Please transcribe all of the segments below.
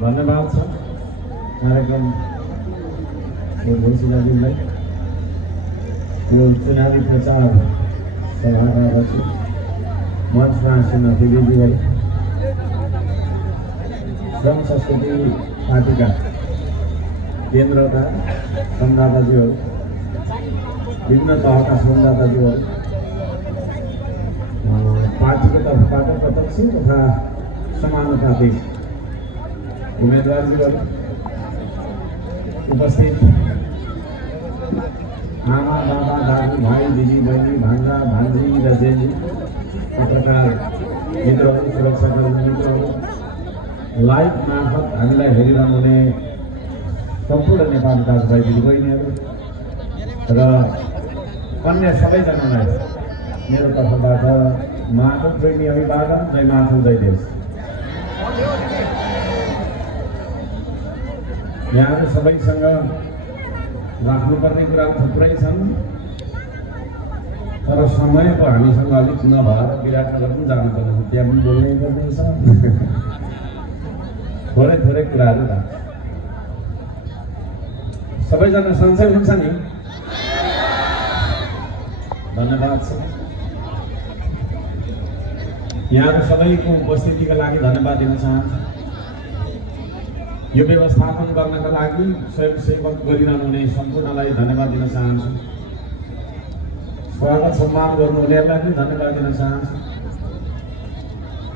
धन्यवाद छ कार्यक्रम घोषिलाजीलाई यो चुनावी प्रचार सभाका अध्यक्ष मञ्चमा आसीन दिदीजीलाई श्रम संस्कृति पार्टीका केन्द्रका संवाददाताजीहरू विभिन्न तहका संवाददाताजीहरू पार्टीको तर्फबाट प्रत्यक्ष तथा समानुपातिक उम्मेदवारजीहरू उपस्थित आमा बाबा दाजु भाइ दिदी बहिनी भान्जा भान्जी र जेजी पत्रकार मित्रहरू सुरक्षाकर्मी मित्रहरू लाइभ मार्फत हामीलाई हेरिरहनु हुने सम्पूर्ण नेपाली दाजुभाइ दिदीबहिनीहरू र अन्य सबैजनालाई मेरो तर्फबाट माथुर प्रेमी अभिवादन जय माथुर जय देश। यहाँहरू सबैसँग राख्नुपर्ने कुरा थुप्रै छन् तर समयको हामीसँग अलिक नभएर विराटनगर पनि जानुपर्ने छ, त्यहाँ पनि बोल्नै पर्नेछ। थोरै थोरै कुराहरू राख्छ। सबैजना सन्चै हुन्छ नि? धन्यवाद छ। यहाँहरू सबैको उपस्थितिका लागि धन्यवाद दिन चाहन्छु। यो व्यवस्थापन गर्नका लागि स्वयंसेवक गरिरहनु हुने सम्पूर्णलाई धन्यवाद दिन चाहन्छु। स्वागत सम्मान गर्नुहुनेहरूलाई पनि धन्यवाद दिन चाहन्छु।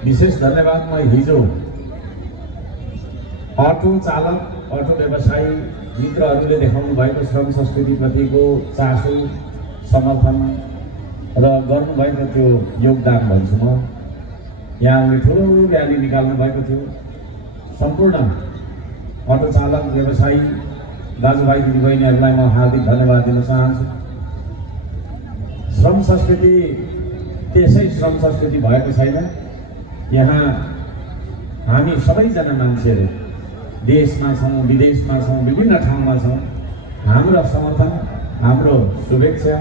विशेष धन्यवाद म हिजो अटो चालक अटो व्यवसायी मित्रहरूले देखाउनु भएको श्रम संस्कृतिप्रतिको चासो समर्थन र गर्नुभएको त्यो योगदान भन्छु म। यहाँले ठुलो र्याली निकाल्नु भएको थियो। सम्पूर्ण अटो चालक व्यवसायी दाजुभाइ दिदीबहिनीहरूलाई म हार्दिक धन्यवाद दिन चाहन्छु। श्रम संस्कृति त्यसै श्रम संस्कृति भएको छैन। यहाँ हामी सबैजना मान्छेहरू देशमा छौँ, विदेशमा छौँ, विभिन्न ठाउँमा छौँ। हाम्रो समर्थन, हाम्रो शुभेच्छा,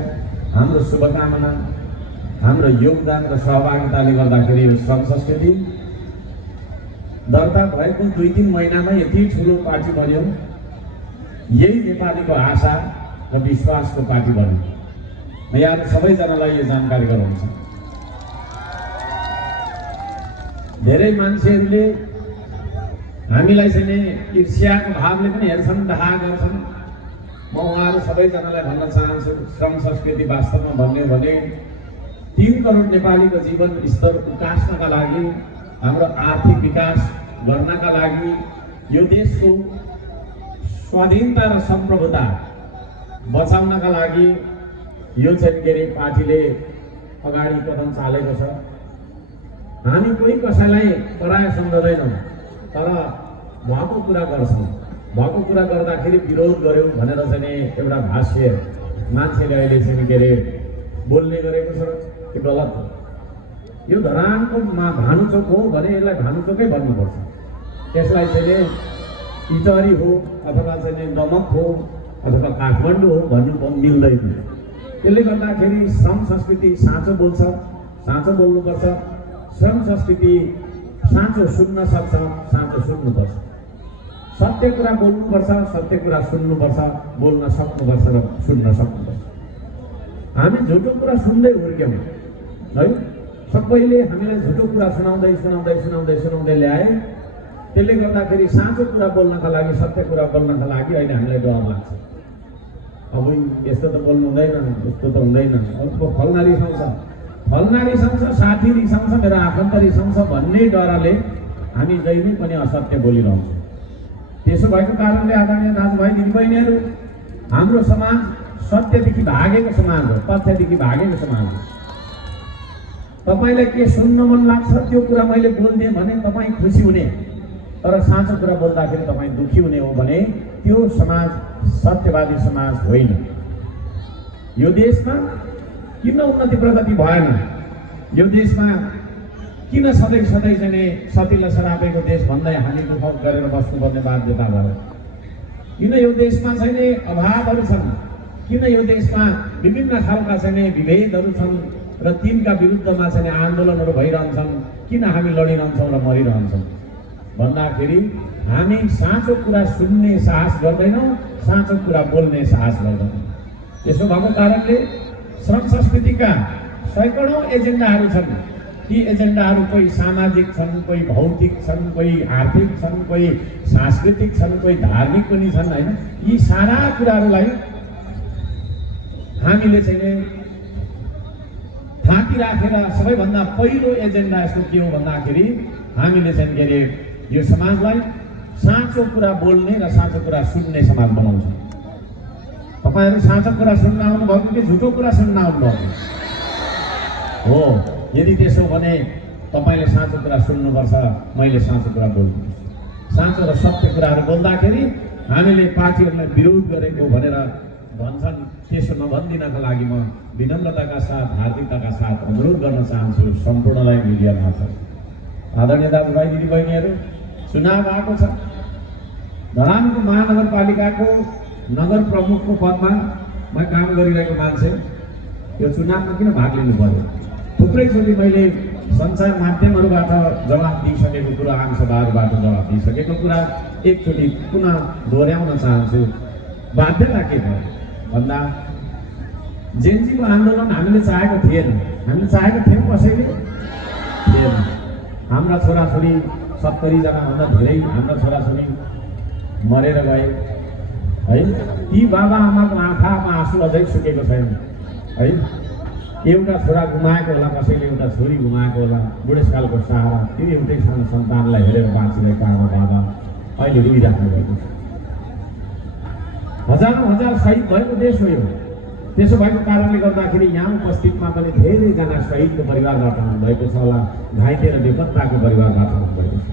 हाम्रो शुभकामना, हाम्रो योगदान र सहभागिताले गर्दाखेरि यो श्रम संस्कृति दर्ता भएको 2-3 महिनामा यति ठुलो पार्टी बन्यो। यही नेपालीको आशा र विश्वासको पार्टी बन्यो। म यहाँ सबैजनालाई यो जानकारी गराउँछु। धेरै मान्छेहरूले हामीलाई चाहिँ ईर्ष्याको भावले पनि हेर्छन्, डाहा गर्छन्। म उहाँहरू सबैजनालाई भन्न चाहन्छु, श्रम संस्कृति वास्तवमा भन्यो भने 3 करोड नेपालीको जीवन स्तर उकास्नका लागि, हाम्रो आर्थिक विकास गर्नका लागि, यो देशको स्वाधीनता र सम्प्रभुता बचाउनका लागि यो चाहिँ के अरे पार्टीले अगाडि कदम चालेको छ। हामी कोही कसैलाई पराय सम्झदैनौँ, तर भएको कुरा गर्छौँ। भएको कुरा गर्दाखेरि विरोध गर्यौँ भनेर चाहिँ एउटा भाष्य मान्छेले अहिले चाहिँ के अरे बोल्ने गरेको छ, त्यो गलत हो। यो धरानको भानुचोक हो भने यसलाई भानुचोकै भन्नुपर्छ। त्यसलाई चाहिँ इटहरी हो अथवा चाहिँ नमक हो अथवा काठमाडौँ हो भन्नु मिल्दैन। त्यसले गर्दाखेरि श्रम संस्कृति साँचो बोल्छ, साँचो बोल्नुपर्छ। श्रम संस्कृति साँचो सुन्न सक्छ, साँचो सुन्नुपर्छ। सत्य कुरा बोल्नुपर्छ, सत्य कुरा सुन्नुपर्छ, बोल्न सक्नुपर्छ र सुन्न सक्नुपर्छ। हामी झुटो कुरा सुन्दै हुर्क्यौँ है। सबैले हामीलाई झुटो कुरा सुनाउँदै सुनाउँदै सुनाउँदै सुनाउँदै ल्याए। त्यसले गर्दाखेरि साँचो कुरा बोल्नका लागि, सत्य कुरा बोल्नका लागि अहिले हामीलाई डर लाग्छ। अब यस्तो त बोल्नु हुँदैन, यस्तो त हुँदैन, अब फल्ना रिसाउँछ, फल्ना रिसाउँछ, साथी रिसाउँछ, मेरो आफन्त रिसाउँछ भन्ने डरले हामी जहिले पनि असत्य बोलिरहन्छौँ। त्यसो भएको कारणले आदरणीय दाजुभाइ दिदीबहिनीहरू, हाम्रो समाज सत्यदेखि भागेको समाज हो, तथ्यदेखि भागेको समाज हो। तपाईँलाई के सुन्न मन लाग्छ त्यो कुरा मैले बोल्दिएँ भने तपाईँ खुसी हुने, तर साँचो कुरा बोल्दाखेरि तपाईँ दुखी हुने हो भने त्यो समाज सत्यवादी समाज होइन। यो देशमा किन उन्नति प्रगति भएन? यो देशमा किन सधैँ सधैँ चाहिँ सतिला सरापेको देश भन्दै हामी दुःख गरेर बस्नुपर्ने बाध्यता भयो? किन यो देशमा चाहिँ अभावहरू छन्? किन यो देशमा विभिन्न खालका चाहिँ विभेदहरू छन् र तिनका विरुद्धमा चाहिँ आन्दोलनहरू भइरहन्छन्? किन हामी लडिरहन्छौँ र मरिरहन्छौँ भन्दाखेरि हामी साँचो कुरा सुन्ने साहस गर्दैनौँ, साँचो कुरा बोल्ने साहस गर्दैनौँ। त्यसो भएको कारणले श्रम संस्कृतिका सैकडौँ एजेन्डाहरू छन्। ती एजेन्डाहरू कोही सामाजिक छन्, कोही भौतिक छन्, कोही आर्थिक छन्, कोही सांस्कृतिक छन्, कोही धार्मिक पनि छन् हैन। यी सारा कुराहरूलाई हामीले चाहिँ थाती राखेर सबैभन्दा पहिलो एजेन्डा यसको के हो भन्दाखेरि हामीले चाहिँ के अरे यो समाजलाई साँचो कुरा बोल्ने र साँचो कुरा सुन्ने समाज बनाउँछ। तपाईहरु साँचो कुरा सुन्न आउनु भएको कि झुटो कुरा सुन्न आउनु भएको हो? यदि त्यसो भने तपाईले साँचो कुरा सुन्नुपर्छ, मैले साँचो कुरा बोल्नुपर्छ। साँचो र सत्य कुराहरू बोल्दाखेरि हामीले पार्टीहरूलाई विरोध गरेको भनेर भन्छन्, त्यसो नभन्दिनका लागि म विनम्रताका साथ, हार्दिकताका साथ अनुरोध गर्न चाहन्छु सम्पूर्णलाई मिडिया मार्फत। आदरणीय दाजुभाइ दिदीबहिनीहरू, चुनाव आएको छ। धरानको महानगरपालिकाको नगर प्रमुखको पदमा म काम गरिरहेको मान्छे यो चुनावमा किन भाग लिनु पर्यो? थुप्रैचोटि मैले सञ्चार माध्यमहरूबाट जवाफ दिइसकेको कुरा, आमसभाहरूबाट जवाफ दिइसकेको कुरा एकचोटि पुनः दोहोऱ्याउन चाहन्छु। बाध्यता के भयो भन्दा जेनजीको आन्दोलन हामीले चाहेको थिएन। हामीले चाहेको थियौँ, कसैले थिएन। हाम्रा छोराछोरी 70 जनाभन्दा धेरै हाम्रा छोराछोरी मरेर गए है। ती बाबा आमाको आँखामा आँसु अझै सुकेको छैन है। एउटा छोरा गुमाएको होला, कसैले एउटा छोरी गुमाएको होला, बुढेसकालको सहारा त्यो एउटै सन्तानलाई हेरेर बाँचिरहेका आमा बाबा अहिले रुइराख्नु भएको छ। हजारौँ हजार शहीद भएको देश हो यो। त्यसो भएको कारणले गर्दाखेरि यहाँ उपस्थितमा पनि धेरैजना शहीदको परिवारबाट हुनुभएको छ होला, घाइते र बेपत्ताको परिवारबाट हुनुभएको छ।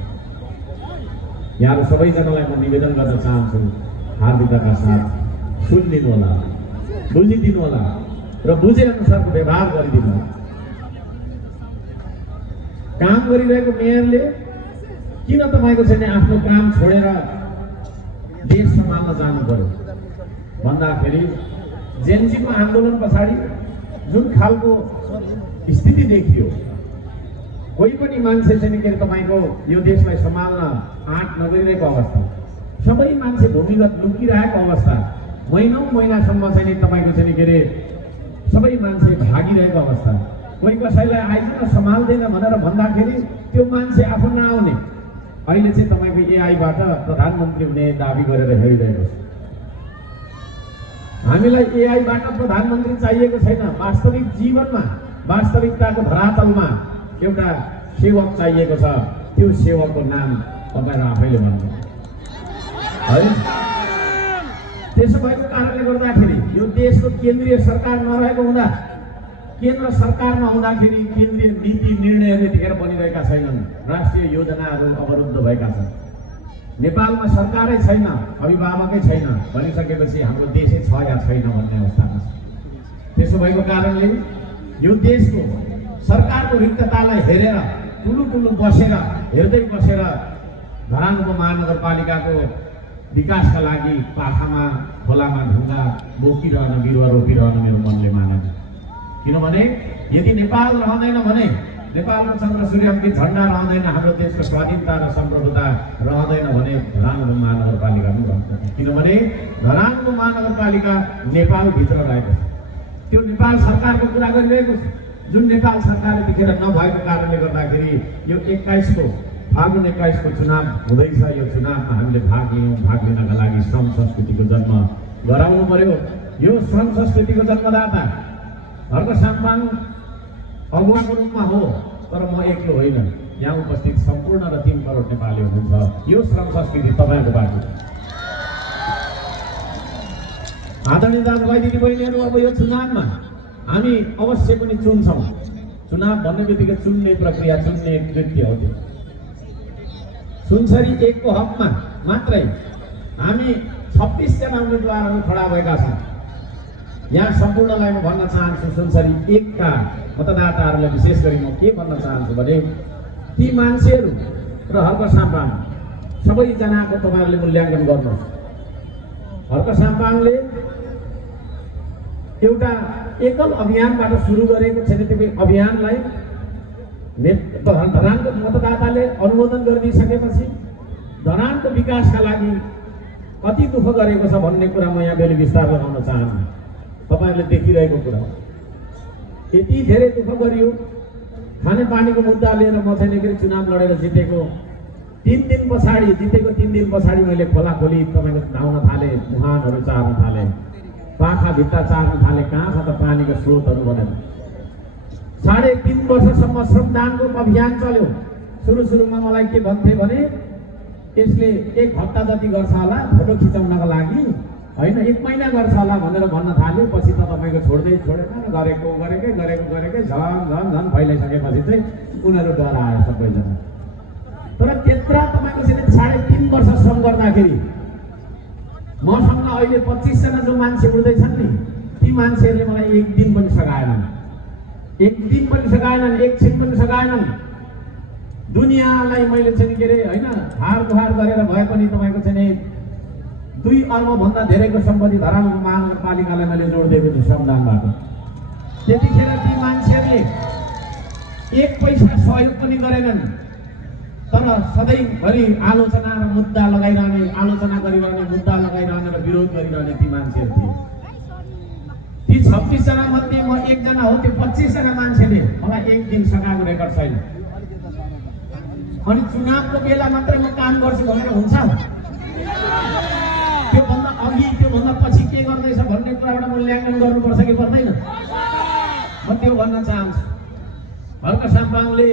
यहाँहरू सबैजनालाई म निवेदन गर्न चाहन्छु, हार्दिकताका साथ सुनिदिनु होला, बुझिदिनु होला र बुझे अनुसारको व्यवहार गरिदिनु होला। काम गरिरहेको मेयरले किन तपाईँको चाहिँ आफ्नो काम छोडेर देश सम्हाल्न जानु पर्यो भन्दाखेरि जेनजीको आन्दोलन पछाडि जुन खालको स्थिति देखियो, कोही पनि मान्छे चाहिँ के अरे तपाईँको यो देशलाई सम्हाल्न आँट नगरिरहेको अवस्था, सबै मान्छे भूमिगत लुकिरहेको अवस्था, महिनौँ महिनासम्म चाहिँ तपाईँको चाहिँ के अरे सबै मान्छे भागिरहेको अवस्था, कोही कसैलाई आइज सम्हाल्दैन भनेर भन्दाखेरि त्यो मान्छे आफू नआउने अहिले चाहिँ तपाईँको एआईबाट प्रधानमन्त्री हुने दाबी गरेर हेरिरहेको छ। हामीलाई एआईबाट प्रधानमन्त्री चाहिएको छैन। वास्तविक जीवनमा, वास्तविकताको धरातलमा एउटा सेवक चाहिएको छ। त्यो सेवकको नाम तपाईहरु आफैले भन्नु है। त्यसो भएको कारणले गर्दाखेरि यो देशको केन्द्रीय सरकार नरहेको हुँदा, केन्द्र सरकारमा हुँदाखेरि केन्द्रीय नीति निर्णयहरू यतिखेर बनिरहेका छैनन्, राष्ट्रिय योजनाहरू अवरुद्ध भएका छन्। नेपालमा सरकारै छैन, अभिभावकै छैन भनिसकेपछि हाम्रो देशै छ या छैन भन्ने अवस्थामा छ। त्यसो भएको कारणले यो देशको सरकारको रिक्ततालाई हेरेर टुलु बसेर हेर्दै बसेर धरान उपमहानगरपालिकाको विकासका लागि पाखामा खोलामा ढुङ्गा बोकिरहन, बिरुवा रोपिरहन मेरो मनले मानेन। किनभने यदि नेपाल रहँदैन भने, नेपालको चन्द्र सूर्यमुखी झन्डा रहँदैन, हाम्रो देशको स्वाधीनता र सम्प्रभुता रहँदैन भने धरान उपमहानगरपालिका पनि रहँदैन। किनभने धरान उपमहानगरपालिका नेपालभित्र रहेको छ। त्यो नेपाल सरकारको कुरा गरिरहेको छ, जुन नेपाल सरकार यतिखेर नभएको कारणले गर्दाखेरि यो 21 फागुन 21 को चुनाव हुँदैछ। यो चुनावमा हामीले भाग लियौँ। भाग लिनका लागि श्रम संस्कृतिको जन्म गराउनु पर्यो। यो श्रम संस्कृतिको जन्मदाता हर्क साम्पाङ अगुवाको रूपमा हो, तर म एक्लो होइन। यहाँ उपस्थित सम्पूर्ण र 3 करोड नेपाली हुनुहुन्छ। यो श्रम संस्कृति तपाईँको बाटो। आदरणीय दाजुभाइ दिदीबहिनीहरू, अब यो चुनावमा हामी अवश्य पनि चुन्छौँ। चुनाव भन्ने बित्तिकै चुन्ने प्रक्रिया, चुन्ने कृत्य हो। त्यो सुनसरी 1 को हकमा मात्रै हामी 26 जना उम्मेदवारहरू खडा भएका छन्। यहाँ सम्पूर्णलाई म भन्न चाहन्छु, सुनसरी 1 का मतदाताहरूलाई विशेष गरी म के भन्न चाहन्छु भने ती मान्छेहरू र हर्क साम्पाङ सबैजनाको तपाईँहरूले मूल्याङ्कन गर्नुहोस्। हर्क साम्पाङले एउटा एकल अभियानबाट सुरु गरेको छैन। त्यो अभियानलाई धरानको मतदाताले अनुमोदन गरिदिइसकेपछि धरानको विकासका लागि कति दुःख गरेको छ भन्ने कुरा म यहाँ बेलु विस्तार लगाउन चाहन्छु। तपाईहरुले देखिरहेको कुरा यति धेरै दुःख गरियो। खानेपानीको मुद्दा लिएर म चाहिँ के चुनाव लडेर जितेको 3 दिन पछाडि जितेको 3 दिन पछाडि मैले खोला खोली तपाईको धाउन थाले, मुहानहरू चार्न थाले, पाखा भित्ता चार्न थाले। कहाँ छ त पानीको स्रोतहरू भनेर 3.5 वर्षसम्म श्रमदानको अभियान चल्यो। सुरुमा मलाई के भन्थे भने यसले 1 हप्ता जति गर्छ होला फोटो खिचाउनको लागि, हैन 1 महिना गर्छ होला भनेर भन्न थाल्यो। पछि त तपाईको छोडेन गरेकै झन फैलाइसकेपछि चाहिँ उनीहरू डर आयो सबैजना। तर त्यत्रा तपाईको चाहिँ 3.5 वर्ष श्रम गर्दाखेरि मसँग अहिले 25 जना जो मान्छे उड्दैछन् नि, ती मान्छेहरूले मलाई 1 दिन पनि सघाएनन्, 1 दिन पनि सघाएनन्, 1 क्षण पनि सघाएनन्। दुनियाँलाई मैले चाहिँ के रे हैन हार गुहार गरेर भए पनि तपाईको चाहिँ 2 अर्ब भन्दा धेरैको सम्पत्ति धरानको महानगरपालिकालाई मैले जोडिदिएको छु श्रमदानबाट। त्यतिखेर ती मान्छेहरूले 1 पैसा सहयोग पनि गरेनन्। तर सधैँभरि आलोचना र मुद्दा लगाइरहने, आलोचना गरिरहने, मुद्दा लगाइरहने र विरोध गरिरहने ती मान्छेहरू थिए। ती 26 जना मध्ये म 1 जना हो। त्यो 25 जना मान्छेले मलाई 1 दिन सघाएको रेकर्ड छैन। अनि चुनावको बेला मात्रै म काम गर्छु भनेर हुन्छ? त्योभन्दा अघि त्योभन्दा पछि के गर्दैछ भन्ने कुराबाट मूल्याङ्कन गर्नुपर्छ कि पर्दैन? म त्यो भन्न चाहन्छु। हर्क साम्पाङले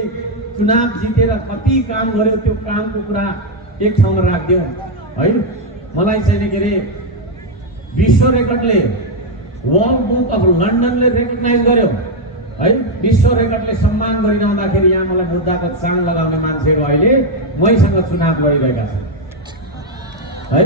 चुनाव जितेर कति काम गर्यो त्यो कामको कुरा एक ठाउँमा राख्दियो है। मलाई चाहिँ के रे विश्व रेकर्डले वर्ल्ड बुक अफ लन्डनले रेकग्नाइज गर्यो है। विश्व रेकर्डले सम्मान गरिरहँदाखेरि यहाँ मलाई मुद्दाको चाङ लगाउने मान्छेहरू अहिले मैसँग चुनाव लडिरहेका छन् है।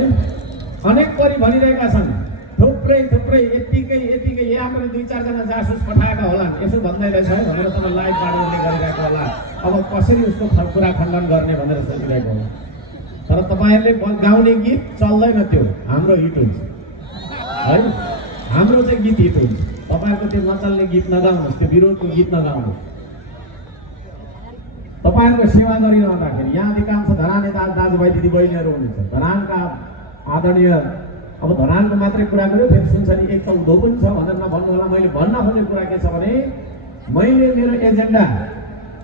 अनेक परि भनिरहेका छन् थुप्रै यतिकै यहाँ पनि 2-4 जना जासुस पठाएका होला, यसो भन्दै रहेछ है भनेर तपाईँ लाइभ बाटोले गरिरहेको होला। अब कसरी उसको कुरा खण्डन गर्ने भनेर सोचिरहेको होला। तर तपाईहरुले गाउने गीत चल्दैन, त्यो हाम्रो हिट हुन्छ है। हाम्रो चाहिँ गीत हिट हुन्छ। तपाईहरुको त्यो नचल्ने गीत नगाउनुहोस्, त्यो विरोधको गीत नगाउनुहोस्। तपाईहरुको सेवा गरिरहँदाखेरि यहाँ अधिकांश धराने दाजुभाइ दिदीबहिनीहरू हुनुहुन्छ। धरानका आदरणीय, अब धरानको मात्रै कुरा गर्यो फेरि सुन्छ नि एक त उधो पनि छ भनेर नभन्नु होला। मैले भन्न खोजेको कुरा के छ भने मैले मेरो एजेन्डा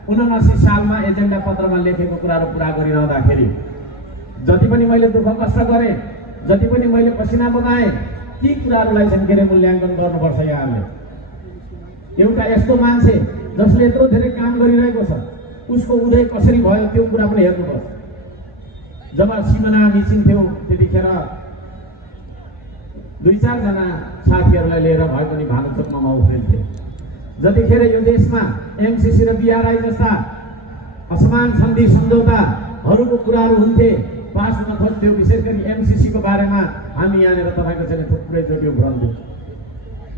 79 सालमा एजेन्डा पत्रमा लेखेको कुराहरू पुरा गरिरहँदाखेरि जति पनि मैले दुःख कष्ट गरेँ, जति पनि मैले पसिना बगाएँ, ती कुराहरूलाई चाहिँ के रे मूल्याङ्कन गर्नुपर्छ। यहाँले एउटा यस्तो मान्छे जसले यत्रो धेरै काम गरिरहेको छ उसको उदय कसरी भयो त्यो कुरा पनि हेर्नुपर्छ। जब सिमाना मिचिन्थ्यो त्यतिखेर 2-4 जना साथीहरूलाई लिएर भए पनि भानुचोकमा म उफ्रिन्थे। जतिखेर यो देशमा एमसीसी र बीआरआई जस्ता असमान सन्धि सम्झौताहरूको कुराहरू हुन्थे, पास हुन खोज्थ्यो। विशेष गरी एमसीसी को बारेमा हामी यहाँनिर तपाईको चाहिँ थुप्रै चोटि उफ्रन्थ्यो।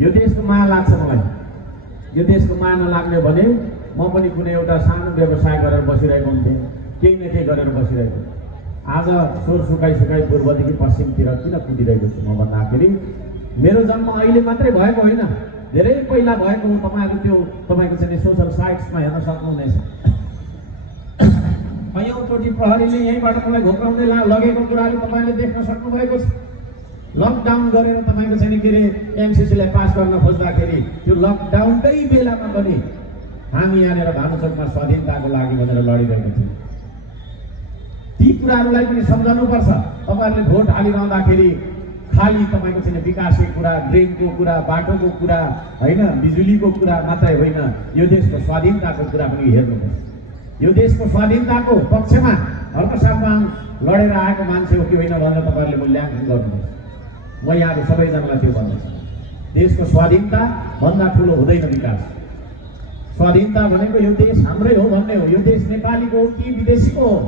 यो देशको माया लाग्छ मलाई। यो देशको माया नलाग्ने भने म पनि कुनै एउटा सानो व्यवसाय गरेर बसिरहेको हुन्थेँ, केही न केही गरेर बसिरहेको। आज स्वर सुकाइ पूर्वदेखि पश्चिमतिर किन कुदिरहेको छु म भन्दाखेरि मेरो जन्म अहिले मात्रै भएको होइन, धेरै पहिला भएको हो। तपाईहरु त्यो तपाईको चाहिँ सोशल साइट्समा हेर्न सक्नुहुनेछ। कयौँचोटि प्रहरीले यहीँबाट मलाई घोक्राउँदै लगेको कुराहरू तपाईले देख्न सक्नुभएको छ। लकडाउन गरेर तपाईको चाहिँ के रे एमसीसीलाई पास गर्न खोज्दाखेरि त्यो लकडाउनकै बेलामा पनि हामी यहाँनिर भानुचोकमा स्वाधीनताको लागि भनेर लडिरहेको थियौँ। ती कुराहरूलाई पनि सम्झनुपर्छ। तपाईहरुले भोट हालिरहँदाखेरि खाली तपाईको चाहिँ विकासको कुरा, ड्रेनको कुरा, बाटोको कुरा हैन, बिजुलीको कुरा मात्रै होइन, यो देशको स्वाधीनताको कुरा पनि हेर्नुपर्छ। यो देशको स्वाधीनताको पक्षमा हर्क साम्पाङ लडेर आएको मान्छे हो कि होइन भनेर तपाईहरुले मूल्याङ्कन गर्नुपर्छ। म यहाँहरु सबैजनालाई त्यो भन्छु, देशको स्वाधीनता भन्दा ठुलो हुँदैन विकास। स्वाधीनता भनेको यो देश हाम्रै हो भन्ने हो। यो देश नेपालीको हो कि विदेशीको हो?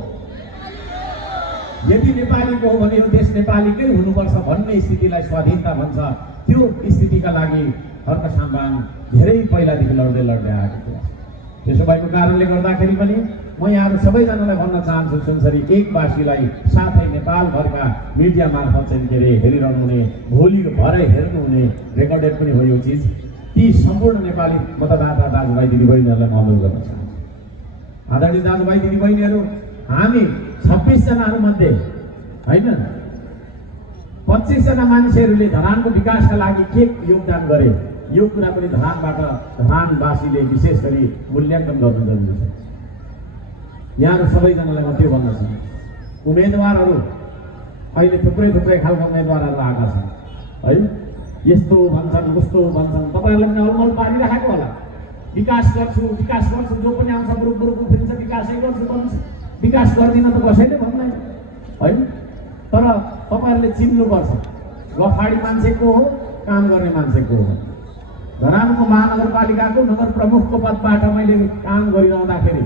यदि नेपालीको हो भने यो देश नेपालीकै हुनुपर्छ भन्ने स्थितिलाई स्वाधीनता भन्छ। त्यो स्थितिका लागि हर्क साम्पाङ धेरै पहिलादेखि लड्दै आएको थियो। त्यसो भएको कारणले गर्दाखेरि पनि म यहाँहरु सबैजनालाई भन्न चाहन्छु, सुनसरी एकवासीलाई साथै नेपालभरका मिडिया मार्फत चाहिँ के रे हेरिरहनुहुने, भोलि भरै हेर्नुहुने, रेकर्डेड पनि हो यो चिज, ती सम्पूर्ण नेपाली मतदाता दाजुभाइ दिदीबहिनीहरूलाई म अनुरोध गर्न चाहन्छु। आदरणीय दाजुभाइ दिदीबहिनीहरू, हामी 26 जनाहरू मध्ये हैन 25 जना मान्छेहरूले धरानको विकासका लागि के योगदान गरे यो कुरा पनि धरानवासीले विशेष गरी मूल्याङ्कन गर्नु जरुरी छ। यहाँहरू सबैजनालाई म त्यो भन्न चाहन्छु, उम्मेदवारहरू अहिले थुप्रै खालका उम्मेदवारहरू आएका छन् है, यस्तो भन्छन् उस्तो भन्छन्, तपाईँहरूलाई पनि अलमल पारिरहेको होला। विकास गर्छु जो पनि आउँछ बुरुक उफ्रिन्छ, विकासै गर्छु भन्छ, विकास गर्दिन त कसैले भन्दैन है। तर तपाईँहरूले चिन्नुपर्छ गफाडी मान्छे को हो, काम गर्ने मान्छे को हो। धरानको महानगरपालिकाको नगर प्रमुखको पदबाट मैले काम गरिरहँदाखेरि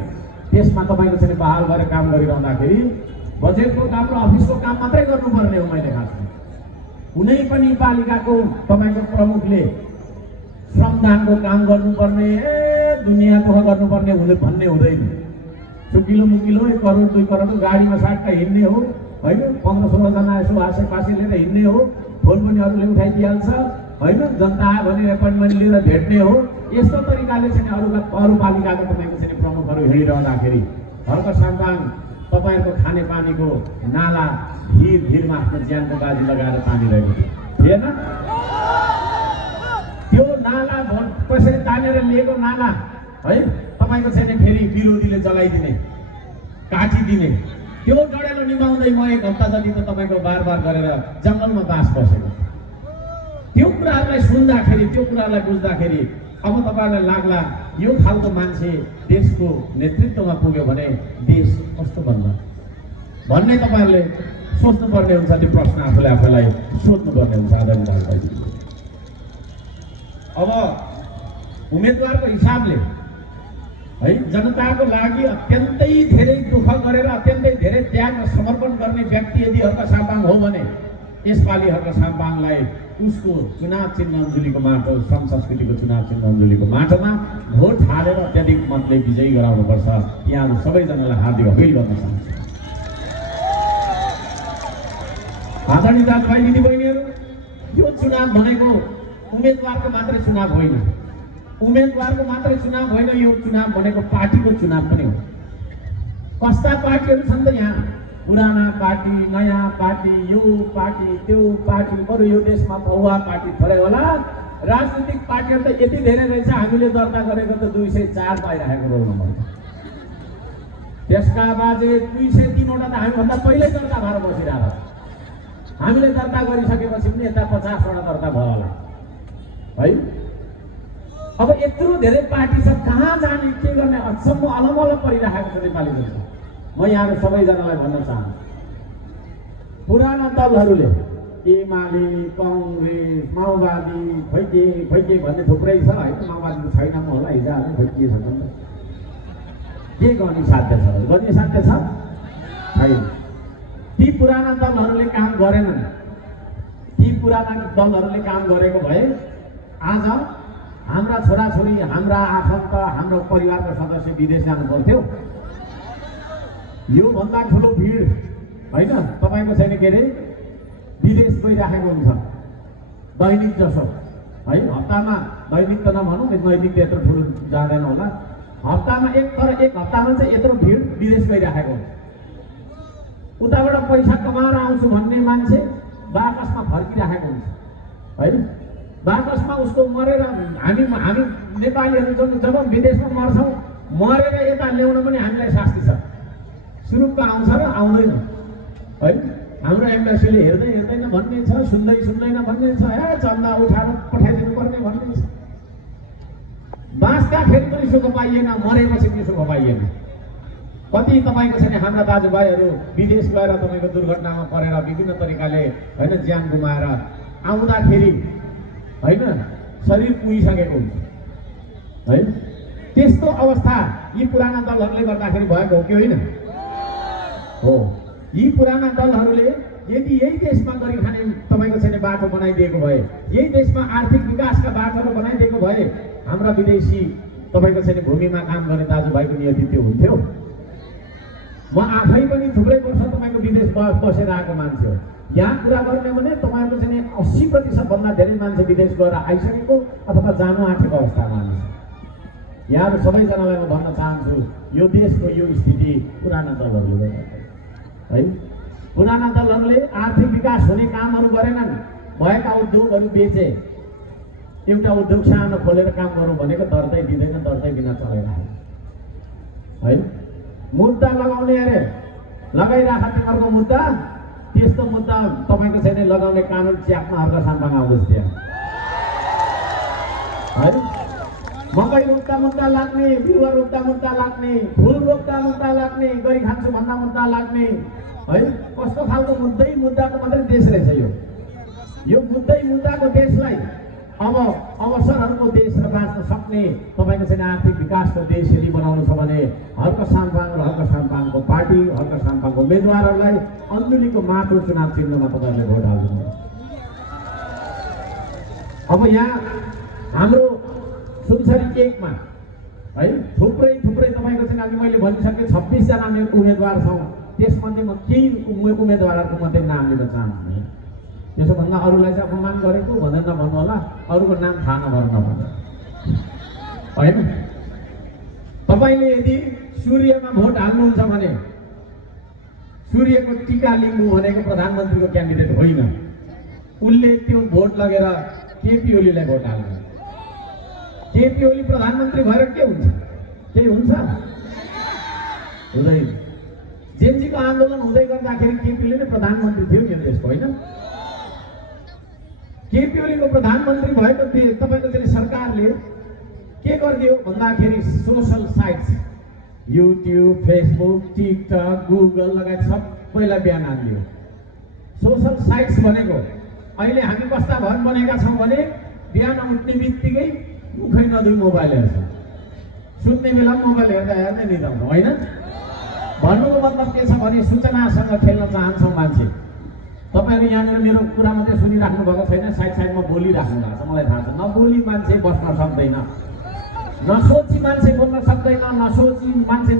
त्यसमा तपाईँको चाहिँ बहाल गरेर काम गरिरहँदाखेरि बजेटको काम र अफिसको काम मात्रै गर्नुपर्ने हो। मैले खासमा कुनै पनि पालिकाको तपाईँको प्रमुखले श्रमदानको काम गर्नुपर्ने दुनियाँ दुःख गर्नुपर्ने भन्ने हुँदैन। सुकिलो मुकिलो 1 करोड 2 करोड गाडीमा साट्टा हिँड्ने हो होइन, 15-16 जना यसो आसेपासे लिएर हिँड्ने हो, फोन पनि अरूले उठाइदिइहाल्छ होइन, जनता आयो भने एपोइन्टमेन्ट लिएर भेट्ने हो। यस्तो तरिकाले चाहिँ अरू पालिकाको तपाईँको चाहिँ प्रमुखहरू हिँडिरहँदाखेरि हर्क साम्पाङ तपाईँहरूको खानेपानीको नाला भिरमा आफ्नो ज्यानको बाजी लगाएर तानिरहेको थिएन। त्यो नाला कसरी तानेर लिएको नाला है तपाईँको चाहिँ फेरि विरोधीले जलाइदिने काटिदिने, त्यो डढेलो निभाउँदै म 1 हप्ता जति त तपाईँको बार गरेर जङ्गलमा बास बसेको। त्यो कुराहरूलाई सुन्दाखेरि त्यो कुरालाई बुझ्दाखेरि अब तपाईँहरूलाई लाग्ला यो खालको मान्छे देशको नेतृत्वमा पुग्यो भने देश कस्तो बन्ला भन्ने तपाईँहरूले सोच्नुपर्ने हुन्छ। त्यो प्रश्न आफूलाई सोध्नुपर्ने हुन्छ आदरणीय दाजुभाइ। अब उम्मेदवारको हिसाबले है जनताको लागि अत्यन्तै धेरै दुःख गरेर अत्यन्तै धेरै त्याग र समर्पण गर्ने व्यक्ति यदि हर्क साम्पाङ हो भने यसपालि हर्क साम्पाङलाई उसको चुनाव चिन्ह अञ्जुलीको माटो, श्रम संस्कृतिको चुनाव चिन्ह अञ्जुलीको माटोमा भोट हालेर अत्याधिक मतले विजयी गराउनुपर्छ। यहाँहरू सबैजनालाई हार्दिक अपिल गर्न चाहन्छु। आदरणीय दाजुभाइ दिदीबहिनीहरू, यो चुनाव भनेको उम्मेदवारको मात्रै चुनाव होइन, उम्मेदवारको मात्रै चुनाव होइन, यो चुनाव भनेको पार्टीको चुनाव पनि हो। कस्ता पार्टीहरू छन् त यहाँ, पुराना पार्टी, नयाँ पार्टी, यो पार्टी त्यो पार्टी, बरु यो देशमा बहुवा पार्टी थोरै होला। राजनीतिक पार्टीहरू त यति धेरै रहेछ, हामीले दर्ता गरेको त 204 पाइरहेको रोल नम्बर। त्यसका बाजे 203वटा त हामीभन्दा पहिल्यै दर्ता भएर बसिरहेको, हामीले दर्ता गरिसकेपछि पनि यता 50वटा दर्ता भयो होला है। अब यत्रो धेरै पार्टी छ, कहाँ जाने के गर्ने अचम्म अलमल परिरहेको छ नेपाली जनता। म यहाँहरू सबैजनालाई भन्न चाहन्छु, पुराना दलहरूले एमाले, कङ्ग्रेस, माओवादी, खैके भन्ने थुप्रै छ है। माओवादी छैन म होला, हिजो आज खैकिए छ के गर्ने साध्य छ, गर्ने साध्य छ छैन। ती पुराना दलहरूले काम गरेनन्। ती पुराना दलहरूले काम गरेको भए आज हाम्रा छोराछोरी, हाम्रा आफन्त, हाम्रो परिवारका सदस्य विदेश जानु पर्थ्यो। यो भन्दा ठुलो भिड होइन तपाईँको छैन के अरे विदेश गइराखेको हुन्छ दैनिक जसो है। हप्तामा दैनिक त नभनौँ, दैनिक त्यत्रो ठुलो जाँदैन होला, हप्तामा एक हप्तामा चाहिँ यत्रो भिड विदेश गइराखेको हुन्छ। उताबाट पैसा कमाएर आउँछु भन्ने मान्छे बाकसमा फर्किराखेको हुन्छ है। बाकसमा उसको मरेर हामी नेपालीहरू जब विदेशमा मर्छौँ, मरेर यता ल्याउन पनि हामीलाई शास्ति छ। सुरुको आउँछ र आउँदैन है। हाम्रो एम्बेसीले हेर्दैन भन्ने छ, सुन्दैन भन्ने छ, चन्दा उठाएर पठाइदिनु पर्ने भन्ने छ। बाँच्दाखेरि पनि सुख पाइएन, मरेपछि पनि सुख पाइएन। कति तपाईँको छैन हाम्रा दाजुभाइहरू विदेश गएर तपाईँको दुर्घटनामा परेर विभिन्न तरिकाले होइन ज्यान गुमाएर आउँदाखेरि होइन शरीर पुगिसकेको हुन्छ है। त्यस्तो अवस्था यी पुराना दलहरूले गर्दाखेरि भएको हो कि होइन? हो। यी पुराना दलहरूले यदि यही देशमा गरी खाने तपाईँको छैन बाटो बनाइदिएको भए, यही देशमा आर्थिक विकासका बाटोहरू बनाइदिएको भए हाम्रा विदेशी तपाईँको छैन भूमिमा काम गर्ने दाजुभाइको नियति त्यो हुन्थ्यो। म आफै पनि थुप्रै वर्ष तपाईँको विदेश बसेर आएको मान्छे हो। यहाँ कुरा गर्ने भने तपाईँको चाहिँ 80% भन्दा धेरै मान्छे विदेश गएर आइसकेको अथवा जानु आँटेको अवस्थामा हुन्छ। यहाँहरू सबैजनालाई म भन्न चाहन्छु, यो देशको यो स्थिति पुराना दलहरूले गर्दा है। पुराना दलहरूले आर्थिक विकास हुने कामहरू गरेनन्, भएका उद्योगहरू बेचे। एउटा उद्योग सानो खोलेर काम गरौँ भनेको दर्दै दिँदैन, दर्दै बिना चलाइरहेको है। मुद्दा लगाउने अरे लगाइराख तिमीहरूको मुद्दा, त्यस्तो मुद्दा तपाईँको छैन लगाउने कानुन च्याप्न हर्क साम्पाङ आउँदैछ त्यहाँ है। मकै रोप्दा मुद्दा लाग्ने, बिरुवा रोप्दा मुद्दा लाग्ने, फुल रोप्दा मुद्दा लाग्ने, गरी खान्छु भन्दा मुद्दा लाग्ने है। कस्तो खालको मुद्दाको मात्रै देश रहेछ यो मुद्दाको देशलाई अब अवसरहरूको देश र बाँच्न सक्ने तपाईँको चाहिँ आर्थिक विकासको देश यदि बनाउनु छ भने हर्क साम्पाङ र हर्क साम्पाङको पार्टी, हर्क साम्पाङको उम्मेदवारहरूलाई अन्जुलीको माटो चुनाव चिन्हमा तपाईँहरूले भोट हाल्नु। अब यहाँ हाम्रो सुनसरी एकमा है थुप्रै तपाईँको चाहिँ अघि मैले भनिसकेँ 26 जना उम्मेदवार छौँ। त्यसमध्ये म केही उम्मेदवारहरूको मात्रै नाम लिन चाहन्छु। त्यसो भन्दा अरूलाई चाहिँ अपमान गरेको भनेर नभन्नु होला, अरूको नाम थाहा नगर्नु होइन। तपाईँले यदि सूर्यमा भोट हाल्नुहुन्छ भने सूर्यको टीका लिम्बू भनेको प्रधानमन्त्रीको क्यान्डिडेट होइन। उसले त्यो भोट लगेर केपी ओलीलाई भोट हाल्नु। केपी ओली प्रधानमन्त्री भएर के हुन्छ? केही हुन्छ? हुँदैन। जेएनजीको आन्दोलन हुँदै गर्दाखेरि केपीले नै प्रधानमन्त्री थियो नि देशको, होइन? केपी ओलीको प्रधानमन्त्री भएको तपाईँको चाहिँ सरकारले के गरिदियो भन्दाखेरि social sites YouTube, Facebook, TikTok, Google लगायत सबैलाई बिहान हानिदियो। सोसल साइट्स भनेको अहिले हामी कस्ता भएर बनेका छौँ भने बिहान उठ्ने बित्तिकै मुखै नदुई मोबाइल हेर्छ, सुत्ने बेला मोबाइल हेर्दा हेर्दै निदाउँछ, होइन? भन्नुको मतलब के छ भने सूचनासँग खेल्न चाहन्छौँ मान्छे। तपाईँहरू यहाँनिर मेरो कुरा मात्रै सुनिराख्नु भएको छैन, साइडमा बोलिराख्नु भएको छ, मलाई थाहा छ। नबोली मान्छे बस्न सक्दैन, नसोची मान्छे बोल्न सक्दैन, नसोची मान्छे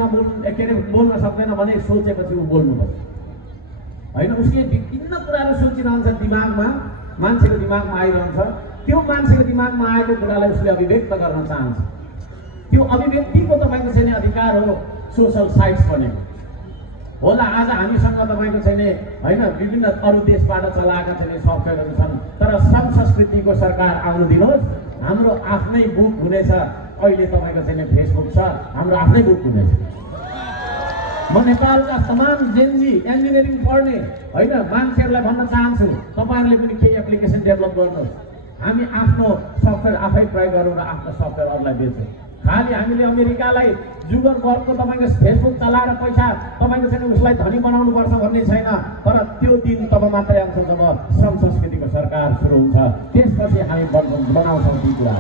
के अरे बोल्न सक्दैन भने सोचेपछि ऊ बोल्नुपर्छ, होइन? उसले विभिन्न कुराहरू सोचिरहन्छ, दिमागमा मान्छेको दिमागमा आइरहन्छ। त्यो मान्छेको दिमागमा आएको कुरालाई उसले अभिव्यक्त गर्न चाहन्छ। त्यो अभिव्यक्तिको तपाईँको चाहिँ अधिकार हो सोसल साइट्स भनेको। होला आज हामीसँग तपाईँको छैन होइन, विभिन्न अरू देशबाट चलाएका छैन सफ्टवेयरहरू छन्, तर श्रम संस्कृतिको सरकार आउनु दिनुहोस्। हाम्रो आफ्नै बुक हुनेछ। अहिले तपाईँको छैन फेसबुक छ, हाम्रो आफ्नै बुक हुनेछ। म नेपालका तमाम जेएनजी इन्जिनियरिङ पढ्ने होइन मान्छेहरूलाई भन्न चाहन्छु, तपाईँहरूले पनि केही एप्लिकेसन डेभलप गर्नुहोस्। हामी आफ्नो सफ्टवेयर आफै प्रयोग गरौँ र आफ्नो सफ्टवेयर अरूलाई बेचौँ। खालि हामीले अमेरिकालाई जुगर वर्गको तपाईँको फेसबुक चलाएर पैसा तपाईँको छैन उसलाई धनी बनाउनुपर्छ भन्ने छैन। तर त्यो दिन तब मात्रै आउँछ जब श्रम संस्कृतिको सरकार सुरु हुन्छ, त्यसपछि हामी बनाउँछौँ ती कुरा।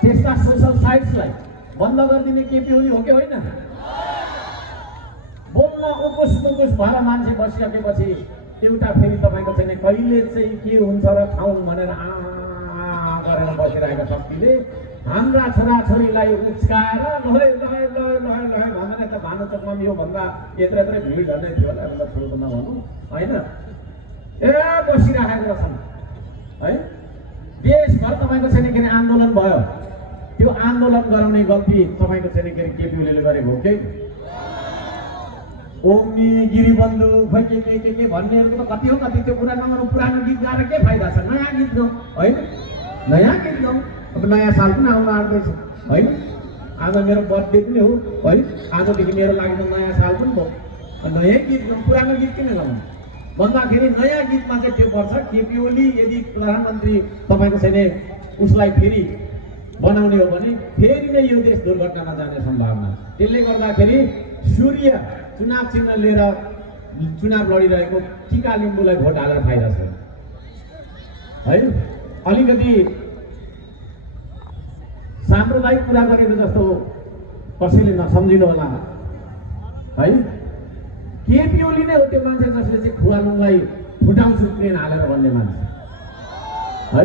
त्यस्ता सोसल साइट्सलाई बन्द गरिदिने केपी ओली हो कि होइन? बोल्न उकुस मुकुस भएर मान्छे बसिसकेपछि एउटा फेरि तपाईँको छैन कहिले चाहिँ के हुन्छ र खाउँ भनेर गरेर बसिरहेको शक्तिले हाम्रा छोराछोरीलाई उस्काएर लहे भनेर त भानुचोकमा योभन्दा यत्रै भिड झन्डै थियो होला, हामीलाई ठुलो नभनौँ, होइन? बसिराखेका छन् है। देशभर तपाईँको छैन के अरे आन्दोलन भयो। त्यो आन्दोलन गराउने गल्ती तपाईँको छैन के अरे केपी ओलीले गरेको हो कि ओमी गिरिबन्धु खै के भन्नेहरूको त कति हो कति। त्यो कुरा नगरौँ, पुरानो गीत गाएर के फाइदा छ? नयाँ गीत गाउँ, होइन? नयाँ गीत गाउँ। अब नयाँ साल पनि आउन आँट्दैछ, होइन? आज मेरो बर्थडे पनि हो है, आजदेखि मेरो लागि त नयाँ साल पनि भयो। नयाँ गीत गाउँ, पुरानो गीत किन गाउँ भन्दाखेरि नयाँ गीतमा चाहिँ त्यो पर्छ। केपी ओली यदि प्रधानमन्त्री तपाईँको छैन उसलाई फेरि बनाउने हो भने फेरि नै यो देश दुर्घटनामा जाने सम्भावना। त्यसले गर्दाखेरि सूर्य चुनाव चिन्ह लिएर चुनाव लडिरहेको टीका लिम्बूलाई भोट हालेर फाइदा छ है। अलिकति साम्प्रदायिक कुरा गरेको जस्तो कसैले नसम्झिनु होला है। केपी ओली नै हो त्यो मान्छे जसले चाहिँ खुवालुङलाई फुटाउँछु ट्रेन हालेर भन्ने मान्छे है।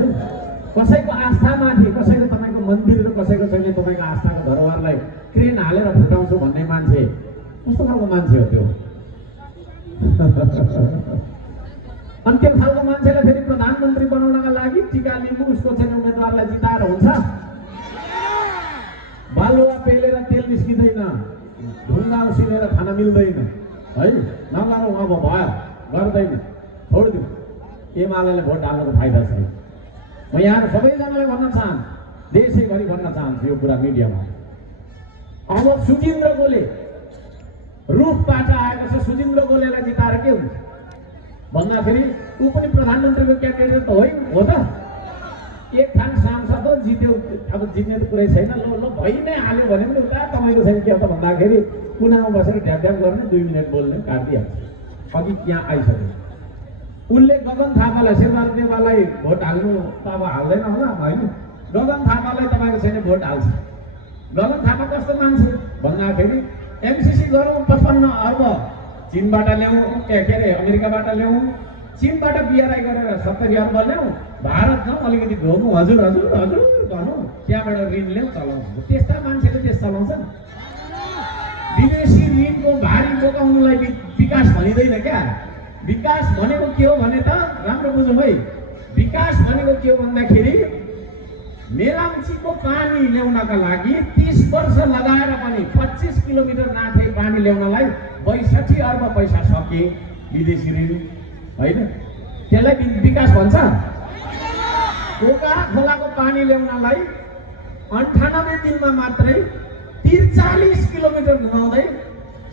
कसैको आस्थामाथि, कसैको तपाईँको मन्दिर र कसैको छैन तपाईँको आस्थाको धरोहरलाई ट्रेन हालेर फुटाउँछु भन्ने मान्छे कस्तो खालको मान्छे हो त्यो? अनि त्यो खालको मान्छेलाई फेरि प्रधानमन्त्री बनाउनका लागि टीका लिम्बू उसको चाहिँ उम्मेदवारलाई जिताएर हुन्छ? बालुवा पेलेर तेल निस्किँदैन, ढुङ्गा उसिनेर खान मिल्दैन, है नगरौँ अब भयो गर्दैन छोडिदिउँ एमाले भोट हाल्नुको फाइदा छैन। म यहाँ सबैजनालाई भन्न चाहन्छु देशैभरि भन्न चाहन्छु यो कुरा मिडियामा। अब सुजिन्द्र गोले रूपबाट आएको छ सुजिन्द्र गोलेलाई जिताएर के हुन्छ भन्दाखेरि ऊ पनि प्रधानमन्त्रीको क्यान्डिडेट त हो त एक ठाउँ सांसद हो जित्यो अब जित्ने त कुरै छैन ल ल भइ नै हाल्यो भने पनि उता तपाईँको छैन के त भन्दाखेरि कुनामा बसेर ढ्याप ढ्याप गर्ने 2 मिनट बोल्ने काटिदिइहाल्छ। अघि यहाँ आइसक्यो उनले गगन थापालाई शेरबहादुर देवाललाई भोट हाल्नु त अब हाल्दैन होला होइन गगन थापालाई तपाईँको छैन भोट हाल्छ। गगन थापा कस्तो मान्छे भन्दाखेरि एमसिसी गरौँ 55 अर्ब चीनबाट ल्याउँ के अरे अमेरिकाबाट ल्याउँ चीनबाट बिआरआई गरेर 70 अर्ब ल्याउँ भारत जाउँ अलिकति ढोगौँ हजुर हजुर हजुर भनौँ त्यहाँबाट ऋण ल्याउँ चलाउँ त्यस्ता मान्छेले देश चलाउँछ। विदेशी ऋणको भारी बोकाउनुलाई विकास भनिँदैन क्या। विकास भनेको के हो भने त राम्रो बुझौँ है विकास भनेको के हो भन्दाखेरि मेलाम्चीको पानी ल्याउनका लागि 30 वर्ष लगाएर पनि 25 किलोमिटर नाथे पानी ल्याउनलाई 62 अर्ब पैसा सके विदेशी ऋण होइन त्यसलाई विकास भन्छ। कोका खोलाको पानी ल्याउनलाई 98 दिनमा मात्रै 43 किलोमिटर घुमाउँदै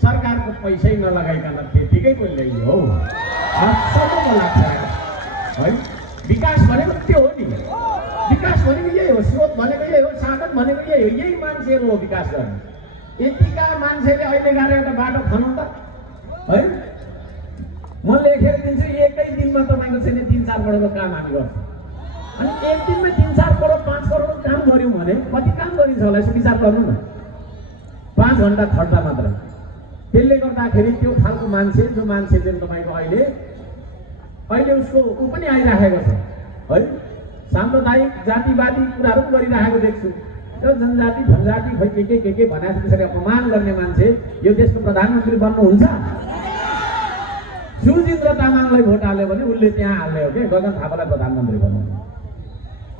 सरकारको पैसै नलगाइकन त्यतिकै पनि ल्याइयो हो अचम्म लाग्छ है। विकास भनेको त्यो हो नि विकास भनेको यही हो स्रोत भनेको यही हो साधन भनेको यही हो यही मान्छेहरू हो विकास गर्ने। यतिका मान्छेले अहिले गएर एउटा बाटो खनाउँ त है म लेखेर दिन्छु एकै दिनमा तपाईँको चाहिँ 3-4 करोडको काम हामी गर्छौँ अनि एक दिनमा 3-4 करोड 5 करोड काम गऱ्यौँ भने कति काम गरिन्छ होला यसो विचार गर्नु न 5 घन्टा खट्दा मात्र। त्यसले गर्दाखेरि त्यो खालको मान्छे जो मान्छे चाहिँ तपाईँको अहिले उसको ऊ पनि आइराखेको छ है साम्प्रदायिक जातिवादी कुराहरू पनि गरिराखेको देख्छु। त्यो जनजाति जनजाति खोइ के भनेर त्यसरी अपमान गर्ने मान्छे यो देशको प्रधानमन्त्री बन्नुहुन्छ। सुजिन्द्र तामाङलाई भोट हाल्यो भने उसले त्यहाँ हाल्ने हो कि गगन थापालाई प्रधानमन्त्री बनाउनु।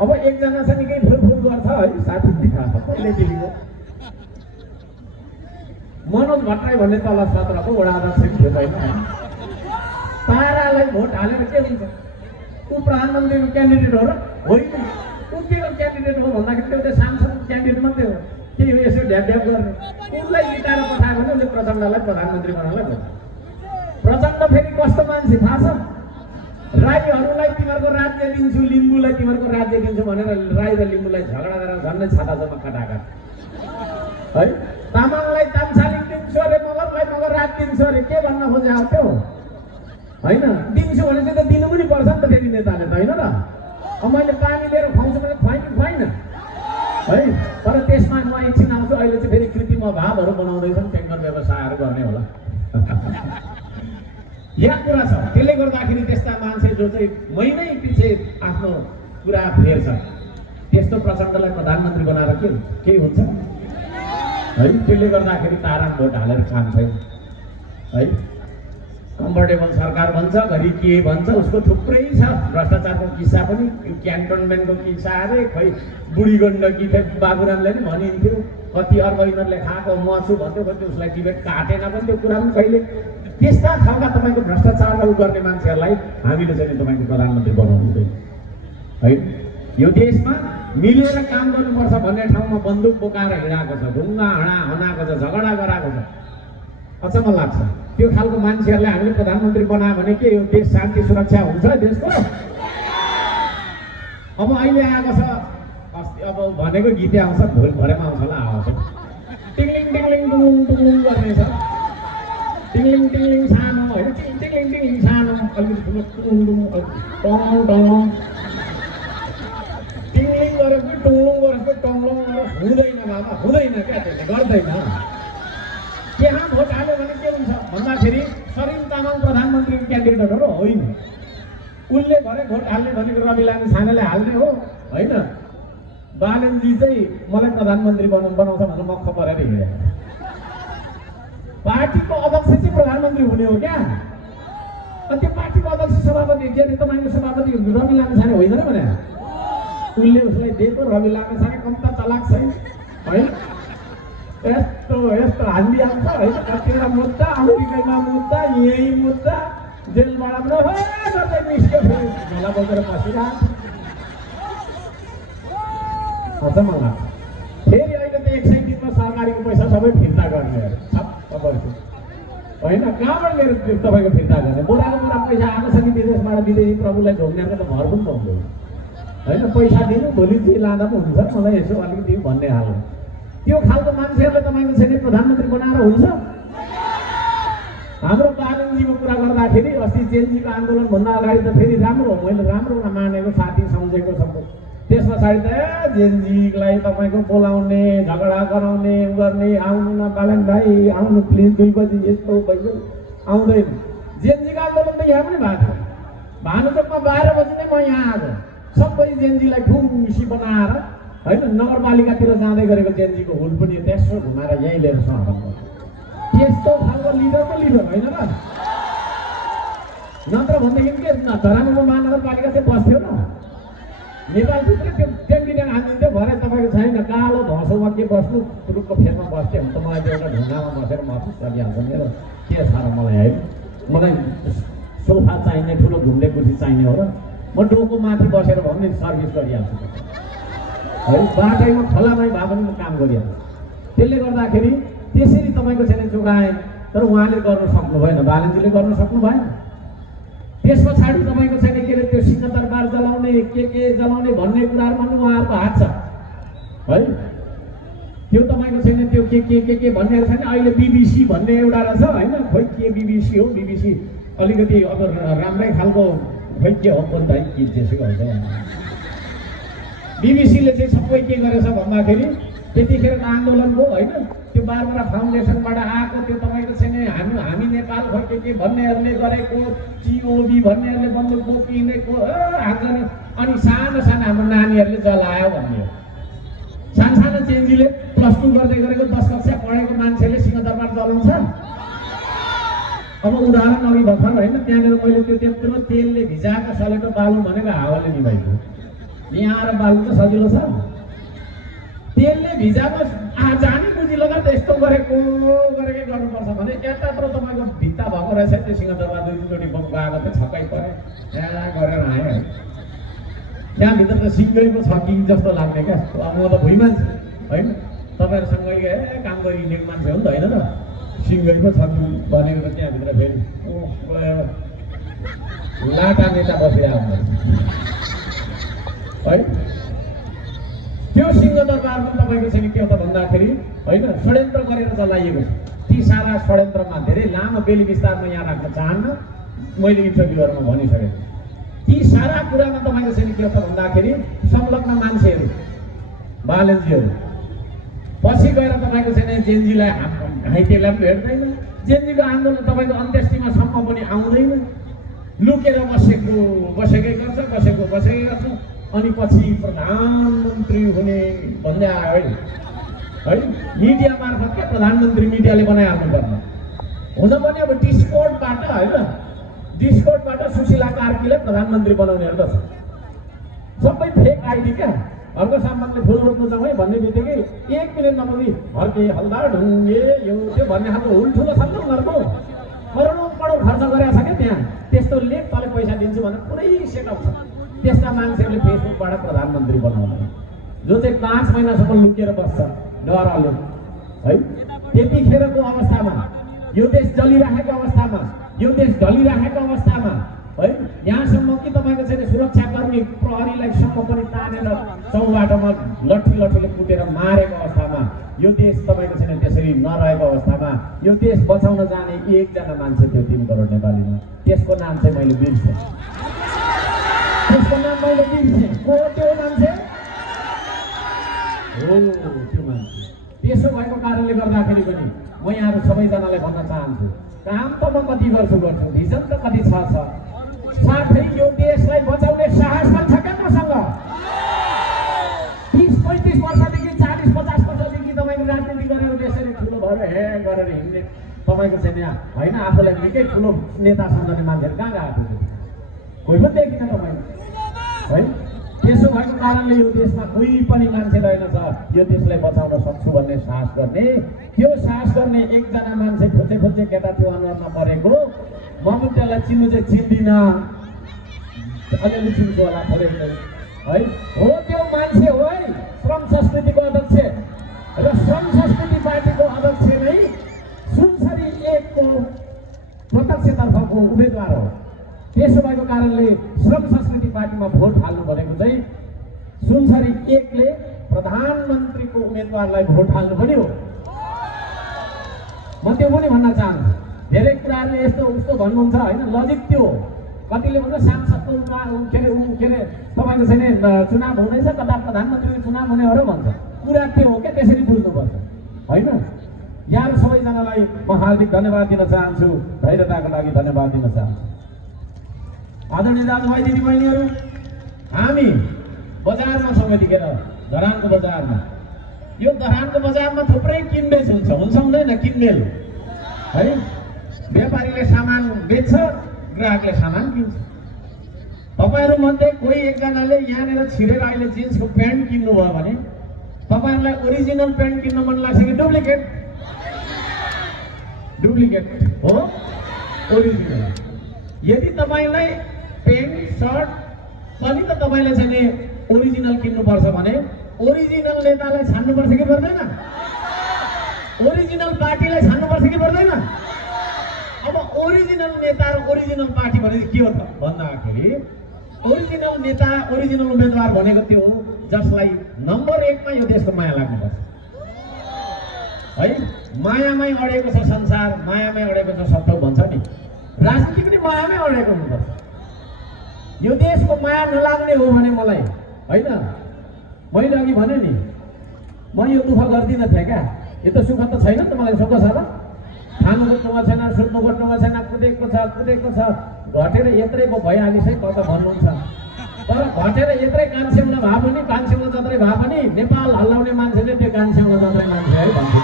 अब एकजना छ निकै फुलफुल गर्छ है साथी कहिले दिल्लीको मनोज भट्टराई भन्ने तल 17 को वडा अध्यक्ष थियो होइन तारालाई भोट हालेर के हुन्छ ऊ प्रधानमन्त्रीको क्यान्डिडेट हो र होइन ऊ के क्यान्डिडेट हो भन्दाखेरि त्यो त सांसदको क्यान्डिडेट मात्रै हो त्यही हो यसो ढ्याप ढ्याप गर्ने उसलाई जिताएर पठायो भने उसले प्रचण्डलाई प्रधानमन्त्री बनाउनलाई भन्छ। प्रचण्ड फेरि कस्तो मान्छे थाहा छ राईहरूलाई तिमीहरूको राज्य दिन्छु लिम्बूलाई तिमीहरूको राज्य दिन्छु भनेर राई र लिम्बूलाई झगडा गरेर झन्डै छाता जम्मा खटाका है। तामाङलाई तामसालिङ दिन्छु अरे मगरलाई मगर राज दिन्छु अरे के भन्न खोजे हो त्यो होइन दिन्छु भने चाहिँ त दिनु पनि पर्छ नि त फेरि नेताले त होइन र। अब मैले पानी लिएर खुवाउँछु भने खुवाइ कि खुवाइन है तर त्यसमा म एकछिन आउँछु अहिले चाहिँ फेरि कृत्रिम अभावहरू बनाउँदैछन् ट्याङ्कर व्यवसायहरू गर्ने होला यहाँ कुरा छ। त्यसले गर्दाखेरि त्यस्ता मान्छे जो चाहिँ महिनै पछि आफ्नो कुरा फेर्छ त्यस्तो प्रचण्डलाई प्रधानमन्त्री बनाएर के हुन्छ है। त्यसले गर्दाखेरि ताराङ भोट हालेर काम छैन है। कम्फर्टेबल सरकार भन्छ घरि के भन्छ उसको थुप्रै छ भ्रष्टाचारको किस्सा पनि क्यान्टोनमेन्टको किस्सा अरे खै बुढी गण्डकी थियो बाबुरामले नि भनिन्थ्यो कति अर्ब यिनीहरूले खाएको मछु भन्थ्यो कति उसलाई टिबेट काटेन पनि त्यो कुरा पनि कहिले त्यस्ता खालका तपाईँको भ्रष्टाचारहरू गर्ने मान्छेहरूलाई हामीले चाहिँ तपाईँको प्रधानमन्त्री बनाउनु हुँदैन है। यो देशमा मिलेर काम गर्नुपर्छ भन्ने ठाउँमा बन्दुक बोकाएर हिँडाएको छ ढुङ्गा हनाएको छ झगडा गराएको छ अचम्म लाग्छ। त्यो खालको मान्छेहरूलाई हामीले प्रधानमन्त्री बनायो भने के यो देश शान्ति सुरक्षा हुन्छ देशको। अब अहिले आएको छ अस्ति अब भनेको गीतै आउँछ भोलि भरेमा आउँछ होला आउँछ टिङ्लिङ टिङ्लिङ टुङलुङ टुङलुङ गर्ने छ टिङ्लिङ टिङ्लिङ सानो होइन टिङ्लिङ टिङ्लिङ सानो अलिकति ठुलो टुङलुङ टङ टङ टिङ्लिङ गरेपछि टुङलुङ गरेपछि टङलुङ हुँदैन बाबा हुँदैन क्या त्यसले गर्दैन। त्यहाँ भोट हाल्यो भने के हुन्छ भन्दाखेरि सरिन तामाङ प्रधानमन्त्रीको क्यान्डिडेट हो र होइन उसले भरे भोट हाल्ने भनेको रवि लामी छानेले हाल्ने हो होइन। बालेनजी चाहिँ मलाई प्रधानमन्त्री बनाउँछ भनेर मक्ख परेर हिँडे पार्टीको अध्यक्ष चाहिँ प्रधानमन्त्री हुने हो क्या। अनि त्यो पार्टीको अध्यक्ष सभापति के अरे तपाईँको सभापति रवि लामी छाने होइन र भने उसले उसलाई दिएको रवि लामी छाने कम्ता चलाक छैन है यस्तो यस्तो हालिहाल्छ होइन। कतिवटा मुद्दा अमेरिकैमा मुद्दा, यही मुद्दा, जेलबाट पनि हो गर्दै निस्क्यो, फेरि झोला बोकेर बसिरहेको छ मलाई। फेरि अहिले त 100 दिनमा सरकारीको पैसा सबै फिर्ता गर्ने अरे तपाईँको होइन। कहाँबाट मेरो तपाईँको फिर्ता गर्ने? बुढाको बुढा पैसा आएको छ कि विदेशबाट, विदेशी प्रभुलाई ढोग्नेको त घर पनि पाउँदैन होइन। पैसा दिनु, भोलि जे लाँदा पनि हुन्छ, मलाई यसो अलिकति भन्ने हाल्नु। त्यो खालको मान्छेहरूलाई तपाईँको छैन प्रधानमन्त्री बनाएर हुन्छ? हाम्रो बालनजीको कुरा गर्दाखेरि अस्ति जेनजीको आन्दोलनभन्दा अगाडि त फेरि राम्रो, मैले राम्रो मानेको साथी सम्झेको सब। त्यस पछाडि त जेनजीलाई तपाईँको बोलाउने, झगडा गराउने, गर्ने, आउनु न बालन भाइ आउनु प्लिज 2 बजी यस्तो भइसक्यो, आउँदैन। जेनजीको आन्दोलन त यहाँ पनि भएको थियो। भानुचोकमा 12 बजी नै म यहाँ आएको, सबै जेनजीलाई खुसी बनाएर होइन। नगरपालिकातिर जाँदै गरेको जेनजीको हुल पनि त्यसो घुमाएर यहीँ लिएर समाप्त। त्यस्तो खालको लिडर पो लिडर होइन र? नत्र भनेदेखि के धरानमा महानगरपालिका चाहिँ बस्थ्यो न? नेपालभित्र त्यो टेम्पिने हानिदिन्थ्यो। भरे तपाईँको छैन कालो धसोमा के बस्नु, रुखको फेरमा बस्थ्यो भने त मलाई त्यो एउटा ढुङ्गामा बसेर महसुस गरिहाल्छ मेरो। के साह्रो मलाई है, मलाई सोफा चाहिने, ठुलो घुम्ने कुर्सी चाहिने हो र म डोको माथि बसेर भन्ने सर्भिस गरिहाल्छु है। बाटैमा खोलामै भए पनि म काम गरिहाल्छु। त्यसले गर्दाखेरि त्यसरी तपाईँको छैन जोगाएँ, तर उहाँले गर्न सक्नु भएन, बालनजीले गर्न सक्नु भएन। त्यस पछाडि तपाईँको छैन के अरे त्यो सिंहदरबार जलाउने, के जलाउने भन्ने कुराहरूमा पनि उहाँहरूको हात छ है। त्यो तपाईँको छैन त्यो के भन्नेहरू छैन। अहिले बिबिसी भन्ने एउटा रहेछ होइन, खोइ के बिबिसी हो, बिबिसी अलिकति अब राम्रै खालको खोइ के हो पनि त है, के त्यसैको हुन्छ। बिबिसीले चाहिँ सबै के गरेछ भन्दाखेरि त्यतिखेर आन्दोलनको होइन त्यो बारबरा फाउन्डेसनबाट आएको त्यो तपाईँको छैन हामी नेपाल खोइ के भन्नेहरूले गरेको, चिओबी भन्नेहरूले बन्दुक बोकिनेको हाल्छन्, अनि सानो सानो हाम्रो नानीहरूले जलायो भन्ने हो। सानो चेन्जीले +2 गर्दै गरेको 10 कक्षा पढेको मान्छेले सिंहदरबार जलाउँछ। अब उदाहरण अघि भर्खर होइन, त्यहाँनिर मैले त्यो त्यत्रो तेलले भिजाएको सलेको बालु भनेको हावाले निभाइदियो। यहाँ आएर बालु त सजिलो छ, तेलले भिजाएको जानी बुझी लगाएर यस्तो गरेकै गर्नुपर्छ भने यतात्रो तपाईँको भित्ता भएको रहेछ। त्यो सिंहदरबार 2-3 चोटि गएको त छक्कै परे, यहाँ गरेर आयो है। त्यहाँभित्र त सिङ्गै पो छ कि जस्तो लाग्ने क्या। अब म त भुइँ मान्छे होइन, तपाईँहरूसँगै काम गरिहिँडेको मान्छे हो नि त होइन र? सिङ्गै पो छ कि भनेको त त्यहाँभित्र फेरि लाटा नेता बसिरहेको है। त्यो सिंहदरबारमा तपाईँको चाहिँ के हो त भन्दाखेरि होइन षड्यन्त्र गरेर जलाइएको छ। ती सारा षड्यन्त्रमा धेरै लामो बेली विस्तारमा यहाँ राख्न चाहन्न, मैले इन्टरभ्यूहरूमा भनिसकेको। ती सारा कुरामा तपाईँको चाहिँ के हो त भन्दाखेरि संलग्न मान्छेहरू, बालनजीहरू पछि गएर तपाईँको चाहिँ जेनजीलाई घाइतेलाई पनि भेट्दैन, जेनजीको आन्दोलन तपाईँको अन्त्येष्टिमासम्म पनि आउँदैन, लुकेर बसेकै गर्छ। अनि पछि प्रधानमन्त्री हुने भन्दै आयो है। मिडिया मार्फत के प्रधानमन्त्री मिडियाले बनाइहाल्नु पर्ने हुन पनि अब डिस्कोर्डबाट होइन, डिस्कोर्डबाट सुशीला कार्कीलाई प्रधानमन्त्री बनाउने हो त सबै फेक आइडी क्या। हर्क सामन्तले फुल रोप्नु जाउँ है भन्ने बित्तिकै 1 मिनट नपुगी हर्के हल्दा ढुङ्गे यो त्यो भन्ने खालको ठुलो छ नि उनीहरूको। करोडौँ खर्च गरेको छ क्या त्यहाँ। त्यस्तो लेख तँले पैसा दिन्छु भनेर पुरै सेटअप छ। त्यस्ता मान्छेहरूले फेसबुकबाट प्रधानमन्त्री बनाउने, जो चाहिँ 5 महिनासम्म लुकेर बस्छ डरले है। त्यतिखेरको अवस्थामा, यो देश जलिराखेको अवस्थामा, यो देश ढलिराखेको अवस्थामा है, यहाँसम्म कि तपाईँको चाहिँ सुरक्षाकर्मी प्रहरीलाई सम्म पनि तानेर चौबाटोमा लट्ठीले कुटेर मारेको अवस्थामा, यो देश तपाईँको छैन त्यसरी नरहेको अवस्थामा यो देश बचाउन जाने एकजना मान्छे थियो 3 करोड नेपालीमा। त्यसको नाम चाहिँ मैले बिर्सेँ। त्यसको नाम मैले बिर्सेँ। को त्यो मान्छे हो? त्यो मान्छे। त्यसो भएको कारणले गर्दाखेरि पनि म यहाँहरू सबैजनालाई भन्न चाहन्छु, काम त म कति गर्छु, भिजन त कति छ, साथै यो देशलाई बचाउने साहस पनि छ क्या मसँग। 30-35 वर्षदेखि 40-50 वर्षदेखि तपाईँको राजनीति गरेर त्यसरी ठुलो भएर गरेर हिँड्ने तपाईँको चाहिँ यहाँ होइन, आफूलाई निकै ठुलो नेता सम्झने मान्छेहरू कहाँ गएको थियो? कोही पनि देखिन तपाईँ है। त्यसो भएको कारणले यो देशमा कोही पनि मान्छे रहेनछ यो देशलाई बचाउन सक्छु भन्ने साहस गर्ने। त्यो साहस गर्ने एकजना मान्छे खोजे खोजे केटा थियो अनुहारमा मरेको। म पनि त्यसलाई चिन्नु चाहिँ चिन्दिनँ, अलिअलि चिन्छु होला थोरै है। हो त्यो मान्छे हो है श्रम संस्कृतिको अध्यक्ष र श्रम संस्कृति पार्टीको अध्यक्ष नै सुनसरी एकको प्रत्यक्षतर्फको उम्मेदवार हो। त्यसो भएको कारणले श्रम संस्कृति पार्टीमा भोट हाल्नु भनेको चाहिँ सुनसरी एकले प्रधानमन्त्रीको उम्मेदवारलाई भोट हाल्नु पनि हो। म त्यो पनि भन्न चाहन्छु। धेरै कुराहरूले यस्तो उस्तो भन्नुहुन्छ होइन, लजिक त्यो कतिले भन्छ सांसदको के अरे तपाईँको चाहिँ चुनाव हुँदैछ, कता प्रधानमन्त्रीको चुनाव हुने हो र भन्छ। कुरा त्यो हो क्या, त्यसरी बुझ्नुपर्छ होइन। यहाँ सबैजनालाई म हार्दिक धन्यवाद दिन चाहन्छु, धैर्यताको लागि धन्यवाद दिन चाहन्छु। आदरणीय दाजुभाइ दिदीबहिनीहरू, हामी बजारमा छौँ यतिखेर, धरानको बजारमा। यो धरानको बजारमा थुप्रै किनबेच हुन्छ हुँदैन किनमेल है। व्यापारीले सामान बेच्छ, ग्राहकले सामान किन्छ। तपाईँहरूमध्ये कोही एकजनाले यहाँनिर छिरेर अहिले जिन्सको प्यान्ट किन्नुभयो भने तपाईँहरूलाई ओरिजिनल प्यान्ट किन्न मन लाग्छ कि डुप्लिकेट? डुप्लिकेट हो, ओरिजिनल। यदि तपाईँलाई पेन्ट सर्ट पनि त तपाईँले चाहिँ नि ओरिजिनल किन्नुपर्छ भने ओरिजिनल नेतालाई छान्नुपर्छ कि पर्दैन? ओरिजिनल पार्टीलाई छान्नुपर्छ कि पर्दैन? अब ओरिजिनल नेता र ओरिजिनल पार्टी भनेको के हो त भन्दाखेरि ओरिजिनल नेता ओरिजिनल उम्मेदवार भनेको त्यो हो जसलाई नम्बर 1 मा यो देशको माया लाग्नुपर्छ है। मायामै अडेको छ संसार, मायामै अडेको छ सबै भन्छ नि। राजनीति पनि मायामै अडेको हुनुपर्छ। यो देशको माया नलाग्ने हो भने मलाई होइन, मैले अघि भने नि म यो दुःख गर्दिनँ थिएँ क्या। यो त सुख त छैन त, मलाई सुख छ र? खानुको टुङ्गा छैन, सुत्नुको टुङ्गा छैन, कुदेको छ घटेर यत्रै भइहालिस है कता भन्नुहुन्छ। तर घटेर यत्रै कान्छेउला भए पनि कान्छेउला जत्रै भए पनि नेपाल हल्लाउने मान्छेले त्यो कान्छेउला जत्रै मान्छे है भन्छु।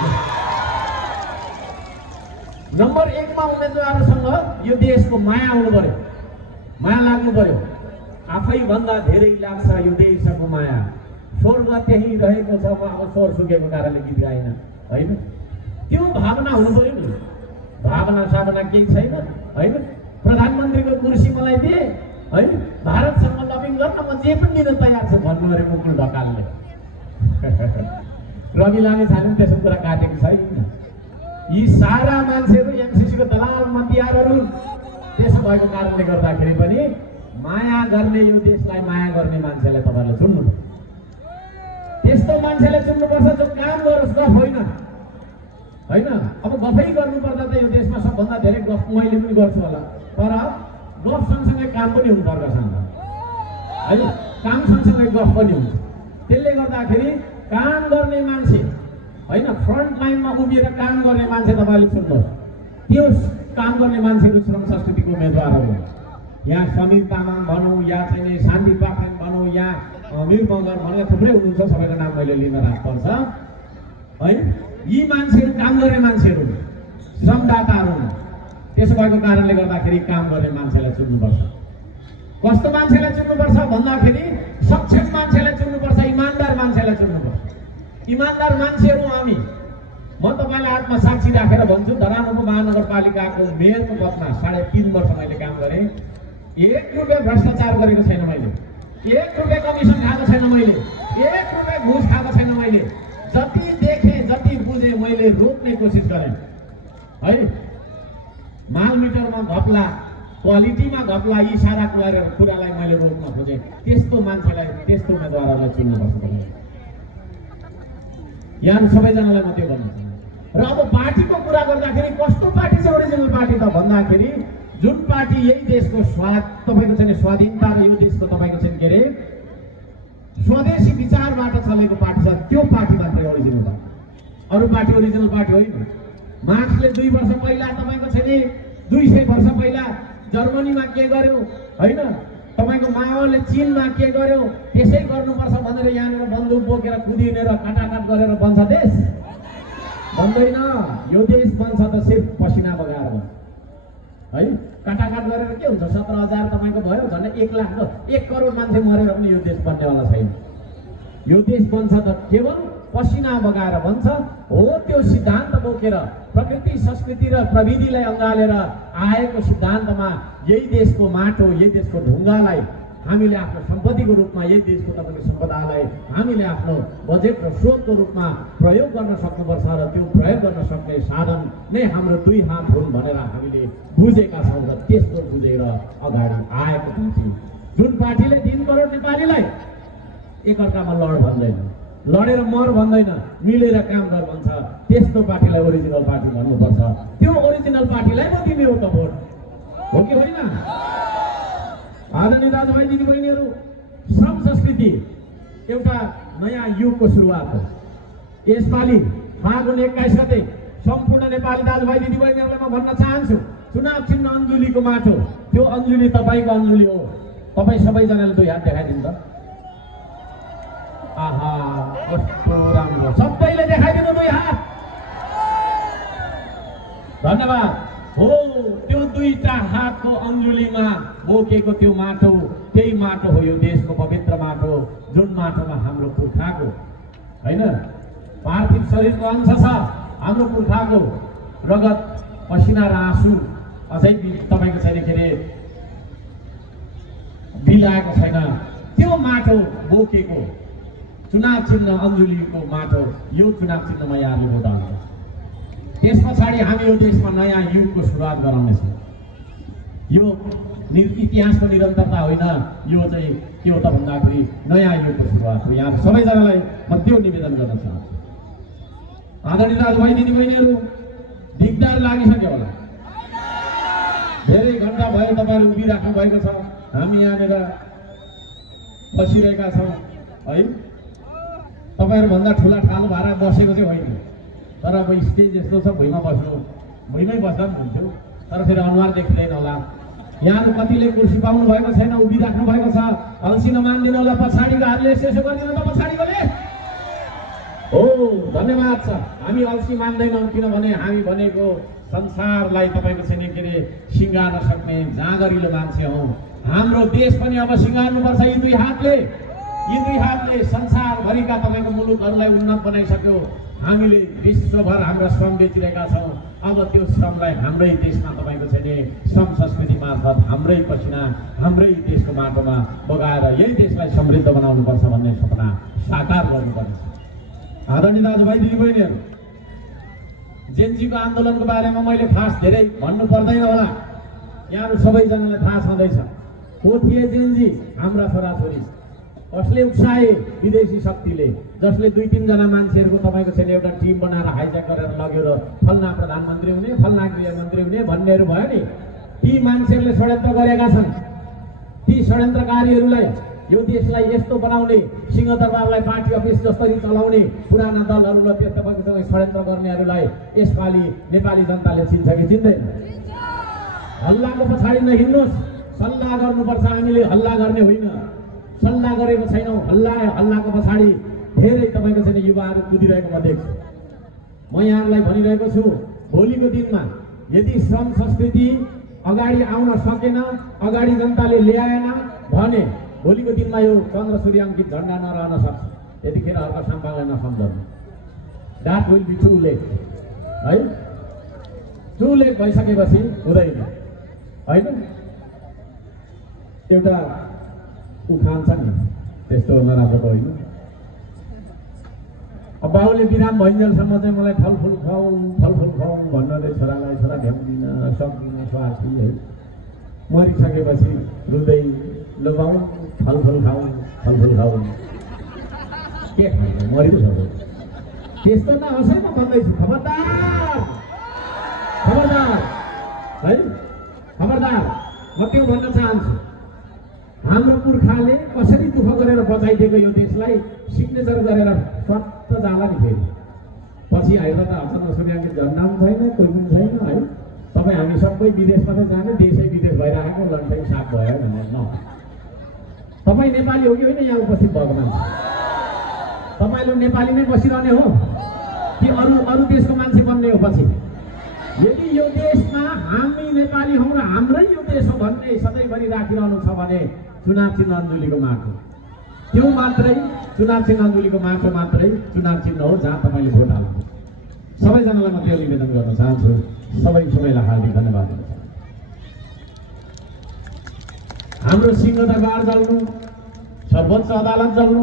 नम्बर 1 मा उम्मेदवारसँग यो देशको माया आउनु पर्यो, माया लाग्नु पर्यो। आफैभन्दा धेरै लाग्छ यो देशको माया। स्वर्ग त्यही रहेको छ, म अब स्वर सुकेको कारणले गीत गाइन होइन। त्यो भावना हुनु पर्यो नि। भावना सावना केही छैन होइन। प्रधानमन्त्रीको कुर्सी मलाई दिए है, भारतसँग लबिङ गर्न म जे पनि दिन तयार छु भन्नु अरे मुकुल ढकालले। रवि लामी छाने त्यसो कुरा काटेको छैन। यी सारा मान्छेहरू एमसीसीको दलाल मतियारहरू त्यसो भएको कारणले गर्दाखेरि पनि माया गर्ने यो देशलाई माया गर्ने मान्छेलाई तपाईँहरूले चुन्नु। त्यस्तो मान्छेले चुन्नुपर्छ जो काम गरोस्, गफ होइन होइन। अब गफै गर्नुपर्दा त यो देशमा सबभन्दा धेरै गफ मैले पनि गर्छु होला, तर गफ सँगसँगै काम पनि हुनु पर्छ है। काम सँगसँगै गफ पनि हुन्छ। त्यसले गर्दाखेरि काम गर्ने मान्छे होइन, फ्रन्ट लाइनमा उभिएर काम गर्ने मान्छे तपाईँले सुन्नुहोस्। त्यो काम गर्ने मान्छेहरू श्रम संस्कृतिको उम्मेदवारहरू यहाँ समीर तामाङ भनौँ या चाहिँ शान्ति पाखरेन भनौँ या अमिर मगर भनेर थुप्रै हुनुहुन्छ, सबैको नाम मैले लिन राख्नुपर्छ है। यी मान्छेहरू काम गर्ने मान्छेहरू श्रमदाताहरू। त्यसो भएको कारणले गर्दाखेरि काम गर्ने मान्छेलाई चुन्नुपर्छ। कस्तो मान्छेलाई चुन्नुपर्छ भन्दाखेरि सक्षम मान्छेलाई चुन्नुपर्छ, इमान्दार मान्छेलाई चुन्नुपर्छ। इमान्दार मान्छेहरू हामी। म तपाईँलाई हातमा साक्षी राखेर भन्छु, धरान उपमहानगरपालिकाको मेयरको पदमा 3.5 वर्ष मैले काम गरेँ। 1 रुपियाँ भ्रष्टाचार गरेको छैन मैले, 1 रुपियाँ कमिसन खाएको छैन मैले, 1 रुपियाँ घुस खाएको छैन मैले। जति देखेँ जति बुझेँ मैले रोक्ने कोसिस गरेँ है। माल मिटरमा घप्ला, क्वालिटीमा घप्ला, यी सारा कुरालाई मैले रोक्न खोजेँ। त्यस्तो मान्छेलाई, त्यस्तो उम्मेदवारहरूलाई चुन्नुपर्छ। यहाँ सबैजनालाई म त्यो भन्नु चाहन्छु। र अब पार्टीको कुरा गर्दाखेरि कस्तो पार्टी छ ओरिजिनल पार्टी त भन्दाखेरि जुन पार्टी यही देशको स्वाद तपाईँको चाहिँ स्वाधीनता र यो देशको तपाईँको चाहिँ के अरे स्वदेशी विचारबाट चलेको पार्टी छ, त्यो पार्टी मात्रै ओरिजिनल पार्टी। अरू पार्टी ओरिजिनल पार्टी होइन। मार्क्सले 2 वर्ष पहिला तपाईँको चाहिँ 200 वर्ष पहिला जर्मनीमा के गर्यो होइन, तपाईँको माओले चीनमा के गर्यो त्यसै गर्नुपर्छ भनेर यहाँनिर बन्दुक बोकेर कुदिनेर काटाकाट गरेर बन्छ देश? बन्दैन। यो देश बन्छ त सिर्फ पसिना बगाएर बन्छ। है। काटाकाट गरेर के हुन्छ, 17,000 तपाईँको भयो, झन् 1 लाख 1 करोड मान्छे मरेर पनि यो देश बन्नेवाला छैन। यो देश बन्छ त केवल पसिना बगाएर बन्छ। हो त्यो सिद्धान्त बोकेर प्रकृति संस्कृति र प्रविधिलाई अँगालेर आएको सिद्धान्तमा यही देशको माटो, यही देशको ढुङ्गालाई हामीले आफ्नो सम्पत्तिको रूपमा, यही देशको तपाईँको सम्पदालाई हामीले आफ्नो बजेट र स्रोतको रूपमा प्रयोग गर्न सक्नुपर्छ र त्यो प्रयोग गर्न सक्ने साधन नै हाम्रो 2 हात हुन् भनेर हामीले बुझेका छौँ र त्यस्तो बुझेर अगाडि आएको पार्टी। जुन पार्टीले 3 करोड नेपालीलाई एकअर्कामा लड भन्दैन, लडेर मर भन्दैन, मिलेर काम गर भन्छ, त्यस्तो पार्टीलाई ओरिजिनल पार्टी भन्नुपर्छ। त्यो ओरिजिनल पार्टीलाई पो दिने हो त भोट, हो कि होइन? आदरणीय दाजुभाइ दिदीबहिनीहरू, श्रम संस्कृति एउटा नयाँ युगको सुरुवात हो। यसपालि फागुन 21 गते सम्पूर्ण नेपाली दाजुभाइ दिदीबहिनीहरूलाई म भन्न चाहन्छु, चुनाव चिन्ह अञ्जुलीको माटो, त्यो अञ्जुली तपाईँको अञ्जुली हो। तपाईँ सबैजनाले 2 हात देखाइदिनु त। आहा, कस्तो राम्रो, सबैले देखाइदिनु 2 हात। धन्यवाद। हो त्यो 2टा हातको अञ्जुलीमा बोकेको त्यो माटो, त्यही माटो हो यो देशको पवित्र माटो, जुन माटोमा हाम्रो पुर्खाको होइन पार्थिव शरीरको अंश छ, हाम्रो पुर्खाको रगत, पसिना र आँसु अझै तपाईँको छैन के अरे बिलाएको छैन। त्यो माटो बोकेको चुनाव चिन्ह अञ्जुलीको माटो, यो चुनाव चिन्हमा यहाँले भोट हाल्नु। त्यस पछाडि हामी यो देशमा नयाँ युगको सुरुवात गराउनेछौँ। यो इतिहासको निरन्तरता होइन, यो चाहिँ के हो त भन्दाखेरि नयाँ युगको सुरुवात हो। यहाँ सबैजनालाई म त्यो निवेदन गर्न चाहन्छु। आदरणीय दाजुभाइ दिदीबहिनीहरू, दिगदार लागिसक्यो होला, धेरै घन्टा भयो तपाईँहरू उभिराख्नु भएको छ, हामी यहाँनिर बसिरहेका छौँ है। तपाईँहरूभन्दा ठुला ठालो भएर बसेको चाहिँ होइन, तर अब स्टेज यस्तो छ, भुइँमा बस्नु, भुइँमै बस्दा पनि हुन्थ्यो, तर फेरि अनुहार देखिँदैन होला। यहाँ कतिले कुर्सी पाउनु भएको छैन, उभिराख्नु भएको छ, अल्छी नमानिदिनु होला। पछाडिकोहरूले यसो गरिदिनु त, पछाडिकोले हो, धन्यवाद छ। हामी अल्छी मान्दैनौँ, किनभने हामी भनेको संसारलाई तपाईँको छैन के अरे सिँगार्न सक्ने जाँगरिलो मान्छे हौँ। हाम्रो देश पनि अब सिँगार्नुपर्छ। यी 2 हातले, यी 2 हातले संसारभरिका तपाईँको मुलुकहरूलाई उन्नत बनाइसक्यो। हामीले विश्वभर हाम्रा श्रम बेचिरहेका छौँ। अब त्यो श्रमलाई हाम्रै देशमा तपाईँको छैन श्रम संस्कृति मार्फत हाम्रै पसिना, हाम्रै देशको माटोमा बगाएर यही देशलाई समृद्ध बनाउनुपर्छ भन्ने सपना साकार गर्नुपर्छ। आदरणीय दाजुभाइ दिदीबहिनीहरू, जेनजीको आन्दोलनको बारेमा मैले खास धेरै भन्नु पर्दैन होला, यहाँहरू सबैजनालाई थाहा छँदैछ। को थिए जेनजी? हाम्रा छोराछोरी। कसले उक्साए? विदेशी शक्तिले, जसले 2-3 जना मान्छेहरूको तपाईँको छैन एउटा टिम बनाएर हाइज्याक गरेर लग्यो र फल्ना प्रधानमन्त्री हुने, फल्ना गृहमन्त्री हुने भन्नेहरू भयो नि। ती मान्छेहरूले षड्यन्त्र गरेका छन्। ती षड्यन्त्रकारीहरूलाई यो देशलाई यस्तो बनाउने, सिंहदरबारलाई पार्टी अफिस जसरी चलाउने पुराना दलहरूलाई, त्यो तपाईँको षड्यन्त्र गर्नेहरूलाई यसपालि नेपाली जनताले चिन्छ कि चिन्दैन? हल्लाको पछाडि नहिँड्नुहोस्, सल्लाह गर्नुपर्छ। हामीले हल्ला गर्ने होइन, सल्लाह गरेको छैनौँ। हल्लाको पछाडि धेरै तपाईँको छैन युवाहरू कुदिरहेको म देख्छु। म यहाँहरूलाई भनिरहेको छु, भोलिको दिनमा यदि श्रम संस्कृति अगाडि आउन सकेन, अगाडि जनताले ल्याएन भने भोलिको दिनमा यो चन्द्र सूर्याङ्कित झन्डा नरहन सक्छ। यतिखेर हर्क साम्पाङलाई नसम्झनु। That will be too late है। टु लेट भइसकेपछि हुँदैन होइन। एउटा उखान छ नि, त्यस्तो नराम्रो त होइन। अब बाउले बिराम भइन्जेलसम्म चाहिँ मलाई फलफुल खुवाउँ भन्नाले छोरालाई, छोरा भ्याउँदिन, सक्दिनँ, स्वार्थी है। मरिसकेपछि रुँदै ल बाउ फलफुल खाउँ के खान्छ, मरिन्छ। त्यस्तो नहोस् है, म भन्दैछु। खबरदार है, खबरदार। म त्यो भन्न चाहन्छु, हाम्रो पुर्खाले कसरी दुःख गरेर बचाइदिएको यो देशलाई सिग्नेचर गरेर स्वात्त जाला नि फेरि पछि आएर त चन्द्र सूर्याङ्कित झन्डा पनि छैन, कोही पनि छैन है। तपाईँ हामी सबै विदेशमा त जाने, देशै विदेश भइरहेको लन्डन साफ भयो भनेर न। तपाईँ नेपाली हो कि होइन यहाँ उपस्थित भएको मान्छे? तपाईँले नेपाली नै बसिरहने हो कि अरू देशको मान्छे बन्ने हो पछि? यदि यो देशमा हामी नेपाली हौँ र हाम्रै यो देश हो भन्ने सधैँभरि राखिरहनु छ भने चुनाव चिन्ह अञ्जुलीको माटो त्यो मात्रै चुनाव चिन्ह अञ्जुलीको माटो मात्रै चुनाव चिन्ह हो जहाँ तपाईँले भोट हाल्नु। सबैजनालाई म त्यो निवेदन गर्न चाहन्छु। सबैलाई हार्दिक धन्यवाद दिन चाहन्छु। हाम्रो सिंहदरबार जल्नु, सर्वोच्च अदालत जल्नु,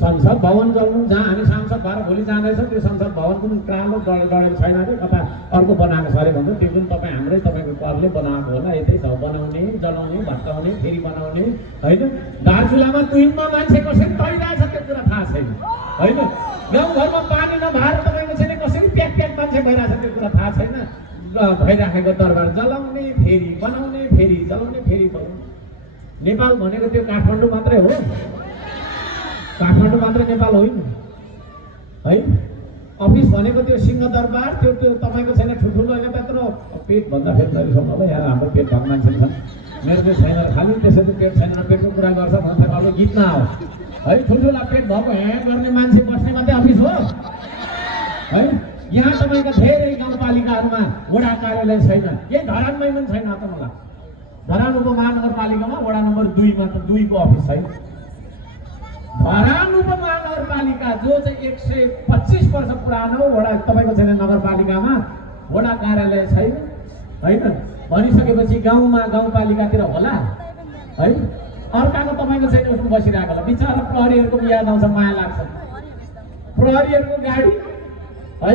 संसद भवन जल्नु, जहाँ हामी सांसद भएर भोलि जाँदैछौँ त्यो संसद भवन कुनै कालो डढेको छैन अरे कता अर्को बनाएको छ अरे भन्छ। त्यो पनि तपाईँ हाम्रै तपाईँको करले बनाएको होला। यतै छ बनाउने, जलाउने, भत्काउने, फेरि बनाउने होइन। दार्चुलामा तुहिनमा मान्छे कसरी तैरहेछ त्यो कुरा थाहा छैन होइन। गाउँघरमा पानी नभएर तपाईँको छैन कसरी प्याक मान्छे भइरहेछ त्यो कुरा थाहा छैन। भइराखेको दरबार जलाउने, फेरि बनाउने, फेरि जलाउने, फेरि बनाउने। नेपाल भनेको त्यो काठमाडौँ मात्रै हो? काठमाडौँ मात्रै नेपाल होइन है। अफिस भनेको त्यो सिंहदरबार त्यो तपाईँको छैन ठुल्ठुलो होइन त्यत्रो पेट भन्दाखेरि जहिलेसम्म अब यहाँ हाम्रो पेट भएको मान्छे छन्। मेरो पेट छैन खालि त्यसै त पेट छैन पेटको कुरा गर्छ भन्दा अब गीत नआओ है। ठुल्ठुला पेट भएको यहाँ गर्ने मान्छे बस्ने मात्रै अफिस हो है। यहाँ तपाईँको धेरै गाउँपालिकाहरूमा वडा कार्यालय छैन। यही धरानमै पनि छैन। त मलाई धरान उपमहानगरपालिकामा वडा नम्बर 2मा त 2को अफिस छैन। धरान उपमहानगरपालिका जो चाहिँ 125 वर्ष पुरानो वडा तपाईँको छैन नगरपालिकामा वडा कार्यालय छैन होइन। भनिसकेपछि गाउँमा गाउँपालिकातिर होला है। अर्काको तपाईँको छैन उसमा बसिरहेको होला। बिचरा प्रहरीहरूको याद आउँछ, माया लाग्छ। प्रहरीहरूको गाडी है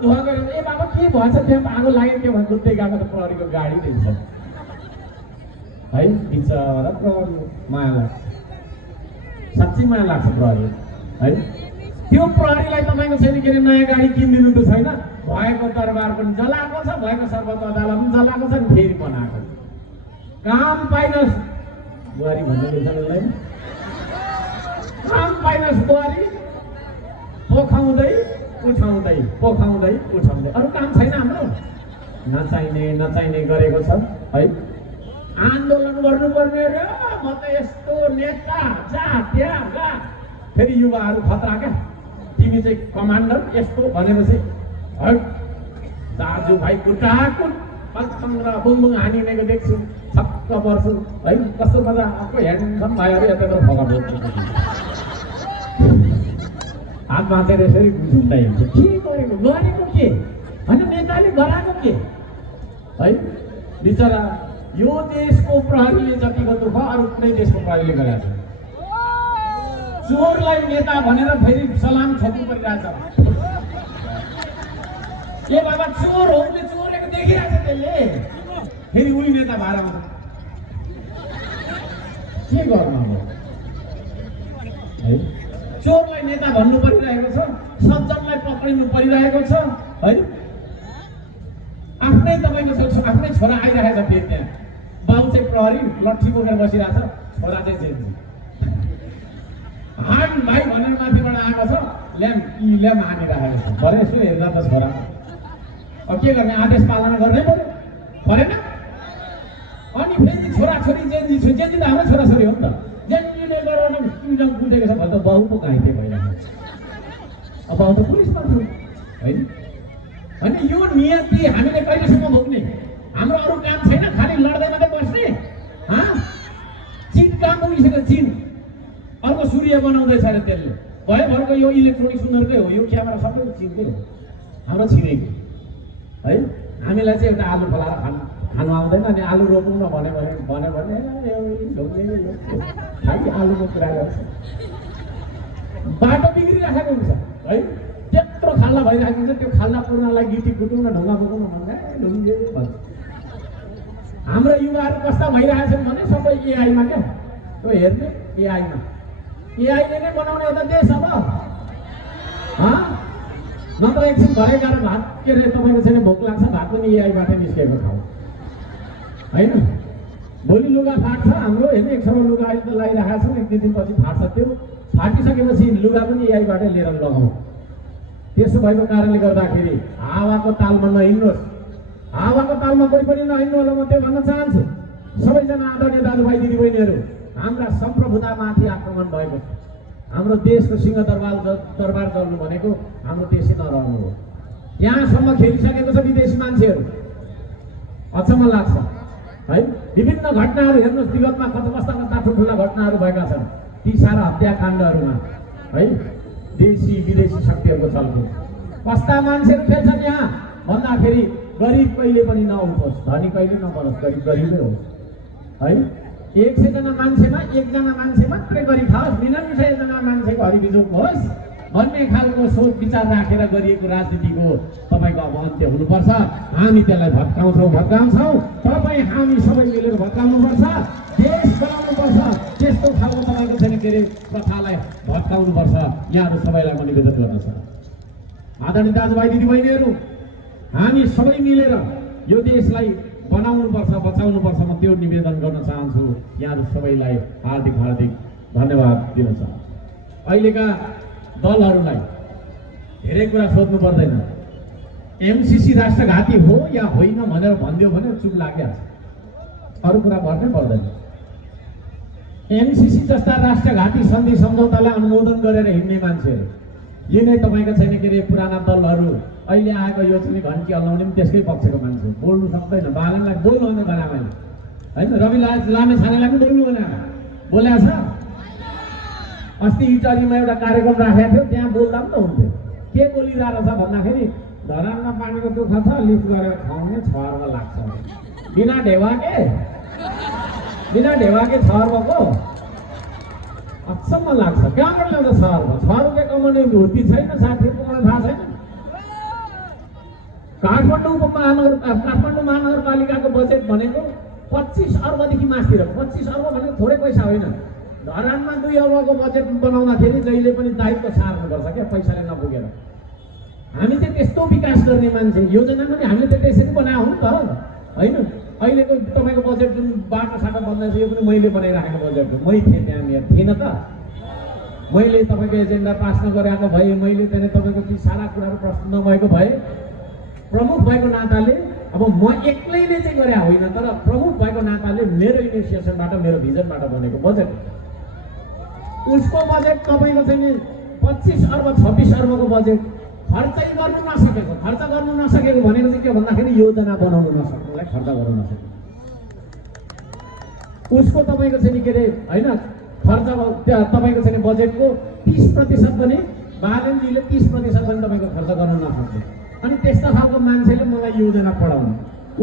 धुवा गरेर ए बाबा के भन्छ त्यहाँ आगो लाग्यो के भन्छ दुधै गएको त प्रहरीको गाडी दिन्छ है। बिचरा प्रहरी माया लाग्छ, साँच्चै माया लाग्छ प्रहरी है। त्यो प्रहरीलाई तपाईँको छैन के अरे नयाँ गाडी किनिदिनु त छैन। भएको दरबार पनि जलाएको छ, भएको सर्वोच्च अदालत पनि जलाएको छ, फेरि बनाएको काम पाइनस् बुहारी भन्ने उसलाई काम पाइनस् बुहारी पोखाउँदै उठाउँदै पोखाउँदै उठाउँदै अरू काम छैन हाम्रो। नचाहिने गरेको छ है। आन्दोलन गर्नुपर्ने र म त यस्तो नेता जा त्यहाँ गा। फेरि युवाहरू खतरा क्या तिमी चाहिँ कमान्डर यस्तो भनेपछि हट दाजुभाइ कुटाकुट पच्छम र बुङबुङ हानिनेको देख्छु छक्क पर्छु है। कस्तो मजा अर्को ह्यान्डसम भयो अरे यता फगा हात बाँचेर यसरी झुन्दै हुन्छ। के गरेको गरेको के होइन नेताले गराएको के है। बिचरा यो देशको प्रहरीले जतिको दुःख अरू कुनै देशको प्रहरीले गरेको छ। चोरलाई नेता भनेर फेरि सलाम छोप्नु परिरहेछ। ए बाबा चोर हो भने चोरेको देखिरहेछ त्यसले फेरि उही नेता भएर आउँछ। के गर्नु अब है। चोरलाई नेता भन्नु परिरहेको छ, सज्जनलाई पक्रिनु परिरहेको छ है। आफ्नै तपाईँको आफ्नै छोरा आइरहेछ फेरि त्यहाँ बाउ चाहिँ प्रहरी लट्ठी बोकेर बसिरहेछ, छोरा चाहिँ जेन्जी हान भाइ भनेर माथिबाट आएको छ ल्याम हानिरहेको छ। भरे यसो हेर्दा त छोरा अब के गर्ने आदेश पालना गर्नै पर्यो परेन। अनि फेरि छोराछोरी जेन्जी त हाम्रो छोराछोरी हो नि त। जेन्जीले गरेर इन्जन कुदेको छ भने त बाउ पो घाइते भइरहेको छ। अब बाउ त पुलिसमा थियो होइन। होइन यो नियति हामीले कहिलेसम्म भोग्ने? हाम्रो अरू काम छैन खालि लड्दै मात्रै बस्ने। चिन काम पुगिसक्यो चिन अर्को सूर्य बनाउँदैछ अरे त्यसले। भरको यो इलेक्ट्रोनिक्स उनीहरूकै हो, यो क्यामेरा सबै चिनकै हो हाम्रो छिमेकी है। हामीलाई चाहिँ एउटा आलु फलाएर खानु आउँदैन अनि आलु रोपौँ न भन्यो भने खालि आलुको कुरा गर्छ। बाटो बिग्रिराखेको हुन्छ है। त्यत्रो खाल्ला भइरहेको हुन्छ त्यो खाल्ला पुर्नलाई गिटी कुटौँ न ढुङ्गा बोकौँ न भन्दा ढुङ्गे भन्छ। हाम्रो युवाहरू कस्ता भइरहेछन् भने सबै एआईमा क्या त्यो हेर्ने एआईमा एआईले नै बनाउने हो त देश अब नत्र एकछिन घरै गएर भात के अरे तपाईँको छैन भोक लाग्छ भात पनि एआईबाटै निस्केको खाऊ होइन। भोलि लुगा फाट्छ हाम्रो हेर्नु एक समय लुगा अहिले त लगाइरहेको छौँ एक दुई दिनपछि फाट्छ। त्यो फाटिसकेपछि लुगा पनि एआईबाटै लिएर लगाउँ। त्यसो भएको कारणले गर्दाखेरि हावाको तालमा नहिँड्नुहोस्। हावाको तालमा कोही पनि नहिँड्नु होला म त्यो भन्न चाहन्छु। सबैजना आदरणीय दाजुभाइ दिदीबहिनीहरू हाम्रा सम्प्रभुतामाथि आक्रमण भएको छ। हाम्रो देशको दरबार चल्नु भनेको हाम्रो देशै नरहनु हो। यहाँसम्म खेलिसकेको छ विदेशी मान्छेहरू। अचम्म लाग्छ है। विभिन्न घटनाहरू हेर्नुहोस्, विगतमा कस्ता ठुल्ठुला घटनाहरू भएका छन् ती सारा हत्याकाण्डहरूमा है। देशी विदेशी शक्तिहरूको चल्छ। कस्ता मान्छेहरू खेल्छन् यहाँ भन्दाखेरि गरिब कहिले पनि नउठोस्, धनी कहिले नबनोस्, गरिबै होस् है। 100 जना मान्छेमा 1 जना मान्छे मात्रै गरी खाओस्, 99 जना मान्छेको हरिबिजोग होस् भन्ने खालको सोच विचार राखेर गरिएको राजनीतिको तपाईँको अब अन्त्य हुनुपर्छ। हामी त्यसलाई भत्काउँछौँ। तपाईँ हामी सबै मिलेर भत्काउनुपर्छ, देश बनाउनुपर्छ। त्यस्तो खालको तपाईँको छैन के अरे प्रथालाई भत्काउनुपर्छ। यहाँहरू सबैलाई म निवेदन गर्न चाहन्छु। आदरणीय दाजुभाइ दिदीबहिनीहरू, हामी सबै मिलेर यो देशलाई बनाउनुपर्छ, बचाउनुपर्छ। म त्यो निवेदन गर्न चाहन्छु। यहाँहरू सबैलाई हार्दिक धन्यवाद दिन चाहन्छु। अहिलेका दलहरूलाई धेरै कुरा सोध्नु पर्दैन। एमसीसी राष्ट्रघाती हो या होइन भनेर भनिदियो भने चुप लागिहाल्छ, अरू कुरा गर्नै पर्दैन। एमसीसी जस्ता राष्ट्रघाती सन्धि सम्झौतालाई अनुमोदन गरेर हिँड्ने मान्छेहरू, यो नै तपाईँको छैन के अरे पुराना दलहरू। अहिले आएको यो चाहिँ घन्टी हल्लाउने पनि त्यसकै पक्षको मान्छे, बोल्नु सक्दैन। बालनलाई बोल्नु भने बनाएन होइन, रवि लामेछानेलाई पनि बोल्नु भने बोल्या छ। अस्ति इटरीमा एउटा कार्यक्रम राखेको थियो, त्यहाँ बोल्दा पनि त हुन्थ्यो। के बोलिरहेको छ भन्दाखेरि धरानमा पानीको दुःख छ, लिफ्ट गरेर खुवाउने 6 अर्ब लाग्छ। बिना ढेवाके 6 अर्बको अचम्म लाग्छ। कहाँबाट ल्याउँछ 6 अर्ब? 6 रुपियाँ कमाउने धुर्ती छैन साथीहरूको, मलाई थाहा छैन। काठमाडौँ महानगरपालिकाको बजेट भनेको 25 अर्बदेखि माथितिर। 25 अर्ब भनेको थोरै पैसा होइन। धरानमा 2 अर्बको बजेट बनाउँदाखेरि जहिले पनि दायित्व सार्नुपर्छ क्या, पैसाले नपुगेर। हामी चाहिँ त्यस्तो विकास गर्ने मान्छे, योजना पनि हामीले त त्यसरी बनाएको हो नि त होइन। अहिलेको तपाईँको बजेट जुन बाटोसाटो बन्दैछ यो पनि मैले बनाइराखेको बजेट हो। मै थिएँ त्यहाँनिर, थिएन त? मैले तपाईँको एजेन्डा पास नगरेको भए, मैले त्यहाँ तपाईँको ती सारा कुराहरू प्रश्न नभएको भए, प्रमुख भएको नाताले अब म एक्लैले चाहिँ गरे होइन, तर प्रमुख भएको नाताले मेरो इनिसिएसनबाट, मेरो भिजनबाट बनेको बजेट। उसको बजेट तपाईँको चाहिँ 25 अर्ब 26 अर्बको बजेट खर्चै गर्नु नसकेको। खर्च गर्नु नसकेको भनेको चाहिँ के भन्दाखेरि योजना बनाउनु नसक्नुलाई खर्च गर्नु नसकेको। उसको तपाईँको चाहिँ के अरे होइन, खर्च तपाईँको चाहिँ बजेटको 30% पनि बालनजीले 30% पनि तपाईँको खर्च गर्न नसक्ने। अनि त्यस्तो खालको मान्छेले मलाई योजना पढाउनु।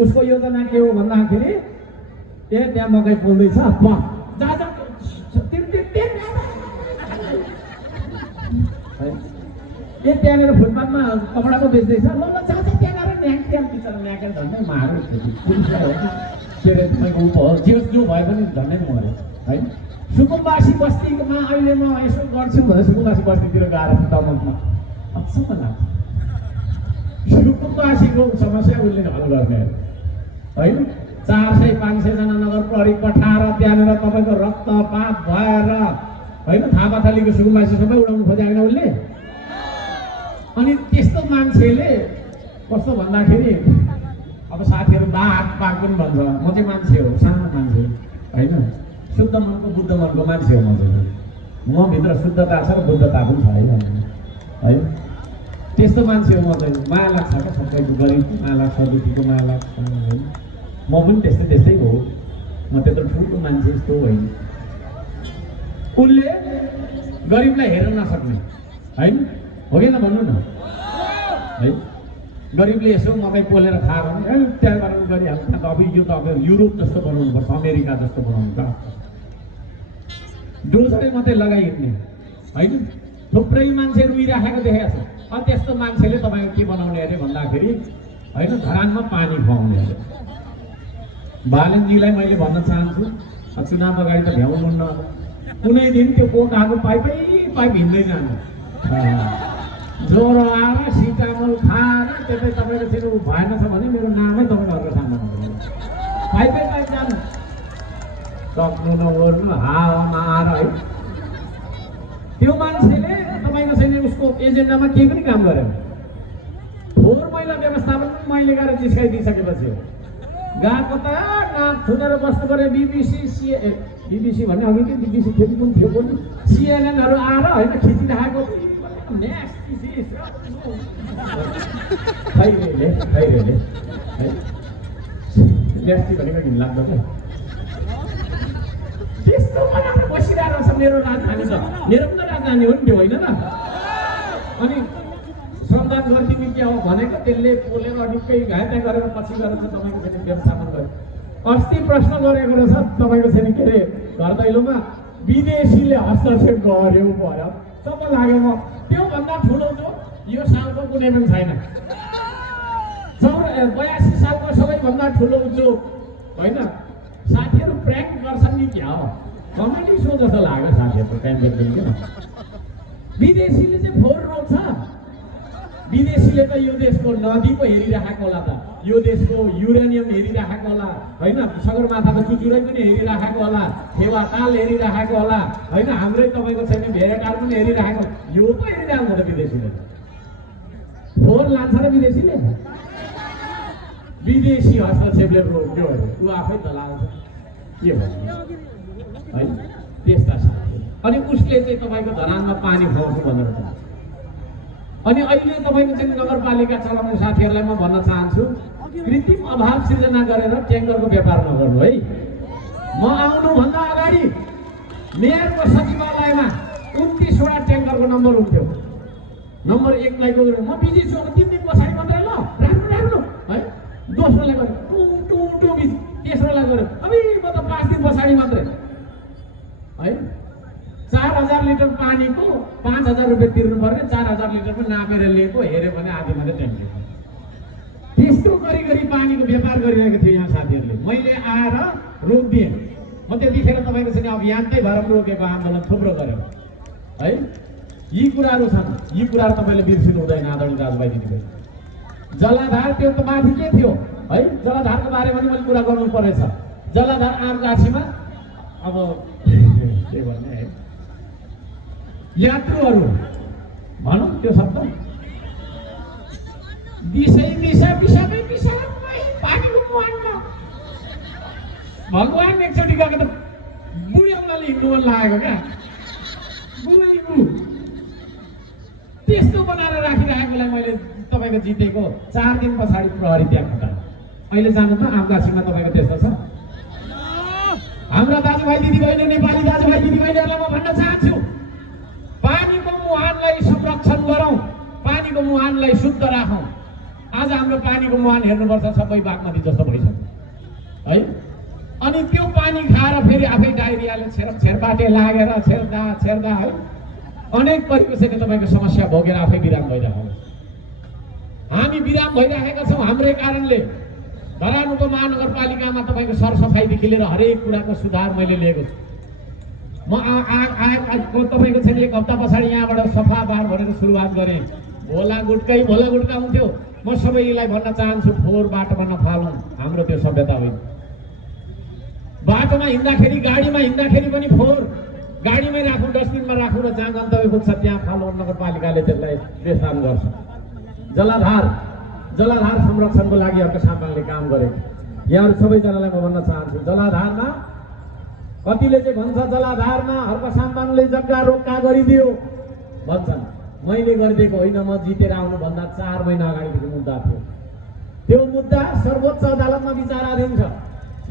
उसको योजना के हो भन्दाखेरि त्यहाँ मकै पोल्दैछ, त्यहाँनिर फुटपाथमा कपडाको बेच्दैछ, ल त्यहाँ गएर न्याकेर झन्डै मार्यो। के अरे तपाईँको उप हो, जो भए पनि झन्डै मऱ्यो है। सुकुम्बासी बस्तीमा अहिले म यसो गर्छु भने सुकुम्बासी बस्तीतिर गएर दमकमा अचम्म लाग्छ। सुकुम्बासीको समस्या उसले हल गर्ने होइन। 400-500 जना नगर प्रहरी पठाएर त्यहाँनिर तपाईँको रक्तपात भएर होइन, थापाथलीको सुकुम्बासी सबै उडाउनु खोजेको होइन उसले। अनि त्यस्तो मान्छेले कस्तो भन्दाखेरि अब साथीहरू बाघ पनि भन्छ, म चाहिँ मान्छे हो, सानो मान्छे होइन, शुद्ध मनको बुद्ध मनको मान्छे हो। म भित्र शुद्धता छ र बुद्धता पनि छ है। त्यस्तो मान्छे हो म चाहिँ। माया लाग्छ क्या सबैको, गरिब माया लाग्छ, दुःखीको माया लाग्छ होइन। म पनि त्यस्तै हो, म त्यत्रो ठुलो मान्छे जस्तो होइन। उसले गरिबलाई हेर्न नसक्ने होइन, हो कि न भन्नु न है। गरिबले यसो मकै पोलेर खायो भने त्यहाँबाट गरिहाल्छ। अब यो त अब युरोप जस्तो बनाउनुपर्छ, अमेरिका जस्तो बनाउनुपर्छ, डोजरै मात्रै लगाइहिँड्ने होइन। थुप्रै मान्छे रुइराखेको देखेको छ। अब त्यस्तो मान्छेले तपाईँको के बनाउने अरे भन्दाखेरि होइन, धरानमा पानी खुवाउने अरे। बालनजीलाई मैले भन्न चाहन्छु, चुनाव अगाडि त भ्याउनुहुन्न, कुनै दिन त्यो कोकाको पाइप हिँड्दै जानु। ज्वरो आएर सिटामोल खाएर त्यतै तपाईँको फेरि भएन छ भने मेरो नामै तपाईँहरूको सामना पाइप जानु, सक्नु नगर्नु, हावामा आएर है। त्यो मान्छेले तपाईँको छैन उसको एजेन्डामा केही पनि काम गरेन। फोहोर मैला व्यवस्थापन पनि मैले गएर जिस्काइदिइसकेपछि गएको त नाक थुनेर बस्नु पऱ्यो। BBC बिबिसी भन्ने अघि के बिबिसी फेरि पनि थियो पनि सिएनएनहरू आएर होइन खिचिराखेको खैरेले ल्यास्टी भनेको घिनलाग्दो क्या त्यस्तो बनाएर बसिरहेको छ मेरो राजधानी छ मेरो पनि राजधानी हो नि त्यो होइन त अनि सम्मान गरिदिनु के हो भनेको त्यसले पोलेर अलिकै घाटा गरेर पछि गएर चाहिँ तपाईँको चाहिँ व्यवस्थापन गर्यो अस्ति प्रश्न गरेको रहेछ तपाईँको चाहिँ के अरे घर दैलोमा विदेशीले हस्तक्षेप गर्यो भयो सब लाग्यो म त्योभन्दा ठुलो जो यो सालको कुनै पनि छैन 82 सालको सबैभन्दा ठुलो जो होइन साथीहरू प्र्याङ्क गर्छन् नि क्या हो कमेडी सो जस्तो लाग्यो साथीहरूको टाइम विदेशीले चाहिँ फोहोर रोक्छ विदेशीले त यो देशको नदी पो हेरिराखेको होला त यो देशको युरेनियम हेरिराखेको होला होइन सगरमाथाको चुचुरै पनि हेरिराखेको होला फेवाताल हेरिराखेको होला होइन हाम्रै तपाईँको छैन भेडाटार पनि हेरिराखेको यो पो हेरिरहेको त विदेशीले फोहोर लान्छ र विदेशीले विदेशी हस्तक्षेपले रोक्यो अरे ऊ आफै त लाग्छ के भन्नु है त्यस्ता साथी अनि उसले चाहिँ तपाईँको धरानमा पानी खुवाउँछु भनेर अनि अहिले तपाईँको चाहिँ नगरपालिका चलाउने साथीहरूलाई म भन्न चाहन्छु कृत्रिम अभाव सृजना गरेर ट्याङ्करको व्यापार नगर्नु है म आउनुभन्दा अगाडि मेयरको सचिवालयमा 29 वटा ट्याङ्करको नम्बर हुन्थ्यो नम्बर 1 लाई गएर म बिजी छु 3 दिन पछाडि मात्रै ल राम्रो है दोस्रोलाई गरे टु बिजी तेस्रोलाई गरे अबे म त 5 दिन पछाडि मात्रै है 4000 लिटर पानीको 5000 रुपियाँ तिर्नु पर्ने 4000 लिटर पनि नापेर लिएको हेऱ्यो भने आधी मात्रै ट्याङ्की त्यस्तो गरी पानीको व्यापार गरिरहेको थियो यहाँ साथीहरूले मैले आएर रोकिदिएँ म त्यतिखेर तपाईँको चाहिँ अभियानकै भएर रोकेको आन्दोलन थुप्रो गऱ्यो है यी कुराहरू छन् यी कुराहरू तपाईँले बिर्सिनु हुँदैन आदरणीय दाजुभाइ दिदीबहिनी जलाधार त्यो त माथि के थियो है जलाधारको बारेमा पनि मैले कुरा गर्नु परेछ जलाधार आमगाछीमा अब के भन्ने है यात्रुहरू भनौँ त्यो शब्द पानीको मुहानमा भगवान् एकचोटि गएको त बुढी औँलाले हिँड्नु मन लागेको क्या त्यस्तो बनाएर राखिराखेकोलाई मैले तपाईँको जितेको 4 दिन पछाडि प्रहरी त्यहाँ खटाए अहिले जानु त आमगाछीमा तपाईँको त्यस्तो छ हाम्रा दाजुभाइ दिदीबहिनी नेपाली दाजुभाइ दिदीबहिनीहरूलाई म भन्न चाहन्छु पानीको मुहानलाई संरक्षण गरौँ पानीको मुहानलाई शुद्ध राखौँ आज हाम्रो पानीको मुहान हेर्नुपर्छ सबै बागमती जस्तो भइसक्यो है अनि त्यो पानी खाएर फेरि आफै डायरियाले छेरबाटे लागेर छेर्दा है अनेक परिवेशले तपाईँको समस्या भोगेर आफै बिराम भइरहेको हामी बिराम भइरहेका छौँ हाम्रै कारणले धरान उपमहानगरपालिकामा तपाईँको सरसफाइदेखि लिएर हरेक कुराको सुधार मैले लिएको छु म तपाईँको चाहिँ 1 हप्ता पछाडि यहाँबाट सफा बार भनेर सुरुवात गरेँ भोला गुटका हुन्थ्यो म सबैलाई भन्न चाहन्छु फोहोर बाटोमा नफालौँ हाम्रो त्यो सभ्यता होइन बाटोमा हिँड्दाखेरि गाडीमा हिँड्दाखेरि पनि फोहोर गाडीमै राखौँ डस्टबिनमा राखौँ र जहाँ गन्तव्य पुग्छ त्यहाँ फालौँ नगरपालिकाले त्यसलाई व्यवस्थापन गर्छ जलाधार संरक्षणको लागि अर्को साम्पाङले काम गरेको यहाँहरू सबैजनालाई म भन्न चाहन्छु जलाधारमा कतिले चाहिँ भन्छ जलाधारमा हर्क साम्पाङले जग्गा रोक्का गरिदियो भन्छन् मैले गरिदिएको होइन म जितेर आउनुभन्दा 4 महिना अगाडिदेखि मुद्दा थियो त्यो मुद्दा सर्वोच्च अदालतमा विचाराधीन छ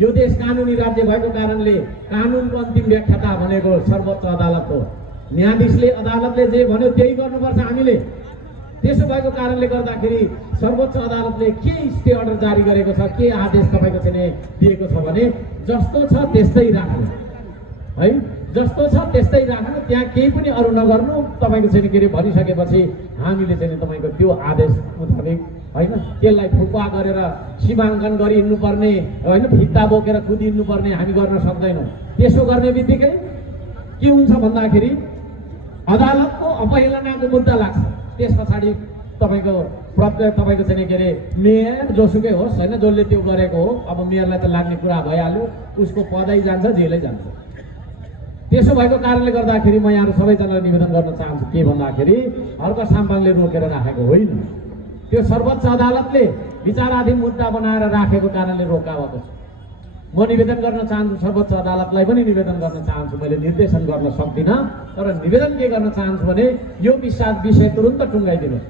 यो देश कानुनी राज्य भएको कारणले कानुनको अन्तिम व्याख्याता भनेको सर्वोच्च अदालत हो न्यायाधीशले अदालतले जे भन्यो त्यही गर्नुपर्छ हामीले त्यसो भएको कारणले गर्दाखेरि सर्वोच्च अदालतले के स्टे अर्डर जारी गरेको छ के आदेश तपाईँको चाहिँ दिएको छ भने जस्तो छ त्यस्तै राख्नु है जस्तो छ त्यस्तै राख्नु त्यहाँ केही पनि अरू नगर्नु तपाईँको चाहिँ के अरे भनिसकेपछि हामीले चाहिँ तपाईँको त्यो आदेश मुताबिक होइन त्यसलाई फुक्वा गरेर सीमाङ्कन गरी हिँड्नुपर्ने होइन भित्ता बोकेर कुदिनुपर्ने हामी गर्न सक्दैनौँ त्यसो गर्ने बित्तिकै के हुन्छ भन्दाखेरि अदालतको अपहेलनाको मुद्दा लाग्छ त्यस पछाडि तपाईँको चाहिँ के अरे मेयर जोसुकै होस् होइन जसले त्यो गरेको हो अब मेयरलाई त लाग्ने कुरा भइहाल्यो उसको पदै जान्छ जेलै जान्छ त्यसो भएको कारणले गर्दाखेरि म यहाँ सबैजनालाई निवेदन गर्न चाहन्छु के भन्दाखेरि हर्क साम्पाङले रोकेर राखेको होइन त्यो सर्वोच्च अदालतले विचाराधीन मुद्दा बनाएर राखेको कारणले रोकाएको छ म निवेदन गर्न चाहन्छु, सर्वोच्च अदालतलाई पनि निवेदन गर्न चाहन्छु। मैले निर्देशन गर्न सक्दिनँ, तर निवेदन के गर्न चाहन्छु भने यो विषय तुरुन्त टुङ्गाइदिनुहोस्।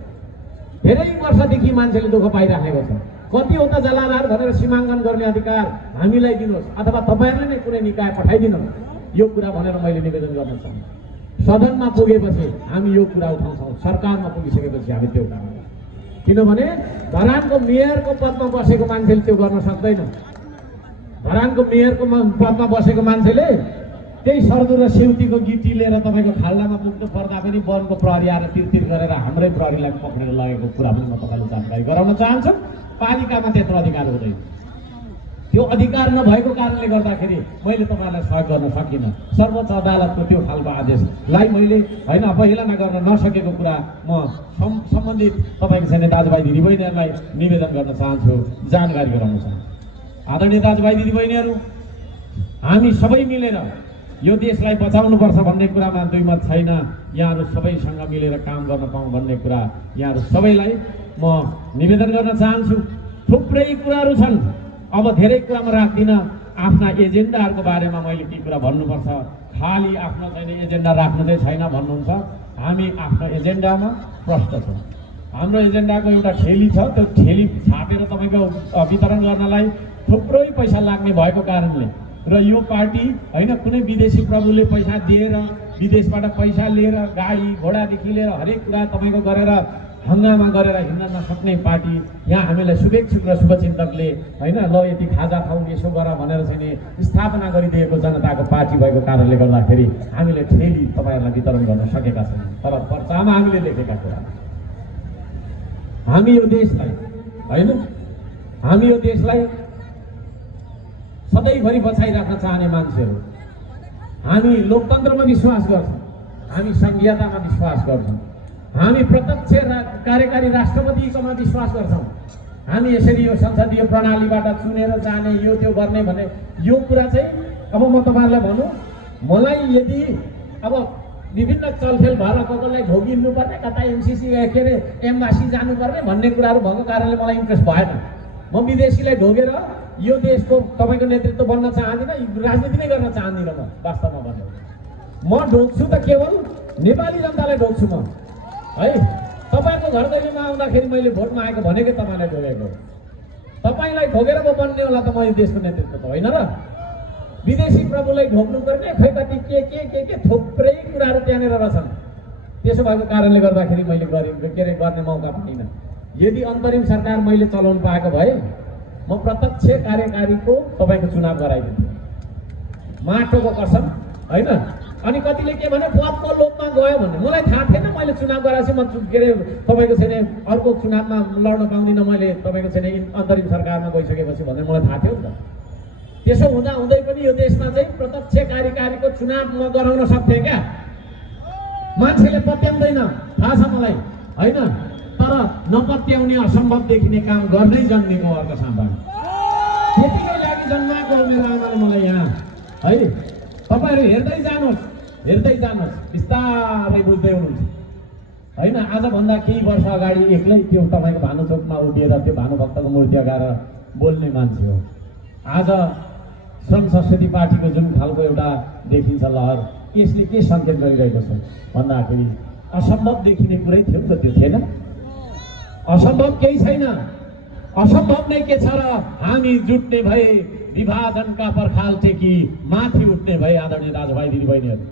धेरै वर्षदेखि मान्छेले दुःख पाइराखेको छ। कतिवटा जलाधार भनेर सीमाङ्कन गर्ने अधिकार हामीलाई दिनुहोस्, अथवा तपाईँहरूले नै कुनै निकाय पठाइदिनुहोस्। यो कुरा भनेर मैले निवेदन गर्न चाहन्छु। सदनमा पुगेपछि हामी यो कुरा उठाउँछौँ, सरकारमा पुगिसकेपछि हामी त्यो काम गर्छौँ। किनभने धरानको मेयरको पदमा बसेको मान्छेले त्यो गर्न सक्दैन। धरानको मेयरको पदमा बसेको मान्छेले त्यही सर्दु र सेउतीको गिटी लिएर तपाईँको खाल्डामा पुग्नु पर्दा पनि वनको प्रहरी आएर तिरतिर गरेर हाम्रै प्रहरीलाई पक्रेर लगेको कुरा पनि म तपाईँलाई जानकारी गराउन चाहन्छु। पालिकामा त्यत्रो अधिकार हुँदैन। त्यो अधिकार नभएको कारणले गर्दाखेरि मैले तपाईँलाई सहयोग गर्न सकिनँ। सर्वोच्च अदालतको त्यो खालको आदेशलाई मैले होइन अवहेलना गर्न नसकेको कुरा म सम्बन्धित तपाईँको छैन दाजुभाइ दिदीबहिनीहरूलाई निवेदन गर्न चाहन्छु, जानकारी गराउन चाहन्छु। आदरणीय दाजुभाइ दिदीबहिनीहरू, हामी सबै मिलेर यो देशलाई बचाउनुपर्छ भन्ने कुरामा दुई मत छैन। यहाँहरू सबैसँग मिलेर काम गर्न पाऊँ भन्ने कुरा यहाँहरू सबैलाई म निवेदन गर्न चाहन्छु। थुप्रै कुराहरू छन्, अब धेरै कुरामा राख्दिनँ। आफ्ना एजेन्डाहरूको बारेमा मैले के कुरा भन्नुपर्छ, खालि आफ्नो छैन एजेन्डा राख्नु चाहिँ छैन भन्नुहुन्छ। हामी आफ्नो एजेन्डामा प्रष्ट छौँ। हाम्रो एजेन्डाको एउटा ठेली छ, त्यो ठेली छापेर तपाईँको वितरण गर्नलाई थुप्रै पैसा लाग्ने भएको कारणले र यो पार्टी होइन कुनै विदेशी प्रभुले पैसा दिएर विदेशबाट पैसा लिएर गाडी घोडादेखि लिएर हरेक कुरा तपाईँको गरेर हङ्गामा गरेर हिँड्न नसक्ने पार्टी। यहाँ हामीलाई शुभेच्छुक र शुभचिन्तकले होइन ल यति खाजा खाऊ यसो गर भनेर चाहिँ स्थापना गरिदिएको जनताको पार्टी भएको कारणले गर्दाखेरि हामीले ठेली तपाईँहरूलाई वितरण गर्न सकेका छैनौँ। तर पर्चामा हामीले लेखेका कुरा हामी यो देशलाई होइन हामी यो देशलाई सधैँभरि बचाइराख्न चाहने मान्छेहरू। हामी लोकतन्त्रमा विश्वास गर्छौँ, हामी संघीयतामा विश्वास गर्छौँ, हामी प्रत्यक्ष कार्यकारी राष्ट्रपतिकोमा विश्वास गर्छौँ। हामी यसरी यो संसदीय प्रणालीबाट चुनेर जाने यो त्यो गर्ने भने यो कुरा चाहिँ अब म तपाईँहरूलाई भनौँ, मलाई यदि अब विभिन्न चलखेल भएर कसैलाई भोगिनु पर्ने, कता एमसिसी के अरे एम्बासी जानुपर्ने भन्ने कुराहरू भएको कारणले मलाई इन्ट्रेस्ट भएन। म विदेशीलाई ढोगेर यो देशको तपाईँको नेतृत्व बन्न चाहदिनँ, राजनीति नै गर्न चाहदिनँ। म वास्तवमा भन्नु म ढोग्छु त केवल नेपाली जनतालाई ढोग्छु म है। तपाईँको घर दैलोमा आउँदाखेरि मैले भोट मागेको भनेकै तपाईँलाई ढोगेको। तपाईँलाई ढोगेर म बन्ने होला त म यो देशको नेतृत्व त होइन र। विदेशी प्रभुलाई ढोग्नु पर्ने खै कति के थुप्रै कुराहरू त्यहाँनिर रहेछन्। त्यसो भएको कारणले गर्दाखेरि मैले के अरे गर्ने मौका पाइनँ। यदि अन्तरिम सरकार मैले चलाउनु पाएको भए म प्रत्यक्ष कार्यकारीको तपाईँको चुनाव गराइदिन्थेँ, माटोको कसम होइन। अनि कतिले के भने पदको लोभमा गयो भने मलाई थाहा थिएन। मैले चुनाव गराएपछि म के अरे तपाईँको चाहिँ अर्को चुनावमा लड्न पाउँदिनँ मैले तपाईँको चाहिँ अन्तरिम सरकारमा गइसकेपछि भनेर मलाई थाहा थियो नि त। त्यसो हुँदा हुँदै पनि यो देशमा चाहिँ प्रत्यक्ष कार्यकारीको चुनाव म गराउन सक्थेँ क्या। मान्छेले पत्याउँदैन थाहा छ मलाई होइन, तर नपत्याउने असम्भव देखिने काम गर्दै जन्मेको अर्को साम्बाङ त्यतिकै लागि जन्माएको मेरो आमाले मलाई यहाँ है। तपाईँहरू हेर्दै जानुहोस् बिस्तारै बुझ्दै हुनुहुन्छ होइन। आजभन्दा केही वर्ष अगाडि एक्लै त्यो तपाईँको भानुचोकमा उभिएर त्यो भानुभक्तको मूर्ति अगाएर बोल्ने मान्छे हो। आज श्रम संस्कृति पार्टीको जुन खालको एउटा देखिन्छ लहर, यसले के सङ्केत गरिरहेको छ भन्दाखेरि असम्भव देखिने कुरै थियो नि त, त्यो थिएन। असम्भव केही छैन, असम्भव नै के छ र हामी जुट्ने भए विभाजनका पर्खाल टेकी माथि उठ्ने भए। आदरणीय दाजुभाइ दिदीबहिनीहरू,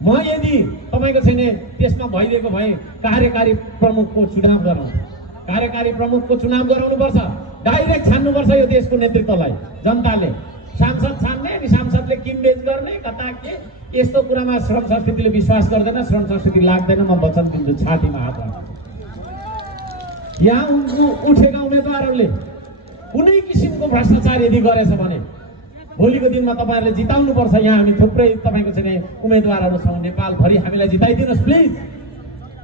म यदि तपाईँको छैन त्यसमा भइदिएको भए कार्यकारी प्रमुखको चुनाव गरौँ, कार्यकारी प्रमुखको चुनाव गराउनुपर्छ, डाइरेक्ट छान्नुपर्छ यो देशको नेतृत्वलाई जनताले। सांसद छान्ने अनि सांसदले किनबेच गर्ने कता के यस्तो कुरामा श्रम संस्कृतिले विश्वास गर्दैन, श्रम संस्कृति लाग्दैन। म वचन दिन्छु, छातीमा हात राख्छु। यहाँ उठेका उम्मेदवारहरूले कुनै किसिमको भ्रष्टाचार यदि गरेछ भने भोलिको दिनमा तपाईँहरूले जिताउनुपर्छ। यहाँ हामी थुप्रै तपाईँको चाहिँ उम्मेदवारहरू छौँ, नेपालभरि हामीलाई जिताइदिनुहोस् प्लिज।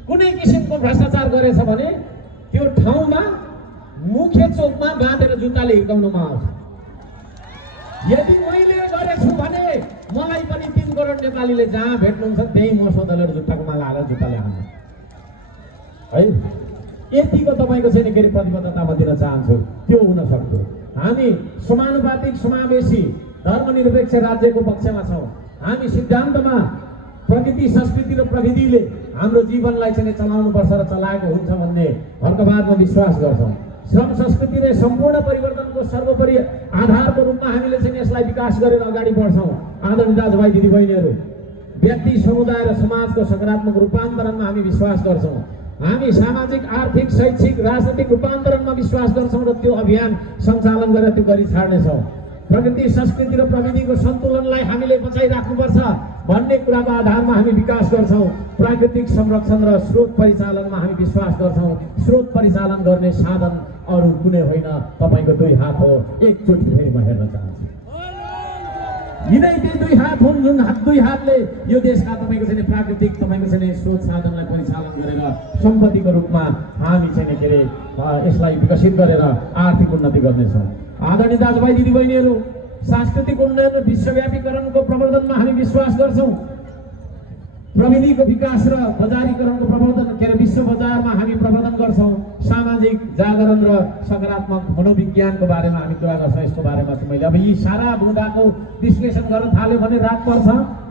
कुनै किसिमको भ्रष्टाचार गरेछ भने त्यो ठाउँमा मुख्य चोकमा बाँधेर जुत्ताले हिर्काउनुमा आउँछ। यदि मैले गरेछु भने मलाई पनि 3 करोड नेपालीले जहाँ भेट्नुहुन्छ त्यही म सोधलेर जुत्ताको माला हालेर जुत्ताले हाल्नु है। यतिको तपाईँको चाहिँ के अरे प्रतिबद्धता म दिन चाहन्छु। त्यो हुन सक्थ्यो। हामी समानुपातिक समावेशी धर्मनिरपेक्ष राज्यको पक्षमा छौँ। हामी सिद्धान्तमा प्रकृति संस्कृति र प्रविधिले हाम्रो जीवनलाई चाहिँ चलाउनुपर्छ र चलाएको हुन्छ भन्ने हर्कबादमा विश्वास गर्छौँ। श्रम संस्कृति र सम्पूर्ण परिवर्तनको सर्वोपरि आधारको रूपमा हामीले चाहिँ यसलाई विकास गरेर अगाडि बढ्छौँ। आदरणीय दाजुभाइ दिदीबहिनीहरू, व्यक्ति समुदाय र समाजको सकारात्मक रूपान्तरणमा हामी विश्वास गर्छौँ। हामी सामाजिक आर्थिक शैक्षिक राजनैतिक रूपान्तरणमा विश्वास गर्छौँ र त्यो अभियान सञ्चालन गरेर त्यो गरी छाड्नेछौँ। प्रकृति संस्कृति र प्रविधिको सन्तुलनलाई हामीले बचाइराख्नुपर्छ भन्ने कुराको आधारमा हामी विकास गर्छौँ। प्राकृतिक संरक्षण र स्रोत परिचालनमा हामी विश्वास गर्छौँ। स्रोत परिचालन गर्ने साधन अरू कुनै होइन, तपाईँको दुई हात हो। एकचोटि फेरि म हेर्न चाहन्छु, यिनै ती दुई हात हुन् जुन दुई हातले यो देशका तपाईँको चाहिँ प्राकृतिक तपाईँको चाहिँ स्रोत साधनलाई परिचालन गरेर सम्पत्तिको रूपमा हामी चाहिँ के अरे यसलाई विकसित गरेर आर्थिक उन्नति गर्नेछौँ। आदरणीय दाजुभाइ दिदीबहिनीहरू, सांस्कृतिक उन्नयन र विश्वव्यापीकरणको प्रवर्धनमा हामी विश्वास गर्छौँ। प्रविधिको विकास र बजारीकरणको प्रवर्धन के अरे विश्व बजारमा हामी प्रवर्धन गर्छौँ। सामाजिक जागरण र सकारात्मक मनोविज्ञानको बारेमा हामी कुरा गर्छौँ। यसको बारेमा चाहिँ मैले अब यी सारा बुँदाको विश्लेषण गर्न थाल्यो भने रात पर्छ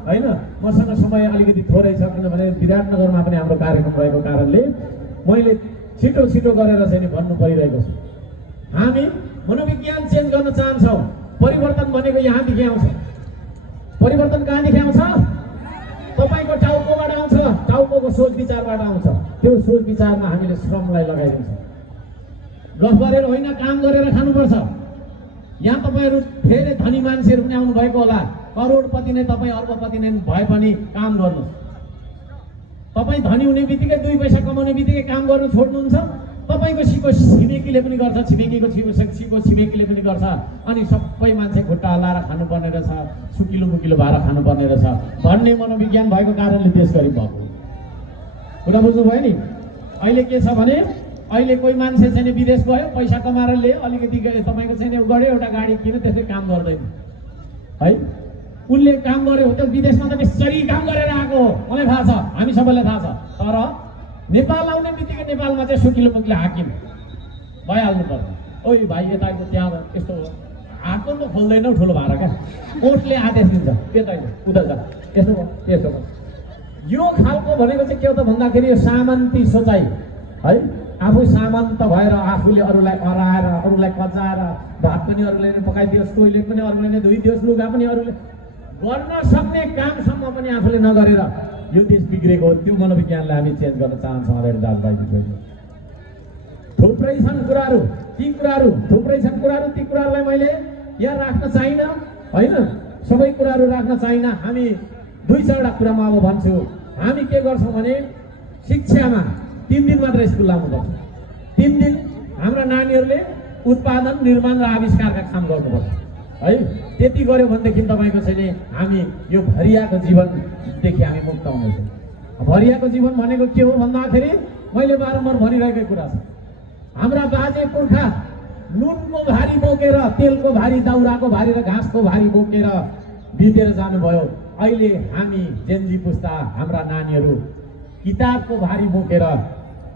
होइन। मसँग समय अलिकति थोरै छ, किनभने विराटनगरमा पनि हाम्रो कार्यक्रम रहेको कारणले मैले छिटो छिटो गरेर चाहिँ भन्नु परिरहेको छ। हामी मनोविज्ञान चेन्ज गर्न चाहन्छौँ। परिवर्तन भनेको यहाँदेखि आउँछ। परिवर्तन कहाँदेखि आउँछ? तपाईँको टाउकोबाट आउँछ। टाउको सोच विचारबाट आउँछ। त्यो सोच विचारमा हामीले श्रमलाई लगाइदिन्छौँ। गफ गरेर होइन, काम गरेर खानुपर्छ। यहाँ तपाईँहरू धेरै धनी मान्छेहरू पनि आउनु भएको होला। करोडपति नै तपाईँ अर्बपति नै भए पनि काम गर्नुहोस्। तपाईँ धनी हुने बित्तिकै दुई पैसा कमाउने बित्तिकै काम गर्नु छोड्नुहुन्छ। तपाईँको सिको छिमेकीले पनि गर्छ, छिमेकीको सिको छिमेकीले पनि गर्छ। अनि सबै मान्छे खुट्टा हल्लाएर खानुपर्ने रहेछ, सुकिलो मुकिलो भएर खानुपर्ने रहेछ भन्ने मनोविज्ञान भएको कारणले देश गरिब भएको कुरा बुझ्नुभयो नि। अहिले के छ भने अहिले कोही मान्छे चाहिँ विदेश गयो, पैसा कमाएर ल्यायो, अलिकति तपाईँको चाहिँ गऱ्यो एउटा गाडी किन्यो, त्यसले काम गर्दैन है। उनले काम गर्यो त विदेशमा त त्यसरी काम गरेर आएको हो, मलाई थाहा छ, हामी सबैलाई थाहा छ। तर नेपाल आउने बित्तिकै नेपालमा चाहिँ सुकिलो मुकिलो हाकिम भइहाल्नु पर्छ। ओइ भाइ यताको त्यहाँ यस्तो हात पनि त खोल्दैनौ, ठुलो भएर क्या कोर्टले आदेश दिन्छ यता उता जा, त्यसो भयो त्यसो भयो। यो खालको भनेको चाहिँ के हो त भन्दाखेरि यो सामन्ती सोचाइ है। आफू सामन्त भएर आफूले अरूलाई हराएर अरूलाई कचाएर भात पनि अरूले नै पकाइदियोस्, टोइलेट पनि अरूले नै धोइदियोस्, लुगा पनि अरूले गर्न सक्ने कामसम्म पनि आफूले नगरेर यो देश बिग्रेको हो। त्यो मनोविज्ञानलाई हामी चेन्ज गर्न चाहन्छौँ। आदरणीय दाजुभाइ दिदीबहिनी, थुप्रै छन् कुराहरू, ती कुराहरू थुप्रै छन् कुराहरू, ती कुराहरूलाई मैले यहाँ राख्न चाहिनँ होइन, सबै कुराहरू राख्न चाहिनँ। हामी दुई चारवटा कुरामा अब भन्छु। हामी के गर्छौँ भने शिक्षामा 3 दिन मात्र स्कुल लानुपर्छ। 3 दिन हाम्रा नानीहरूले उत्पादन निर्माण र आविष्कारका काम गर्नुपर्छ है। त्यति गर्यो भनेदेखि तपाईँको चाहिँ हामी यो भरियाको जीवनदेखि हामी मुक्त हुनेछौँ। भरियाको जीवन भनेको के हो भन्दाखेरि मैले बारम्बार भनिरहेकै कुरा छ। हाम्रा बाजे पुर्खा नुनको भारी बोकेर, तेलको भारी, दाउराको भारी र घाँसको भारी बोकेर बितेर जानुभयो। अहिले हामी जेनजी पुस्ता हाम्रा नानीहरू किताबको भारी बोकेर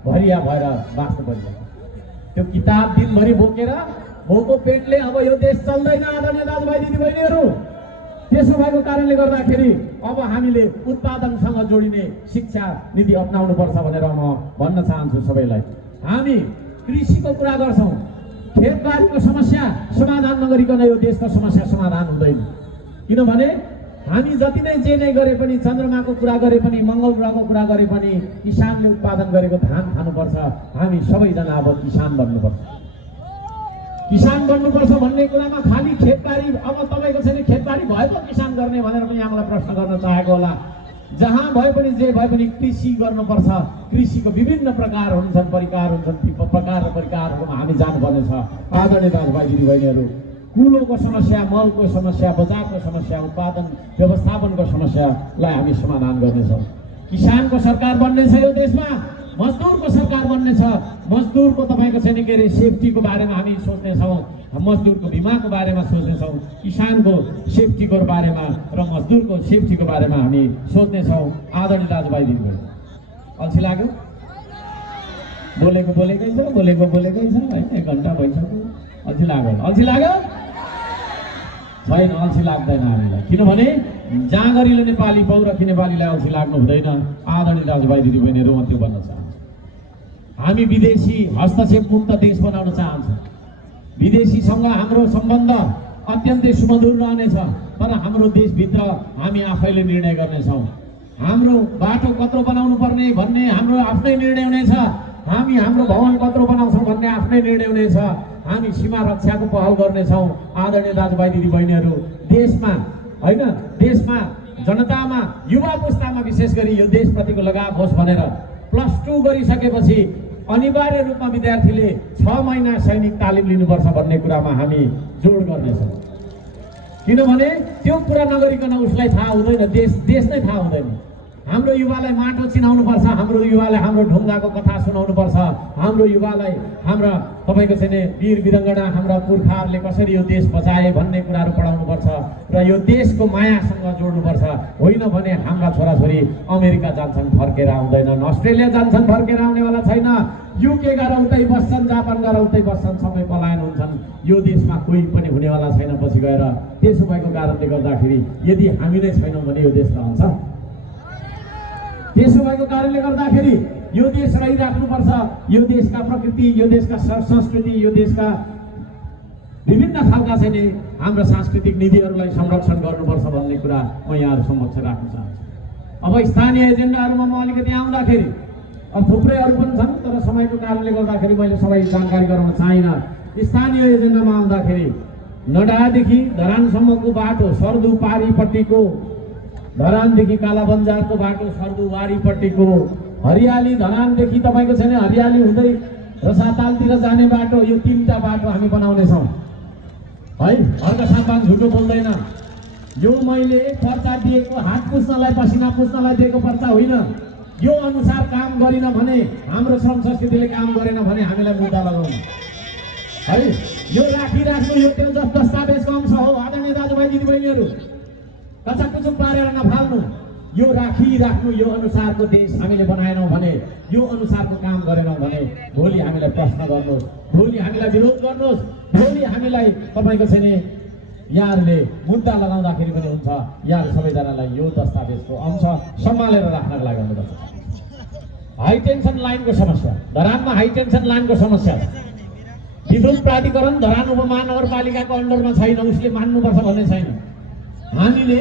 भरिया भएर बाँच्नु पर्छ। त्यो किताब दिनभरि बोकेर भोको पेटले अब यो देश चल्दैन। आदरणीय दाजुभाइ दिदीबहिनीहरू, त्यसो भएको कारणले गर्दाखेरि अब हामीले उत्पादनसँग जोडिने शिक्षा नीति अपनाउनु पर्छ भनेर म भन्न चाहन्छु सबैलाई। हामी कृषिको कुरा गर्छौँ। खेतबारीको समस्या समाधान नगरिकन यो देशको समस्या समाधान हुँदैन। किनभने हामी जति नै जे नै गरे पनि, चन्द्रमाको कुरा गरे पनि, मङ्गल ग्रहको कुरा गरे पनि, किसानले उत्पादन गरेको धान खानुपर्छ। हामी सबैजना अब किसान बन्नुपर्छ। किसान बन्नुपर्छ भन्ने कुरामा खालि खेतबारी, अब तपाईँको चाहिँ खेतबारी भएको किसान गर्ने भनेर पनि यहाँलाई प्रश्न गर्न चाहेको होला। जहाँ भए पनि जे भए पनि कृषि गर्नुपर्छ। कृषिको विभिन्न प्रकार हुन्छन्, परिकार हुन्छन्, ती प्रकार र परिकारहरूमा हामी जानुपर्ने छ। आदरणीय दाजुभाइ दिदीबहिनीहरू, कुलोको समस्या, मलको समस्या, बजारको समस्या, उत्पादन व्यवस्थापनको समस्यालाई हामी समाधान गर्नेछौँ। किसानको सरकार बन्ने छ यो देशमा, मजदुरको सरकार बन्ने छ। मजदुरको तपाईँको चाहिँ के अरे सेफ्टीको बारेमा हामी सोच्नेछौँ, मजदुरको बिमाको बारेमा सोच्नेछौँ, किसानको सेफ्टीको बारेमा र मजदुरको सेफ्टीको बारेमा हामी सोच्नेछौँ। आदरणीय दाजुभाइ दिदीबहिनी, अल्छी लाग्यो? बोलेकै छ होइन, 1 घन्टा भइसक्यो। अल्छी लाग्दैन, अल्छी लाग्यो छैन, अल्छी लाग्दैन हामीलाई। किनभने जाँगरिलो नेपाली बहुरखी नेपालीलाई अल्छी लाग्नु हुँदैन। आदरणीय दाजुभाइ दिदीबहिनीहरू, म त्यो भन्न चाहन्छु। हामी विदेशी हस्तक्षेप मुक्त देश बनाउन चाहन्छौँ। विदेशीसँग हाम्रो सम्बन्ध अत्यन्तै सुमधुर रहनेछ, तर हाम्रो देशभित्र हामी आफैले निर्णय गर्नेछौँ। हाम्रो बाटो कत्रो बनाउनु पर्ने भन्ने हाम्रो आफ्नै निर्णय हुनेछ। हामी हाम्रो भवन कत्रो बनाउँछौँ भन्ने आफ्नै निर्णय हुनेछ। हामी सीमा रक्षाको पहल गर्नेछौँ। आदरणीय दाजुभाइ दिदीबहिनीहरू, देशमा होइन, देशमा जनतामा युवा पुस्तामा विशेष गरी यो देशप्रतिको लगाव होस् भनेर +2 गरिसकेपछि अनिवार्य रूपमा विद्यार्थीले 6 महिना सैनिक तालिम लिनुपर्छ भन्ने कुरामा हामी जोड गर्नेछौँ। किनभने त्यो कुरा नगरिकन उसलाई थाहा हुँदैन, देश नै थाहा हुँदैन। हाम्रो युवालाई माटो चिनाउनुपर्छ, हाम्रो युवालाई हाम्रो ढुङ्गाको कथा सुनाउनुपर्छ, हाम्रो युवालाई हाम्रा तपाईँको चाहिँ वीर वीरङ्गना हाम्रा पुर्खाहरूले कसरी यो देश बचाए भन्ने कुराहरू पढाउनुपर्छ र यो देशको मायासँग जोड्नुपर्छ। होइन भने हाम्रा छोराछोरी अमेरिका जान्छन्, फर्केर आउँदैनन्, अस्ट्रेलिया जान्छन्, फर्केर आउनेवाला छैन, युके गएर उतै बस्छन्, जापान गएर उतै बस्छन्, सबै पलायन हुन्छन्। यो देशमा कोही पनि हुनेवाला छैन पछि गएर। त्यसो भएको कारणले गर्दाखेरि यदि हामी नै छैनौँ भने यो देश रहन्छ। त्यसो भएको कारणले गर्दाखेरि यो देश रहिराख्नुपर्छ। यो देशका प्रकृति, यो देशका संस्कृति, यो देशका विभिन्न खालका चाहिँ हाम्रो सांस्कृतिक निधिहरूलाई संरक्षण गर्नुपर्छ भन्ने कुरा म यहाँहरू समक्ष राख्न चाहन्छु। अब स्थानीय एजेन्डाहरूमा म अलिकति आउँदाखेरि अब थुप्रैहरू पनि छन्, तर समयको कारणले गर्दाखेरि मैले सबै जानकारी गराउन चाहिनँ। स्थानीय एजेन्डामा आउँदाखेरि नडादेखि धरानसम्मको बाटो, सर्दु पारीपट्टिको धरानदेखि कालाबन्जारको बाटो, सर्दु वारीपट्टिको, हरियाली धरानदेखि तपाईँको छैन हरियाली हुँदै रसातालतिर जाने बाटो, यो 3टा बाटो हामी बनाउनेछौँ है। अर्को सामान झुटो बोल्दैन। यो मैले पर्चा दिएको हात पुस्नलाई, पसिना पुस्नलाई दिएको पर्चा होइन। यो अनुसार काम गरिन भने, हाम्रो श्रम संस्कृतिले काम गरेन भने हामीलाई मुद्दा लगाउनु है। यो राखिराख्नु, यो त्यो दस्तावेजको अंश हो। आदरणीय दाजुभाइ दिदीबहिनीहरू, कचाकुचुक पारेर नफाल्नु। यो राखिराख्नु, यो अनुसारको देश हामीले बनाएनौँ भने, यो अनुसारको काम गरेनौँ भने भोलि हामीलाई प्रश्न गर्नुहोस्, भोलि हामीलाई विरोध गर्नुहोस्, भोलि हामीलाई तपाईँको छैन यहाँहरूले मुद्दा लगाउँदाखेरि पनि हुन्छ। यहाँहरू सबैजनालाई यो दस्तावेजको अंश सम्हालेर राख्नको लागि अनुरोध छ। हाई टेन्सन लाइनको समस्या, धरानमा हाई टेन्सन लाइनको समस्या छ। विद्युत प्राधिकरण धरान उपमहानगरपालिकाको अन्डरमा छैन, उसले मान्नुपर्छ भन्ने छैन। हामीले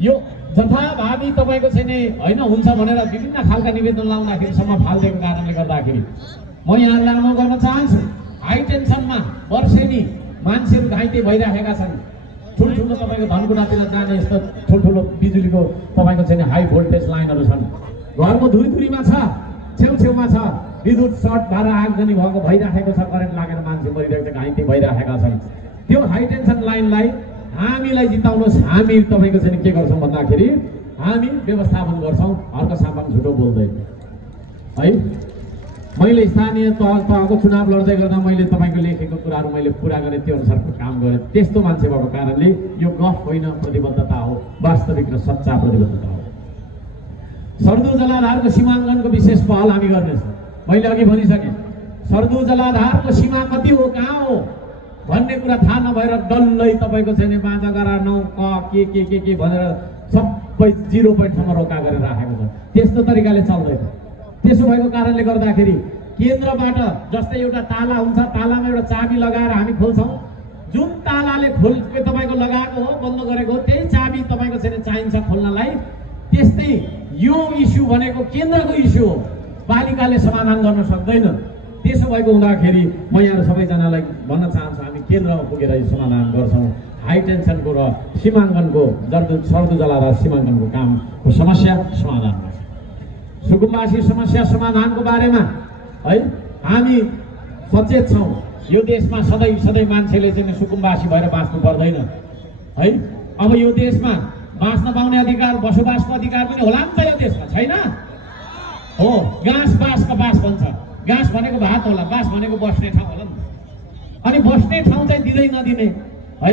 यो जथाभावी तपाईँको छैन होइन हुन्छ भनेर विभिन्न खालका निवेदन लाउँदाखेरिसम्म फालिदिएको कारणले गर्दाखेरि म यहाँहरूलाई अनुरोध गर्न चाहन्छु। हाई टेन्सनमा वर्षेनी मान्छेहरू घाइते भइराखेका छन्। ठुल्ठुलो तपाईँको धनकुटातिर जाने यस्तो ठुल्ठुलो बिजुलीको तपाईँको छैन हाई भोल्टेज लाइनहरू छन्। घरको धुरीधुरीमा छ, छेउछेउमा छ, विद्युत सर्ट भएर आगजनी भएको भइराखेको छ, करेन्ट लागेर मान्छे मरिरहेको छ, घाइते भइराखेका छन्। त्यो हाई टेन्सन लाइनलाई हामीलाई जिताउनुहोस्। हामी तपाईँको चाहिँ के गर्छौँ भन्दाखेरि हामी व्यवस्थापन गर्छौँ। अर्को सामान झुटो बोल्दैन है। मैले स्थानीय तहको चुनाव लड्दै गर्दा मैले तपाईँको लेखेको कुराहरू मैले पुरा गरेँ, त्यो अनुसारको काम गरेँ। त्यस्तो मान्छे भएको कारणले यो गफ होइन, प्रतिबद्धता हो, वास्तविक र सच्चा प्रतिबद्धता हो। सर्दु जलाधारको सीमाङ्कनको विशेष पहल हामी गर्नेछौँ। मैले अघि भनिसकेँ, सर्दु जलाधारको सीमा कति हो, कहाँ हो भन्ने कुरा थाहा नभएर डल्लै तपाईँको छैन बाँझागारा 9 के भनेर सबै 0 पोइन्टसम्म रोका गरेर राखेको छ। त्यस्तो तरिकाले चल्दैन। त्यसो भएको कारणले गर्दाखेरि केन्द्रबाट जस्तै एउटा ताला हुन्छ, तालामा एउटा चाबी लगाएर हामी खोल्छौँ। जुन तालाले तपाईँको लगाएको हो, बन्द गरेको हो, त्यही चाबी तपाईँको छैन चाहिन्छ खोल्नलाई। त्यस्तै यो इस्यु भनेको केन्द्रको इस्यु हो, पालिकाले समाधान गर्न सक्दैन। त्यसो भएको हुँदाखेरि म यहाँ सबैजनालाई भन्न चाहन्छु, हामी केन्द्रमा पुगेर यो समाधान गर्छौँ। हाई टेन्सनको र सीमाङ्कनको सर्दु जलाधार सीमाङ्कनको कामको समस्या समाधान गर्छौँ। सुकुम्बासी समस्या समाधानको बारेमा है हामी सचेत छौँ। यो देशमा सधैँ मान्छेले चाहिँ सुकुम्बासी भएर बाँच्नु पर्दैन है। अब यो देशमा बाँच्न पाउने अधिकार, बसोबासको अधिकार पनि होला नि त यो देशमा, छैन हो। घाँस बाँस कपास भन्छ, घाँस भनेको भात होला, बाँस भनेको बस्ने ठाउँ होला नि त। अनि बस्ने ठाउँ चाहिँ दिँदै नदिने है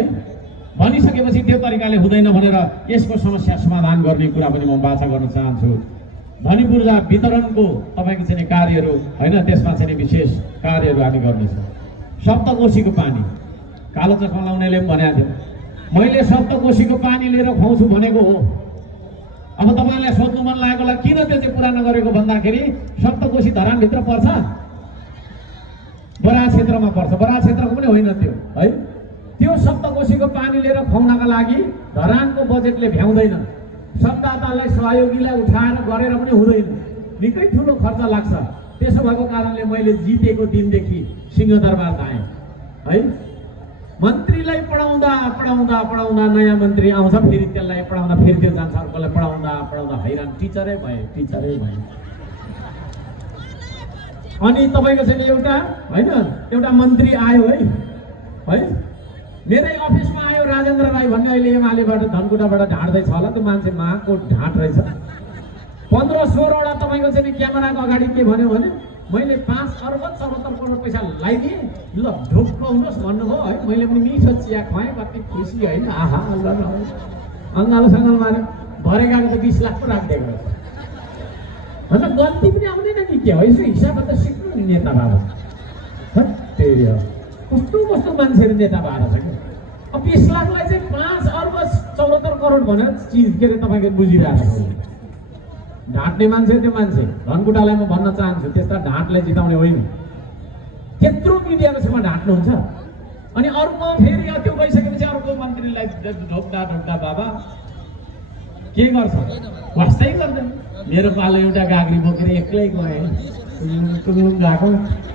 भनिसकेपछि त्यो तरिकाले हुँदैन भनेर यसको समस्या समाधान गर्ने कुरा पनि म बाचा गर्न चाहन्छु। धनी ऊर्जा वितरणको तपाईँको चाहिँ कार्यहरू होइन, त्यसमा चाहिँ विशेष कार्यहरू हामी गर्नेछौँ। सप्तकोशीको पानी कालो चस्मा लाउनेले पनि भनेको थियो मैले सप्तकोशीको पानी लिएर खुवाउँछु भनेको हो। अब तपाईँलाई सोध्नु मन लागेको होला किन त्यो चाहिँ पुरा नगरेको भन्दाखेरि सप्तकोशी धरानभित्र पर्छ, बराल क्षेत्रमा पर्छ, बराल क्षेत्रको पनि होइन त्यो है। त्यो सप्तकोशीको पानी लिएर खुवाउनका लागि धरानको बजेटले भ्याउँदैन, संवाददातालाई सहयोगीलाई उठाएर गरेर पनि हुँदैन, निकै ठुलो खर्च लाग्छ। त्यसो भएको कारणले मैले जितेको दिनदेखि सिंहदरबार आएँ है। मन्त्रीलाई पढाउँदा पढाउँदा पढाउँदा नयाँ मन्त्री आउँछ, फेरि त्यसलाई पढाउँदा फेरि त्यो जान्छ, अर्कोलाई पढाउँदा पढाउँदा हैरान टिचरै भए। अनि तपाईँको चाहिँ एउटा होइन एउटा मन्त्री आयो है मेरै अफिसमा आयो राजेन्द्र राई भन्ने, अहिले एमालेबाट धनकुटाबाट ढाँट्दैछ होला, त्यो मान्छे माको ढाँट रहेछ। 15-16वटा तपाईँको चाहिँ क्यामेराको अगाडि के भन्यो भने मैले 5 अर्ब 74 करोड पैसा लगाइदिएँ, ल ढुक्क हुनुहोस् भन्नुभयो है। मैले पनि मिठो चिया खुवाएँ, कति खुसी होइन। आहा अङ्गालो सङ्गालो माऱ्यो, भरे गएको त 20 लाख पो राखिदिएको रहेछ। अन्त गल्ती पनि आउँदैन कि के हो, यसो हिसाबमा त सिक्नु नि नेता बाबा। कस्तो कस्तो मान्छेहरू नेता भएर छ कि। अब 20 लाखलाई चाहिँ 5 अर्ब 74 करोड भनेर चिज के अरे तपाईँको बुझिरहेको छ। ढाँट्ने मान्छे त्यो मान्छे धनकुटालाई म भन्न चाहन्छु, त्यस्ता ढाँटले जिताउने होइन। त्यत्रो मिडियाको छेउमा ढाँट्नुहुन्छ अनि अर्को फेरि त्यो गइसकेपछि अर्को मन्त्रीलाई ढोक्दा बाबा के गर्छ, वास्तै गर्दैन। मेरो पालो एउटा गाग्री बोकेर एक्लै गएँ, टुङलुङ गएको,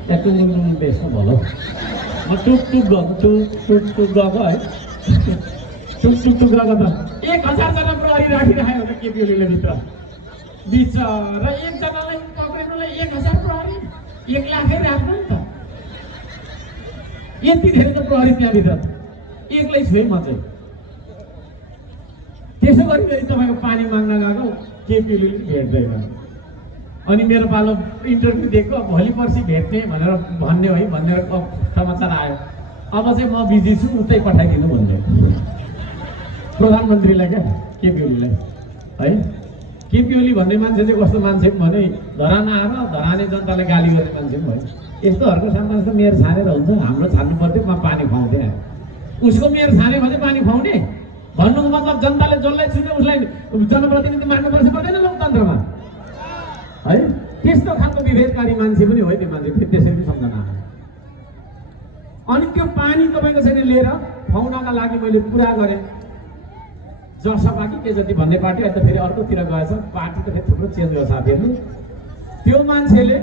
त्यहाँ टुङलुङ बेच्नु भलो, म टुक गएको है। टुक गएको त 1000 जना प्रहरी राखिराख्यो त केपी ओलीले भित्र। बिचरा एकजनालाई पक्रिनुलाई 1000 प्रहरी, 1 लाखै राख्नु नि त। यति धेरै त प्रहरी त्यहाँभित्र, एक्लै छु है म चाहिँ। त्यसो गरी फेरि तपाईँको पानी माग्न गएको केपी ओलीले भेट्दैन। अनि मेरो पालो इन्टरभ्यू दिएको, भोलि पर्सि भेट्ने भनेर भन्ने है भनेर समाचार आयो। अब चाहिँ म बिजी छु, उतै पठाइदिनु भन्दै प्रधानमन्त्रीलाई क्या केपी ओलीलाई है। केपी ओली भन्ने मान्छे चाहिँ कस्तो मान्छे भने धरान आएर धराने जनताले गाली गर्ने मान्छे पनि भयो। यस्तोहरूको सामान त मेयर छानेर हुन्छ, हाम्रो छान्नु पर्थ्यो, म पानी खुवाउँथेँ। उसको मेयर छाने भने पानी खुवाउने भन्नुको मतलब जनताले जसलाई चुने उसलाई जनप्रतिनिधि मान्नुपर्छ पर्दैन लोकतन्त्रमा है। त्यस्तो खालको विभेदकारी मान्छे पनि हो त्यो मान्छे, त्यसरी पनि सम्झना। अनि त्यो पानी तपाईँको चाहिँ लिएर खुवाउनका लागि मैले पुरा गरेँ। जसपा कि के जति भन्ने पार्टी अहिले त फेरि अर्कोतिर गएछ, पार्टी त फेरि थुप्रो चेन्ज गर्छ साथीहरू। त्यो मान्छेले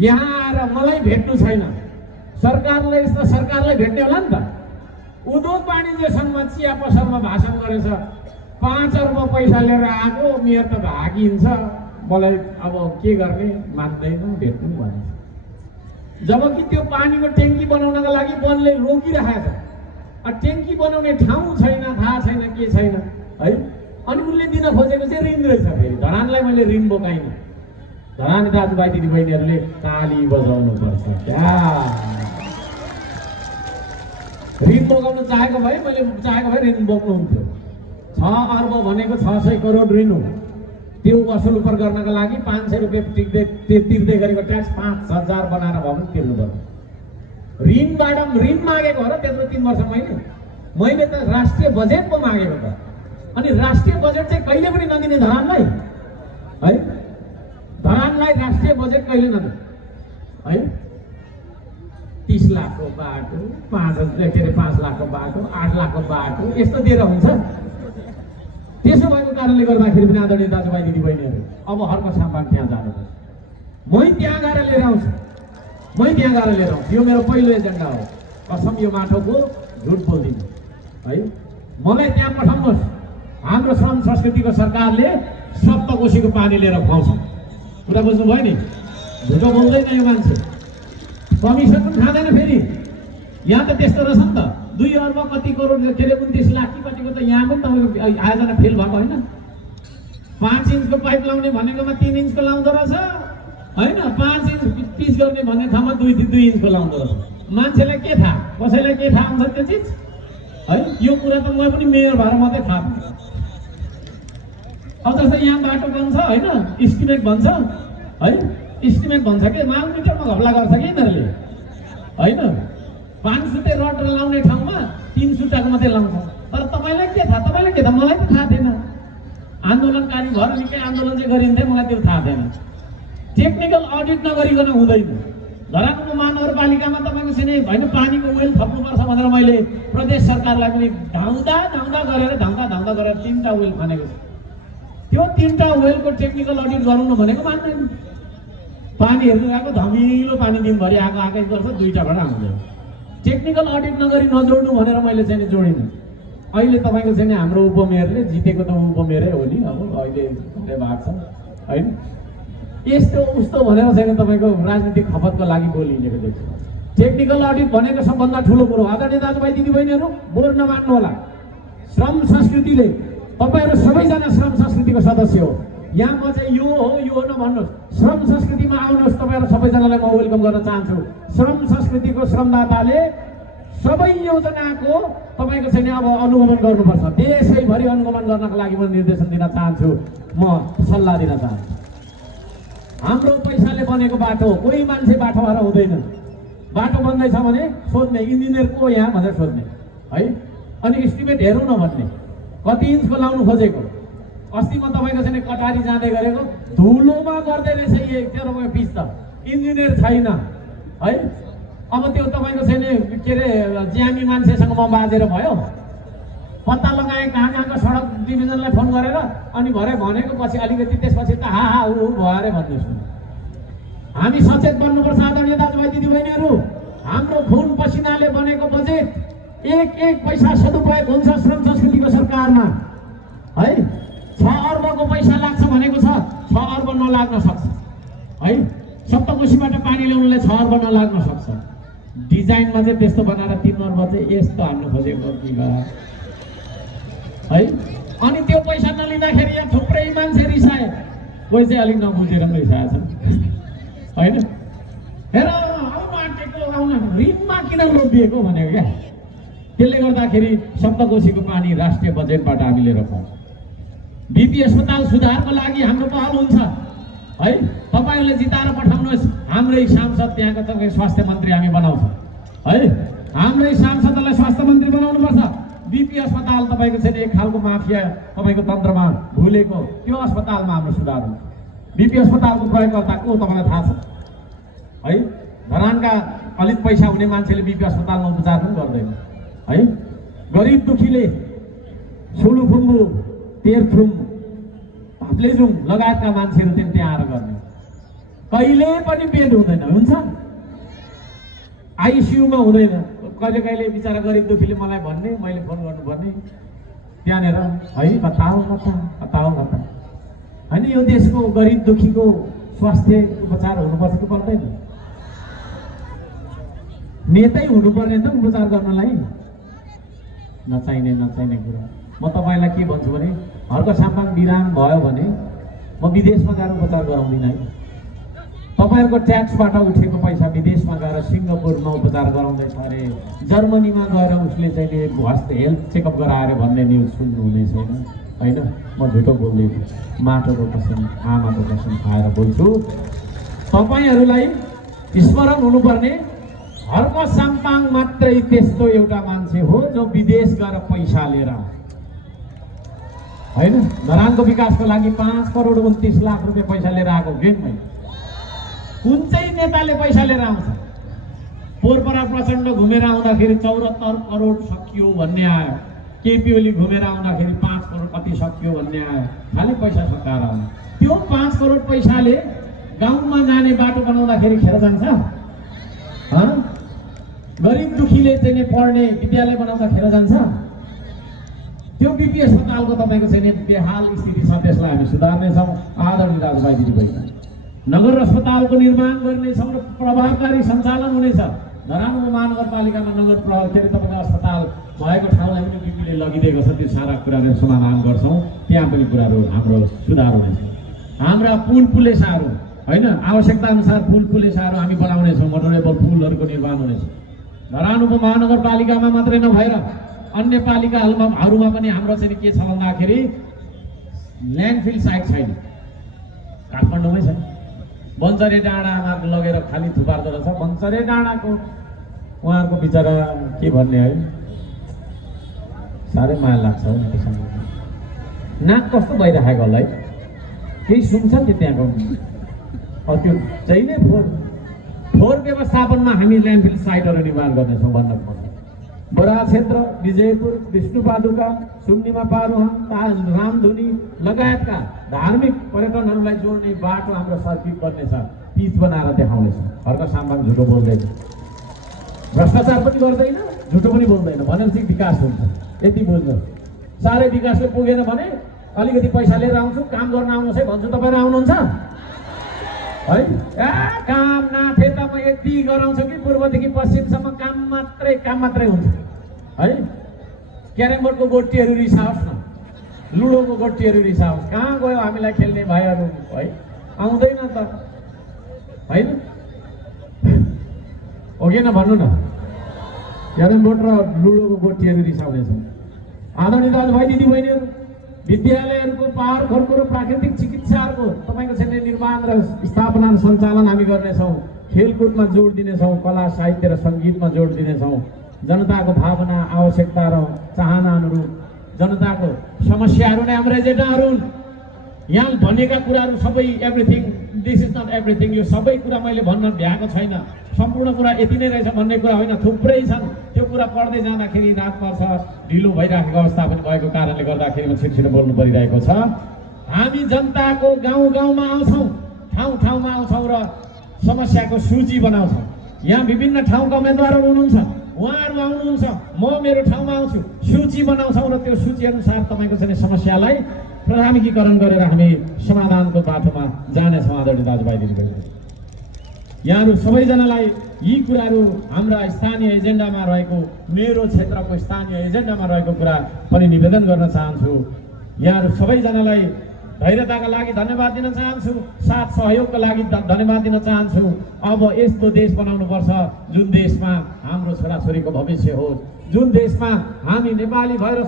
यहाँ आएर मलाई भेट्नु छैन, सरकारलाई भेट्ने होला नि त। उद्योग वाणिज्यसँग चिया पसलमा भाषण गरेछ, 5 अर्ब पैसा लिएर आएको, मेयर त भागिन्छ, मलाई अब के गर्ने, मान्दैन, भेट्नु भन्छ। जबकि त्यो पानीको ट्याङ्की बनाउनका लागि वनले रोकिरहेको छ, ट्याङ्की बनाउने ठाउँ छैन, थाहा छैन के छैन है। अनि उनले दिन खोजेको चाहिँ ऋण रहेछ। फेरि धरानलाई मैले ऋण बोकाइनँ। धरान दाजुभाइ दिदीबहिनीहरूले ताली बजाउनु पर्छ क्या। ऋण बोकाउन चाहेको भए मैले चाहेको भए ऋण बोक्नुहुन्थ्यो। 6 अर्ब भनेको 600 करोड ऋण हो। त्यो वसुल उपर गर्नका लागि 500 रुपियाँ तिर्दै गरेको ट्याक्स 5000 बनाएर भए पनि तिर्नु पर्छ। ऋण मागेको हो र त्यत्रो 3 वर्ष मैले त राष्ट्रिय बजेट पो मागेको त। अनि राष्ट्रिय बजेट चाहिँ कहिले पनि नदिने धरानलाई है। धरानलाई राष्ट्रिय बजेट कहिले नदिने है। 30 लाखको बाटो, 5 लाखको बाटो, 8 लाखको बाटो यस्तो दिएर हुन्छ। त्यसो भएको कारणले गर्दाखेरि पनि आदरणीय दाजुभाइ दिदीबहिनीहरू अब हर्क सामान त्यहाँ जानुपर्छ। मै त्यहाँ गएर लिएर आउँछु, यो मेरो पहिलो एजेन्डा हो। कसम यो माटोको झुट बोल्दिनँ है। मलाई त्यहाँ पठाउनुहोस्। हाम्रो श्रम संस्कृतिको सरकारले सप्तकोशीको पानी लिएर खुवाउँछ। कुरा बुझ्नुभयो नि, झुटो बोल्दैन यो मान्छे। कमिसन पनि खाँदैन। फेरि यहाँ त त्यस्तो रहेछ नि त, 2 अर्ब कति करोड के अरे 29 लाख कि कतिको त यहाँ पनि तपाईँको आयोजना फेल भएको होइन। 5 इन्चको पाइप लाउने भनेकोमा 3 इन्चको लाउँदो रहेछ होइन। 5 इन्च पिच गर्ने भन्ने ठाउँमा 2 इन्चको लाउँदो रहेछ। मान्छेलाई के थाहा, कसैलाई के थाहा हुन्छ त्यो चिज है। यो कुरा त म पनि मेयर भएर मात्रै थाहा पाएँ। अब जस्तो यहाँ बाटो बन्छ होइन, इस्टिमेट भन्छ है, इस्टिमेट भन्छ कि माल मिटरमा घपला गर्छ कि यिनीहरूले होइन। 5 सुते रड लाउने ठाउँमा 3 सुताको मात्रै लाउँछ। तर तपाईँलाई के थाहा, तपाईँलाई के थाहा, मलाई त थाहा थिएन। आन्दोलनकारी भएर निकै आन्दोलन चाहिँ गरिन्थ्यो, मलाई त्यो थाहा थिएन। टेक्निकल अडिट नगरिकन हुँदैन। धरानको महानगरपालिकामा तपाईँको चाहिँ होइन पानीको वेल थप्नुपर्छ भनेर मैले प्रदेश सरकारलाई पनि धाउँदा गरेर 3टा वेल खनेको छु। त्यो 3टा वेलको टेक्निकल अडिट गराउनु भनेको मान्दैन। पानी हेर्नु गएको धमिलो पानी दिनभरि आएकै गर्छ, 2टाबाट आउँदैन। टेक्निकल अडिट नगरी नजोड्नु भनेर मैले चाहिँ जोडिनँ। अहिले तपाईँको चाहिँ हाम्रो उपमेयरले जितेको त उपमेयरै हो नि, अब अहिले भएको छ होइन। यस्तो उस्तो भनेर चाहिँ तपाईँको राजनीतिक खपतको लागि बोलिएको देख्छु। टेक्निकल अडिट भनेको सबभन्दा ठुलो कुरो। आदरणीय दाजुभाइ दिदीबहिनीहरू, बोर नमान्नु होला। श्रम संस्कृतिले, तपाईँहरू सबैजना श्रम संस्कृतिको सदस्य हो। यहाँ म चाहिँ यो हो नभन्नुहोस्। श्रम संस्कृतिमा आउनुहोस्। तपाईँहरू सबैजनालाई म वेलकम गर्न चाहन्छु। श्रम संस्कृतिको श्रमदाताले सबै योजनाको तपाईँको चाहिँ अब अनुगमन गर्नुपर्छ। देशैभरि अनुगमन गर्नको लागि म निर्देशन दिन चाहन्छु, म सल्लाह दिन चाहन्छु। हाम्रो पैसाले बनेको बाटो, कोही मान्छे बाटो भएर हुँदैन। बाटो बन्दैछ भने सोध्ने इन्जिनियर को यहाँ भनेर सोध्ने है। अनि इस्टिमेट हेरौँ न भन्ने, कति इन्चको लाउनु खोजेको। अस्ति म तपाईँको चाहिँ कटारी जाँदै गरेको, धुलोमा गर्दै रहेछ 13 रुपियाँ पिस त, इन्जिनियर छैन है। अब त्यो तपाईँको चाहिँ के अरे ज्यामी मान्छेसँग म बाजेर भयो, पत्ता लगाएँ कहाँ सडक डिभिजनलाई फोन गरेर, अनि भरे भनेको पछि अलिकति त्यसपछि त हा ऊ भयो अरे भन्ने सुन्नु। हामी सचेत बन्नुपर्छ आदरणीय दाजुभाइ दिदीबहिनीहरू। हाम्रो खुन पसिनाले बनेको बजेट एक पैसा सदुपयोग हुन्छ श्रम संस्कृतिको सरकारमा है। 6 अर्बको पैसा लाग्छ भनेको छ, 6 अर्ब नलाग्न सक्छ है। सप्तकोशीबाट पानी ल्याउनुलाई 6 अर्ब नलाग्न सक्छ। डिजाइनमा चाहिँ त्यस्तो बनाएर 3 अर्ब चाहिँ यस्तो हान्नु खोजेको है। अनि त्यो पैसा नलिँदाखेरि यहाँ थुप्रै मान्छे रिसाए, कोही चाहिँ अलिक नबुझेर पनि रिसाएछन् होइन। हेर आउन ऋणमा किन लोभिएको भनेको क्या। त्यसले गर्दाखेरि सप्तकोशीको पानी राष्ट्रिय बजेटबाट हामीले रोक्छौँ। बिपी अस्पताल सुधारको लागि हाम्रो पहल हुन्छ है। तपाईँहरूले जिताएर पठाउनुहोस्। हाम्रै सांसद त्यहाँका तपाईँको स्वास्थ्य मन्त्री हामी बनाउँछौँ है। हाम्रै सांसदलाई स्वास्थ्य मन्त्री बनाउनुपर्छ। बिपी अस्पताल तपाईँको चाहिँ एक खालको माफिया तपाईँको तन्त्रमा भुलेको, त्यो अस्पतालमा हाम्रो सुधार हुन्छ। बिपी अस्पतालको प्रयोगकर्ता को तपाईँलाई थाहा छ है। धरानका अलिक पैसा हुने मान्छेले बिपी अस्पतालमा उपचार पनि गर्दैन है। गरिब दुखीले सुलुखुम्बु, तेर्थुम, भाप्लेजुङ लगायतका मान्छेहरू त्यहाँ आएर गर्ने, कहिले पनि बेड हुँदैन। हुन्छ आइसियुमा हुँदैन। कहिले बिचरा गरिब दुखीले मलाई भन्ने, मैले फोन गर्नुपर्ने त्यहाँनिर है। कता हो होइन। यो देशको गरिब दुखीको स्वास्थ्य उपचार हुनुपर्छ कि पर्दैन? नेतै हुनुपर्ने त उपचार गर्नलाई। नचाहिने कुरा। म तपाईँलाई के भन्छु भने, हर्क साम्पाङ बिराम भयो भने म विदेशमा गएर उपचार गराउँदिनँ है। तपाईँहरूको ट्याक्सबाट उठेको पैसा विदेशमा गएर सिङ्गापुरमा उपचार गराउँदैछ अरे, जर्मनीमा गएर उसले चाहिँ हेल्थ चेकअप गराएर भन्ने न्युज सुन्नु हुने छैन होइन। म झुटो बोल्दिनँ, माटोको कसम आमाको कसम खाएर बोल्छु। तपाईँहरूलाई स्मरण हुनुपर्ने, हर्क साम्पाङ मात्रै त्यस्तो एउटा मान्छे हो जो विदेश गएर पैसा लिएर होइन। धरानको विकासको लागि 5 करोड 29 लाख रुपियाँ पैसा लिएर आएको गेम मैले। कुन चाहिँ नेताले पैसा लिएर आउँछ? पोरपरा प्रचण्ड घुमेर आउँदाखेरि 74 करोड सकियो भन्ने आयो। केपी ओली घुमेर आउँदाखेरि 5 करोड कति सकियो भन्ने आयो। खालि पैसा सकाएर आउनु। त्यो 5 करोड पैसाले गाउँमा जाने बाटो बनाउँदाखेरि खेर जान्छ? गरिब दुखीले चाहिँ पढ्ने विद्यालय बनाउँदा खेर जान्छ? त्यो बिपी अस्पतालको तपाईँको चाहिँ बेहाल स्थिति छ, त्यसलाई हामी सुधार्नेछौँ आदरणीय दाजुभाइ दिदीबहिनी। नगर अस्पतालको निर्माण गर्नेछौँ र प्रभावकारी सञ्चालन हुनेछ। धरान महानगरपालिकामा नगर के अरे तपाईँको अस्पताल भएको ठाउँलाई पनि बिपीले लगिदिएको छ। त्यो सारा कुराहरू समाधान गर्छौँ, त्यहाँ पनि कुराहरू हाम्रो सुधार हुनेछ। हाम्रा पुलेसाहरू होइन, आवश्यकता अनुसार पुलेसाहरू हामी बनाउनेछौँ। मोटरेबल पुलहरूको निर्माण हुनेछ। धरान उपमहानगरपालिकामा मात्रै नभएर अन्य पालिकाहरूमा पनि हाम्रो चाहिँ के छ भन्दाखेरि ल्यान्डफिल साइट छैन, काठमाडौँमै छ। बन्चरे डाँडामा लगेर खाली थुपार्दो रहेछ। बन्चरे डाँडाको उहाँहरूको बिचरा के भन्ने है, साह्रै माया लाग्छ हौ त्यससँग। नाक कस्तो भइराखेको होला है, केही सुन्छ त्यो त्यहाँको। त्यो चाहिँ नै फोहोर व्यवस्थापनमा हामी ल्यान्डफिल साइटहरू निर्माण गर्नेछौँ भन्न पर्छ। बराह क्षेत्र, विजयपुर, विष्णुपादुका, सुम्निमा पारुहाङ, ताज, रामधुनी लगायतका धार्मिक पर्यटनहरूलाई जोड्ने बाटो हाम्रो सर्किट बन्नेछ, पिच बनाएर देखाउनेछ। हर्क साम्बाङ झुटो बोल्दैन, भ्रष्टाचार पनि गर्दैन, झुटो पनि बोल्दैन, भनेपछि विकास हुन्छ। यति बुझ्नु। साह्रै विकासले पुगेन भने अलिकति पैसा लिएर आउँछु, काम गर्न आउनुहोस् है भन्छु, तपाईहरु आउनुहुन्छ है? काम नाथे त म यति गराउँछु कि पूर्वदेखि पश्चिमसम्म काम मात्रै हुन्छ है। क्यारमबोर्डको गोटीहरू रिसाओस् न, लुडोको गोटीहरू रिसाओस्, कहाँ गयो हामीलाई खेल्ने भाइहरू है? आउँदैन त होइन, हो कि न भन्नु न? क्यारमबोर्ड र लुडोको गोटीहरू रिसाउनेछौँ। आदरणीय दाजुभाइ दिदीबहिनीहरू, विद्यालयहरूको पार्कहरूको र प्राकृतिक चिकित्साहरूको तपाईँको क्षेत्र निर्माण र स्थापना र सञ्चालन हामी गर्नेछौँ। खेलकुदमा जोड दिनेछौँ, कला साहित्य र सङ्गीतमा जोड दिनेछौँ। जनताको भावना, आवश्यकता र चाहना अनुरूप जनताको समस्याहरू नै हाम्रो एजेन्डाहरू हुन्। यहाँ भनेका कुराहरू सबै everything, this is not everything, यो सबै कुरा मैले भन्न भ्याएको छैन। सम्पूर्ण कुरा यति नै रहेछ भन्ने कुरा होइन, थुप्रै छन्। त्यो कुरा पढ्दै जाँदाखेरि नाक पर्छ, ढिलो भइराखेको अवस्था पनि भएको कारणले गर्दाखेरि छिटो बोल्नु परिरहेको छ। हामी जनताको गाउँ गाउँमा आउँछौँ, ठाउँ ठाउँमा आउँछौँ र समस्याको सूची बनाउँछौँ। यहाँ विभिन्न ठाउँका उम्मेदवारहरू हुनुहुन्छ, उहाँहरू आउनुहुन्छ, म मेरो ठाउँमा आउँछु, सूची बनाउँछौँ र त्यो सूची अनुसार तपाईँको चाहिँ समस्यालाई प्राथमिकीकरण गरेर हामी समाधानको बाटोमा जानेछौँ। आदरणीय दाजुभाइ दिदीबहिनी, यहाँहरू सबैजनालाई यी कुराहरू हाम्रा स्थानीय एजेन्डामा रहेको, मेरो क्षेत्रको स्थानीय एजेन्डामा रहेको कुरा पनि निवेदन गर्न चाहन्छु। यहाँहरू सबैजनालाई धैर्यताका लागि धन्यवाद दिन चाहन्छु, साथ सहयोगका लागि धन्यवाद दिन चाहन्छु। अब यस्तो देश बनाउनुपर्छ जुन देशमा हाम्रो छोराछोरीको भविष्य होस्, जुन देशमा हामी नेपाली भएर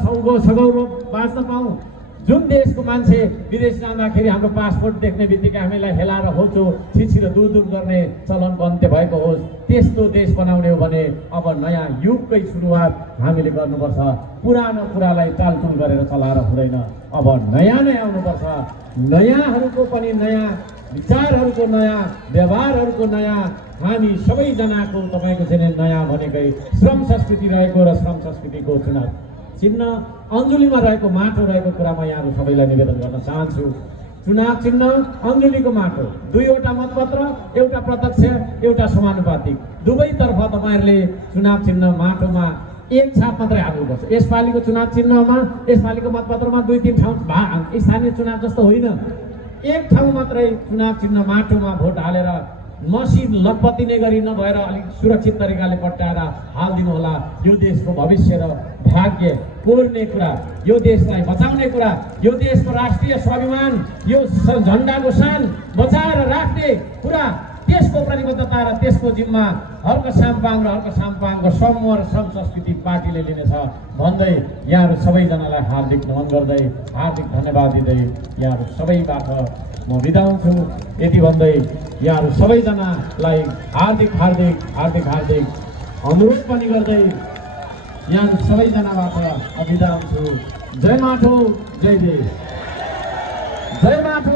सगौरव बाँच्न पाऊँ, जुन देशको मान्छे विदेश जाँदाखेरि हाम्रो पासपोर्ट देख्ने बित्तिकै हामीलाई हेलाएर होचो छिछिरो दूर गर्ने चलनको अन्त्य भएको होस्, त्यस्तो देश बनाउने हो भने अब नयाँ युगकै सुरुवात हामीले गर्नुपर्छ। पुरानो कुरालाई टालटुल गरेर चलाएर हुँदैन, अब नयाँ नै आउनुपर्छ। नयाँहरूको पनि नयाँ विचारहरूको, नयाँ व्यवहारहरूको नयाँ, हामी सबैजनाको तपाईँको चाहिँ नयाँ भनेकै श्रम संस्कृति रहेको र श्रम संस्कृतिको चुनाव चिन्ह अञ्जुलीमा रहेको माटो रहेको कुरा म यहाँहरू सबैलाई निवेदन गर्न चाहन्छु। चुनाव चिन्ह अञ्जुलीको माटो, 2वटा मतपत्र, एउटा प्रत्यक्ष, एउटा समानुपातिक, दुवैतर्फ तपाईँहरूले चुनाव चिन्ह माटोमा एक छाप मात्रै हाल्नुपर्छ। यसपालिको चुनाव चिन्हमा, यसपालिको मतपत्रमा 2-3 ठाउँ स्थानीय चुनाव जस्तो होइन, एक ठाउँ मात्रै चुनाव चिन्ह माटोमा भोट हालेर मसी लपतिने गरी नभएर अलिक सुरक्षित तरिकाले पट्याएर हालिदिनु होला। यो देशको भविष्य र भाग्य कोर्ने कुरा, यो देशलाई बचाउने कुरा, यो देशको राष्ट्रिय स्वाभिमान, यो झन्डाको शान बचाएर राख्ने कुरा, त्यसको प्रतिबद्धता र त्यसको जिम्मा हर्क साम्पाङ र हर्क साम्पाङको समूह र श्रम संस्कृति पार्टीले लिनेछ भन्दै यहाँहरू सबैजनालाई हार्दिक नमन गर्दै, हार्दिक धन्यवाद दिँदै यहाँहरू सबैबाट म बिदा हुन्छु। यति भन्दै यहाँहरू सबैजनालाई हार्दिक हार्दिक हार्दिक हार्दिक अनुरोध पनि गर्दै यहाँहरू सबैजनाबाट बिदा हुन्छु। जय माटो, जय देश, जय माटो।